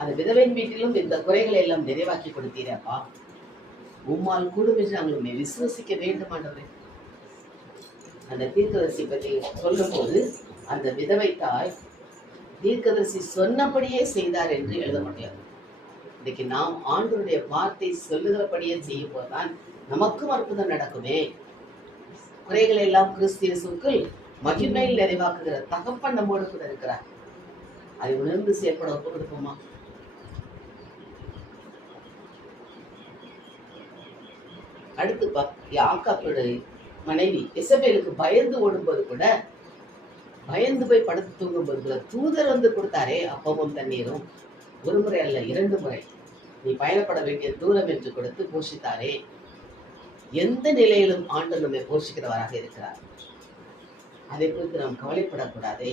அந்த விதவையின் வீட்டிலும் இந்த குறைகளை எல்லாம் நிறைவாக்கி கொடுத்தீரப்பா. உம்மால் கூடும் என்று நாங்கள் விசுவசிக்க வேண்டுமானவரே. அந்த தீர்க்கதரிசி பற்றி சொல்லும் போது அந்த விதவை தாய் தீர்க்கதரிசி சொன்னபடியே செய்தார் என்று எழுத முடியாது. இன்னைக்கு நாம் ஆண்டவருடைய வார்த்தை சொல்லுகிறபடியே செய்யும் போதுதான் நமக்கும் அற்புதம் நடக்குமே. குறைகளை எல்லாம் கிறிஸ்து இயேசுவுக்குள் மகிமையில் நிறைவாக்குகிற தகப்பன் நம்மோடு கூட இருக்கிறார். அதை உணர்ந்து செயல்பட ஒப்பு கொடுப்போமா? அடுத்து யாக்காப்புடைய மனைவி இசபேலுக்கு பயந்து ஓடும்போது கூட, பயந்து போய் படுத்து தூங்கும்போது கூட தூதர் வந்து கொடுத்தாரே அப்பமும் தண்ணீரும். ஒரு முறை அல்ல, 2 முறை. நீ பயணப்பட வேண்டிய தூரம் என்று கொடுத்து போஷித்தாரே. எந்த நிலையிலும் ஆண்டவர் நம்மை போஷிக்கிறவராக இருக்கிறார். அதை குறித்து நாம் கவலைப்படக்கூடாதே.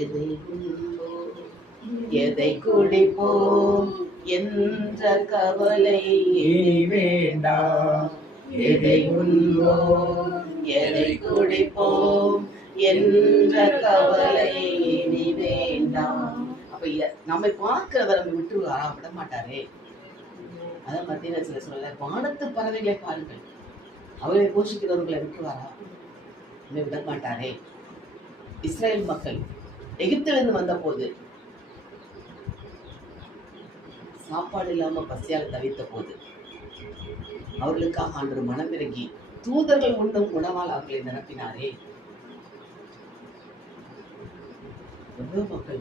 எதை உண்போம், எதை குடிப்போம் என்ற கவலை இனி வேண்டாம். எதை உண்போம், எதை குடிப்போம் என்ற கவலை இனி வேண்டாம். அப்ப நம்மை பார்க்கிறவர் நம்ம விட்டு விட மாட்டாரே. அதான் மத்திய சில சொல்ல, வானத்து பறவைகளை பாருங்கள், அவரை போஷிக்கிறவர்களை விட்டுவாரா? நம்மை விட மாட்டாரே. இஸ்ரேல் மக்கள் எகிப்திலிருந்து வந்த போது, சாப்பாடு இல்லாம பசியால் தவித்த போது, அவர்களுக்காக ஆண்டவர் மனமிறங்கி தூதர்கள் உண்ணும் உணவால் அவர்களை நிரப்பினாரே. எவ்வளவு மக்கள்,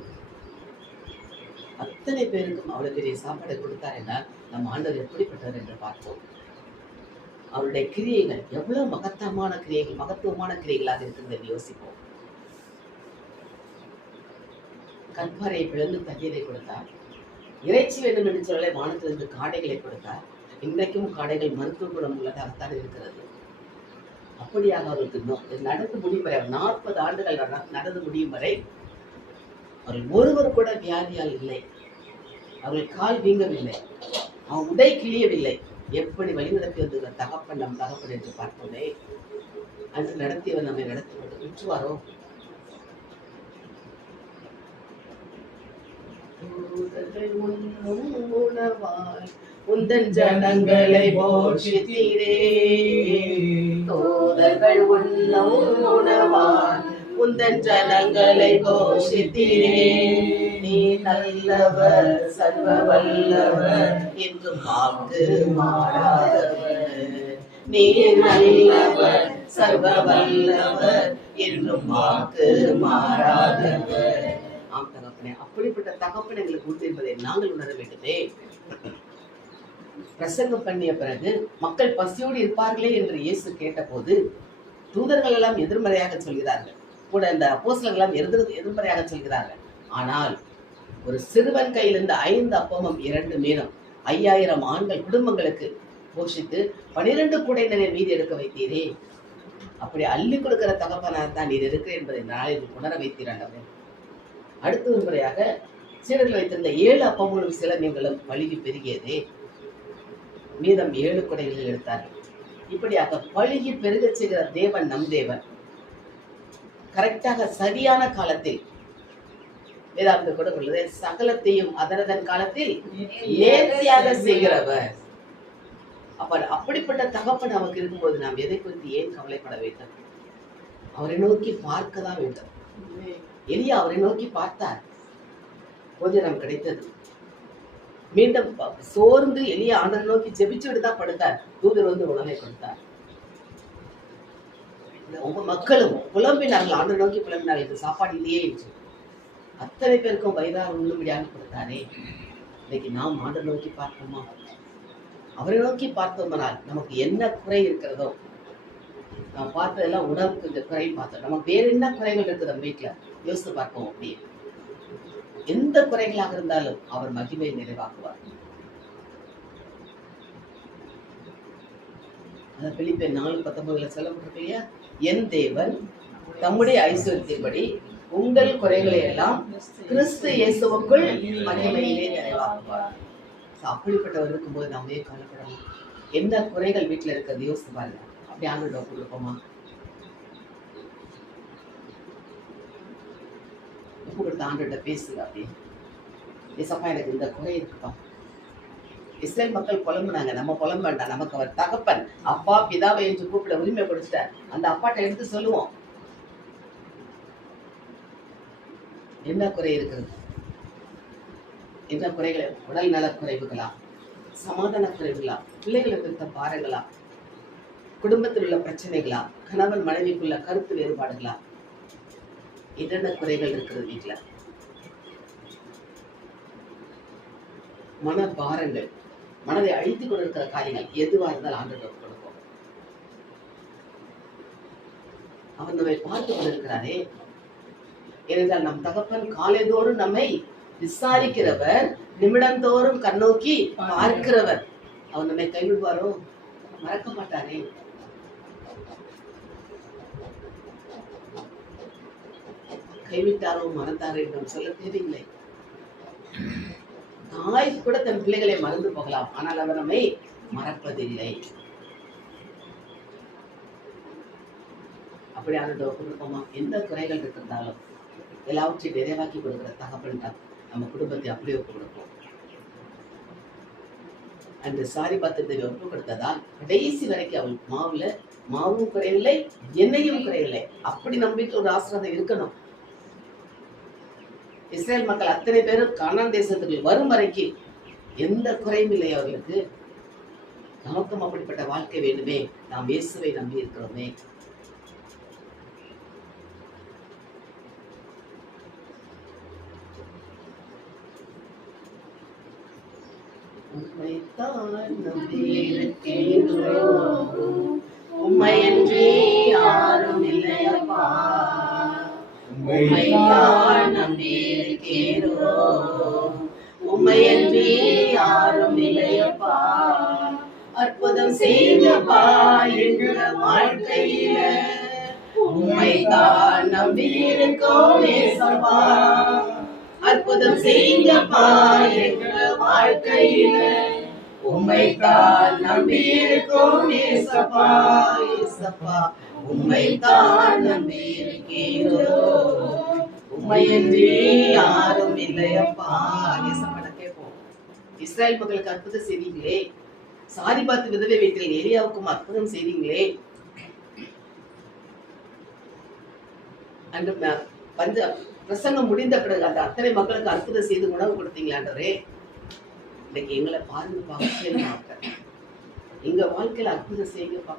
அத்தனை பேருக்கும் அவ்வளவு பெரிய சாப்பாடு கொடுத்தார் என்றால் நம் ஆண்டவர் எப்படிப்பட்டவர் என்று பார்ப்போம். அவருடைய கிரியைகள் எவ்வளவு மகத்துவமான கிரியைகளாக இருக்கிறது என்று யோசிப்போம். கற்பாறையை பிளந்து தண்ணீரை கொடுத்தார். இறைச்சி வேண்டும் என்று சொல்ல வானத்திலிருந்து காடைகளை கொடுத்தார். இன்றைக்கும் காடைகள் மருத்துவ குணம் உள்ளதாகத்தான் இருக்கிறது. அப்படியாக அவருக்கு நடந்து முடியும் வரை, 40 ஆண்டுகள் நடந்து முடியும் வரை அவர்கள் ஒருவர் கூட வியாதியால் இல்லை. அவர்கள் கால் வீங்கவில்லை, அவன் உடை கிழியவில்லை. எப்படி வழிநடத்தி வந்த தகப்பன் நம் தகப்பன் என்று பார்ப்போமே. அன்று நடத்தியவர் நம்மை நடத்தி விட்டுவாரோ? உணவாய் உந்தன் ஜனங்களை போஷித்தீரே. தூதர்கள் உண்ணும் உணவாய் உந்தன் ஜனங்களை போஷித்தீரே. நீ நல்லவர், சர்வ வல்லவர், என்றும் வாக்கு மாறாதவர். நீ நல்லவர், சர்வ வல்லவர், என்றும் வாக்கு மாறாதவர். ஆம் தகப்பனே, அப்படிப்பட்ட தகப்பன் எங்களுக்கு உண்டு என்பதை நாங்கள் உணர வேண்டுமே. பிரசங்கம் பண்ணிய பிறகு மக்கள் பசியோடு இருப்பார்களே என்று இயேசு கேட்டபோது தூதர்கள் எல்லாம் எதிர்மறையாக சொல்கிறார்கள், கூட இந்த அப்போஸ்தலர்கள் எல்லாம் எதிர்மறையாக சொல்கிறார்கள். ஆனால் ஒரு சிறுவன் கையிலிருந்து 5 அப்பமும் 2 மீனும் 5000 ஆண்கள் குடும்பங்களுக்கு போஷித்து 12 கூடையினரை மீதி எடுக்க வைத்தீரே. அப்படி அள்ளி கொடுக்கிற தகப்பனாகத்தான் நீர் இருக்கிற என்பதை நாளில் உணர வைத்தீராண்டவர். அடுத்த ஒரு முறையாக சீடர்கள் வைத்திருந்த 7 அப்பமும் சில மீன்களும் பழுகி பெருகியதே. மீதம் 7 குடைகளில் எடுத்தார்கள். இப்படியாக பழுகி பெருக செய்கிற தேவன் நம் தேவன். கரெக்டாக சரியான காலத்தில் வேதாந்த கூட உள்ளது, சகலத்தையும் அதனதன் காலத்தில் நேர்த்தியாக செய்கிறவர். அப்படிப்பட்ட தகப்பன் நமக்கு இருக்கும்போது நாம் எதை குறித்து ஏன் கவலைப்பட வேண்டும்? அவரை நோக்கி பார்க்க தான் வேண்டும். எலியா அவரை நோக்கி பார்த்தார், போஜனம் கிடைத்தது. மீண்டும் சோர்ந்து எலியா ஆண்டரை நோக்கி ஜெபிச்சுட்டு தான் படுத்தார். தூதர் வந்து உணவை கொடுத்தார். உங்க மக்களும் புலம்பினார்கள், ஆண்டரை நோக்கி புலம்பினார்கள், இது சாப்பாடு இல்லையே என்று. அத்தனை பேருக்கும் வயிறார் உண்ணும்படியாக கொடுத்தாரே. இன்னைக்கு நாம் ஆண்டரை நோக்கி பார்ப்போமா? அவரை நோக்கி பார்த்தோம்னால் நமக்கு என்ன குறை இருக்கிறதோ, நாம் பார்த்ததெல்லாம் உணவுக்கு இந்த குறை பார்த்தோம், நமக்கு வேற என்ன குறைகள் இருக்குது நம்ம வீட்டுல யோசித்து பார்ப்போம். அப்படியே எந்த குறைகளாக இருந்தாலும் அவர் மகிமை நிறைவாக்குவார். பிலிப்பியர் 4:19 சொல்லப்பட்டிருக்கு இல்லையா? என் தேவன் தம்முடைய ஐஸ்வர்யத்தின்படி உங்கள் குறைகளை எல்லாம் கிறிஸ்து இயேசுவுக்குள் மகிமையிலே நிறைவாக்குவார். அப்படிப்பட்டவர் இருக்கும்போது நம்மே கவலைப்படணும். என்ன குறைகள் வீட்டுல இருக்கிறது யோசித்து பாருங்க. அப்படி ஆண்டோட கொடுப்போமா? உப்பு கொடுத்த ஆண்டோட பேசுங்க. அப்படி ஏசப்பா எனக்கு இந்த குறை இருக்குப்பா. இஸ்ரேல் மக்கள் புலம்புனாங்க, நம்ம புலம்ப வேண்டாம், நமக்கு அவர் தகப்பன் அப்பா பிதாவை என்று கூப்பிட உரிமை கொடுத்துட்டார். அந்த அப்பாட்ட எடுத்து சொல்லுவோம் என்ன குறை இருக்கிறது, என்ன குறைகள், உடல் நல குறைவுகளா, சமாதான குறைவுகளா, பிள்ளைகளுக்கு இருந்த பாரங்களா, குடும்பத்தில் உள்ள பிரச்சனைகளா, கணவன் மனைவிக்குள்ள கருத்து வேறுபாடுகளா, என்னென்ன குறைகள் இருக்கிறது வீட்டுல, மன பாரங்கள், மனதை அழித்துக் கொண்டிருக்கிற காரியங்கள் எதுவா இருந்தாலும் ஆண்டவருக்கு கொடுப்போம். அவர் நம்மை பார்த்து கொண்டிருக்கிறாரே. ஏனென்றால் நம் தகப்பன் காலைதோறும் நம்மை விசாரிக்கிறவர், நிமிடந்தோறும் கண்ணோக்கி பார்க்கிறவர். அவர் நம்மை கைவிடுவாரோ? மறக்க மாட்டாரே. கைவிட்டாரோ மறந்தாரோ என்று சொல்ல தேவையில்லை. தாய் கூட தன் பிள்ளைகளை மறந்து போகலாம், ஆனால் அவர் நம்மை மறப்பதில்லை. அப்படி ஆனந்தோ கொடுப்போமா? எந்த குறைகள் இருக்கிறாலும் எல்லாவற்றையும் நிறைவாக்கி கொடுக்கிற தகப்பன் தான் நம்ம குடும்பத்தை அப்படியே ஒப்பு கொடுப்போம். அந்த சாரி பாத்திரத்தை ஒப்பு கொடுத்ததால் கடைசி வரைக்கும் அவள் மாவும் குறையவில்லை, எண்ணெயும் குறையவில்லை. அப்படி நம்ம வீட்டில் ஒரு ஆசீர்வாதம் இருக்கணும். இஸ்ரேல் மக்கள் அத்தனை பேரும் கானான் தேசத்துக்கு வரும் வரைக்கும் எந்த குறையும் இல்லை அவர்களுக்கு. நமக்கும் அப்படிப்பட்ட வாழ்க்கை வேண்டுமே. நாம் இயேசுவை நம்பி இருக்கிறோமே. உம்மையன்றி யாரும் இல்லையப்பா, உம்மைத்தான் நம்பியிருக்கிறோம். உம்மையன்றி யாரும் இல்லையப்பா, அற்புதம் செய்தப்பா என்ற வாழ்க்கையில. உம்மைத்தான் நம்பியிருக்கோம் ஏசப்பா, அற்புதம் செய்தப்பா என்ற வாழ்க்கையில. உம்மைத்தான் நம்பியிருக்கோம் ஏசப்பா, ஏசப்பா உம்மைத்தான் நம்பியிருக்கிறோம். உம்மையன்றி யாரும் இல்லையப்பா. ஏசப்பட கேட்போம். இஸ்ரேல் மக்களுக்கு அற்புதம் செய்தீங்களே, சாரிபாத் விதவை வீட்டில் ஏலியாவுக்கும் அற்புதம் செய்தீங்களே. அந்த பிரசங்கம் முடிந்த பிறகு அந்த அத்தனை மக்களுக்கு அற்புதம் செய்து உணவு கொடுத்தீங்களாண்டவரே. இன்னைக்கு எங்களை பாருங்கப்பா, எங்க வாழ்க்கையில அற்புதம் செய்யுங்கப்பா.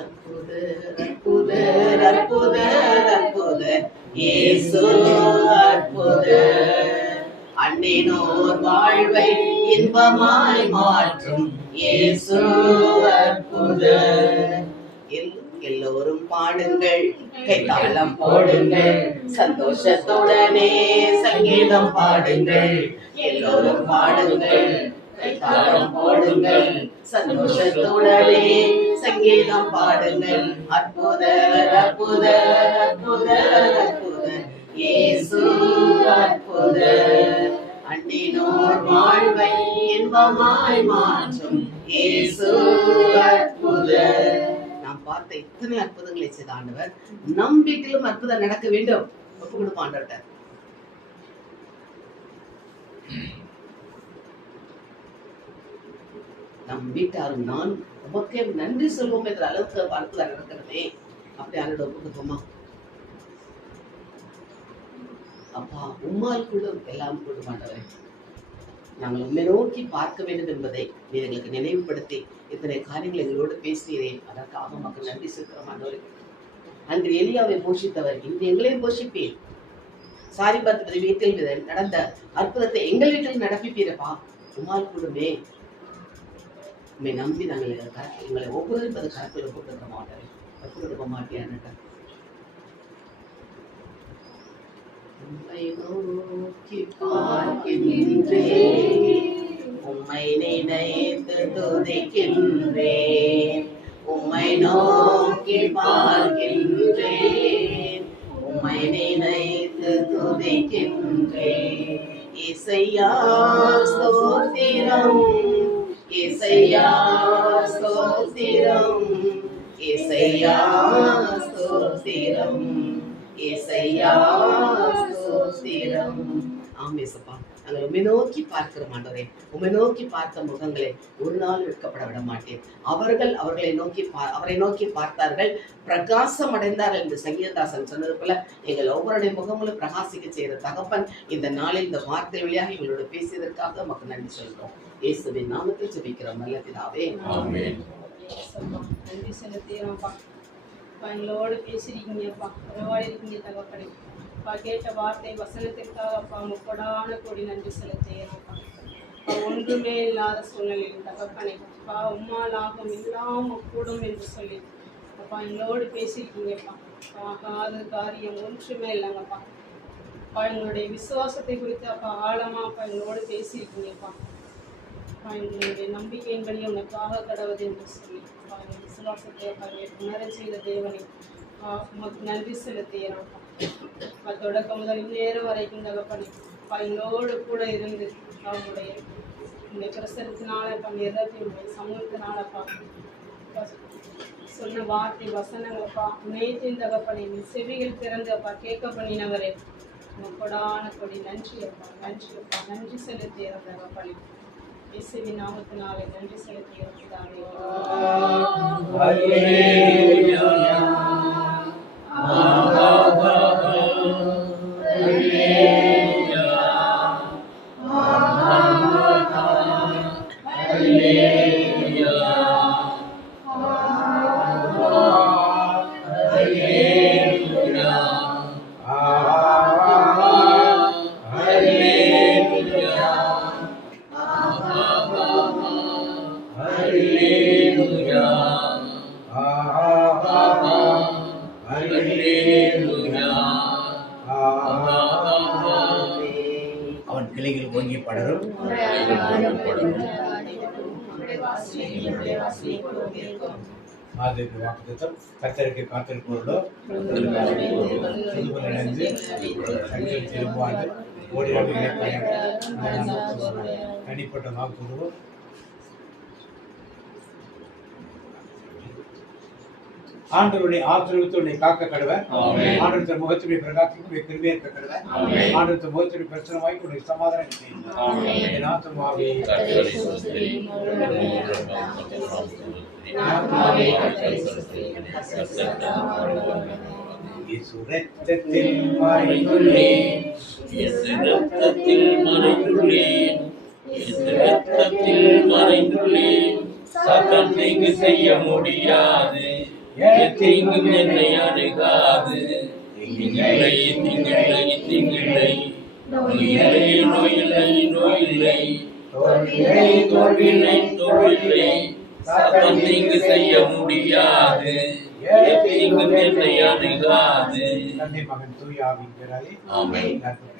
அற்புதர் அற்புதர் அற்புதர் அற்புதர் இயேசு அற்புதர். அன்னினோர் வாழ்வை இன்பமாய் மாற்றும் இயேசு அற்புதர். எல்லோரும் பாடுங்கள், கைத்தாளம் போடுங்கள், சந்தோஷத்துடனே சங்கீதம் பாடுங்கள். எல்லோரும் பாடுங்கள், கைத்தாளம் போடுங்கள், சந்தோஷத்துடனே சங்கீதம் பாடுங்கள். அற்புதர் அற்புதர் அற்புதர் அற்புதர் இயேசு அற்புதர். அன்னினோர் வாழ்வை இன்பமாய் மாற்றும் இயேசு அற்புதர். பார்த்த இத்தனை அற்புதங்களை செய்த ஆண்டவர் நம் வீட்டிலும் அற்புதம் நடக்க வேண்டும். ஒப்பு கொடுப்போம் ஆண்டவர்கிட்ட. நம் வீட்டாரும் நான் உமக்கே நன்றி சொல்வோம் என்ற அளவுக்கு அற்புதம் நடக்கிறதே. அப்படி ஆண்டோட ஒப்பு கொடுப்போமா? அப்பா உம்மால் கூட எல்லாம் கூடும் ஆண்டவரே. நாங்கள் உண்மை நோக்கி பார்க்க வேண்டும் என்பதை நீ எங்களுக்கு நினைவுபடுத்தி இத்தனை காரியங்கள் எங்களோடு பேசினேன். அதற்காக மக்கள் நன்றி செலுத்துகிறோம் ஆண்டவரே. அன்று எலியாவை போஷித்தவர் இன்று எங்களையும் போஷிப்பேன். சாரிபாத் வீட்டில் நடந்த அற்புதத்தை எங்கள் வீட்டில் நடப்பிப்பீரப்பா. உமால் கூடுமே. உண்மை நம்பி நாங்கள் எங்களை ஒவ்வொரு கருத்தில் ஒப்பு கொடுக்க மாட்டேன், ஒப்பு கொடுக்க மாட்டேன். உம்மை நோக்கி பார்க்கின்றேன், உம்மை நினைத்து துதிக்கின்றேன். உம்மை நோக்கி பார்க்கின்றேன், உம்மை நினைத்து துதிக்கின்றேன். இசையா ஸ்தோத்திரம், இசையா ஸ்தோத்திரம், இசையா ஸ்தோத்திரம், இசையா ஸ்தோத்திரம். ஆமேசப்பா, நாங்கள் உம்மை நோக்கி பார்க்கிறோம் ஆண்டவரே. உம்மை நோக்கி பார்த்த முகங்களை ஒரு நாள் வெட்கப்பட விட மாட்டேன். அவரை நோக்கி பார்த்தார்கள், பிரகாசம் அடைந்தார்கள் என்று சங்கீததாசன் சொன்னது போல எங்கள் ஒவ்வொருடைய முகங்களும் பிரகாசிக்க செய்கிற தகப்பன் இந்த நாளில் இந்த வார்த்தை வழியாக எங்களோட பேசியதற்காக நமக்கு நன்றி சொல்றோம். இயேசுவின் நாமத்தில் ஜெபிக்கிறோம் நல்ல பிதாவே, ஆமென். நன்றி செலுத்துகிறோம்ப்பா. எங்களோடு பேசிருக்கீங்கப்பா, உறவாடி இருக்கீங்க தகப்பனே. கேட்ட வார்த்தை வசனத்திற்காக அப்பா முப்படான கோடி நன்றி செலுத்துகிறோம்ப்பா. ஒன்றுமே இல்லாத சூழ்நிலையில் தகப்பனே அப்பா உம்மால் ஆகும் இல்லாம கூடும் என்று சொல்லி அப்பா எங்களோடு பேசியிருக்கீங்கப்பா ஆகாத காரியம் ஒன்றுமே இல்லைங்கப்பா அப்பா எங்களுடைய விசுவாசத்தை குறித்து அப்பா ஆழமா அப்பா எங்களோடு பேசியிருக்கீங்கப்பா அப்பா எங்களுடைய நம்பிக்கையின்படி உனக்காக கடவுது என்று சொல்லி அப்பா எங்கள் விசுவாசத்தை அப்பா உணர செய்த தேவனை உமக்கு நன்றி செலுத்துகிறோம்ப்பா அப்பா தொடக்கம் முதல் இந்நேரம் வரைக்கும் தகப்பனே அப்பா எங்களோடு கூட இருந்து அவங்களுடைய இந்த பிரசனத்தினால அப்பா நிறத்தினுடைய சமூகத்தினாலப்பா சொன்ன வார்த்தை வசனங்கள்ப்பா அனைத்தையும் தகப்பனே நீ செவிகள் திறந்து அப்பா கேட்க பண்ணினவரே கொடான கொடி நன்றி அப்பா நன்றி செலுத்துகிறோம் தகப்பனே இயேசுவின் நாமத்தினாலே நன்றி செலுத்துகிறோம் பிதாவே. அவன் கிளைகள் ஓங்கி படரும் மாதத்துக்கு வாக்குத்தத்தம் கத்தருக்கு காத்திருப்பவர்களோ இணைந்து சங்கில் திரும்புவார்கள் ஓடினவர்களை தனிப்பட்ட வாக்குறுவோம். ஆண்டவருடைய ஆசீர்வாதத்தை உன்னை காக்க கடவர். ஆண்டவருடைய முகத்துடைய பிரகாசத்துக்கு கிருபையேற்க கடவர். ஆண்டவருடைய முகத்துடைய பிரச்சனமாய் உன்னை சமாதானம் செய்யும். என் ஆத்துமாவே இயேசு இரத்தத்தில் மறைந்துள்ளேன், இயேசு இரத்தத்தில் மறைந்துள்ளேன், இயேசு இரத்தத்தில் மறைந்துள்ளேன். சாத்தான் தீங்கு செய்ய முடியாது, தீங்கும் என்னை அணுகாது. தீங்கில்லை தீங்கில்லை தீங்கில்லை, நோயில்லை நோயில்லை நோயில்லை, தோல்வில்லை தோல்வில்லை தோல்வில்லை. சாத்தான் தீங்கு செய்ய முடியாது, தீங்கும் என்னை அணுகாது. தந்தை மகன் தூய ஆவியின் பெயராலே ஆமென். ஆமென்.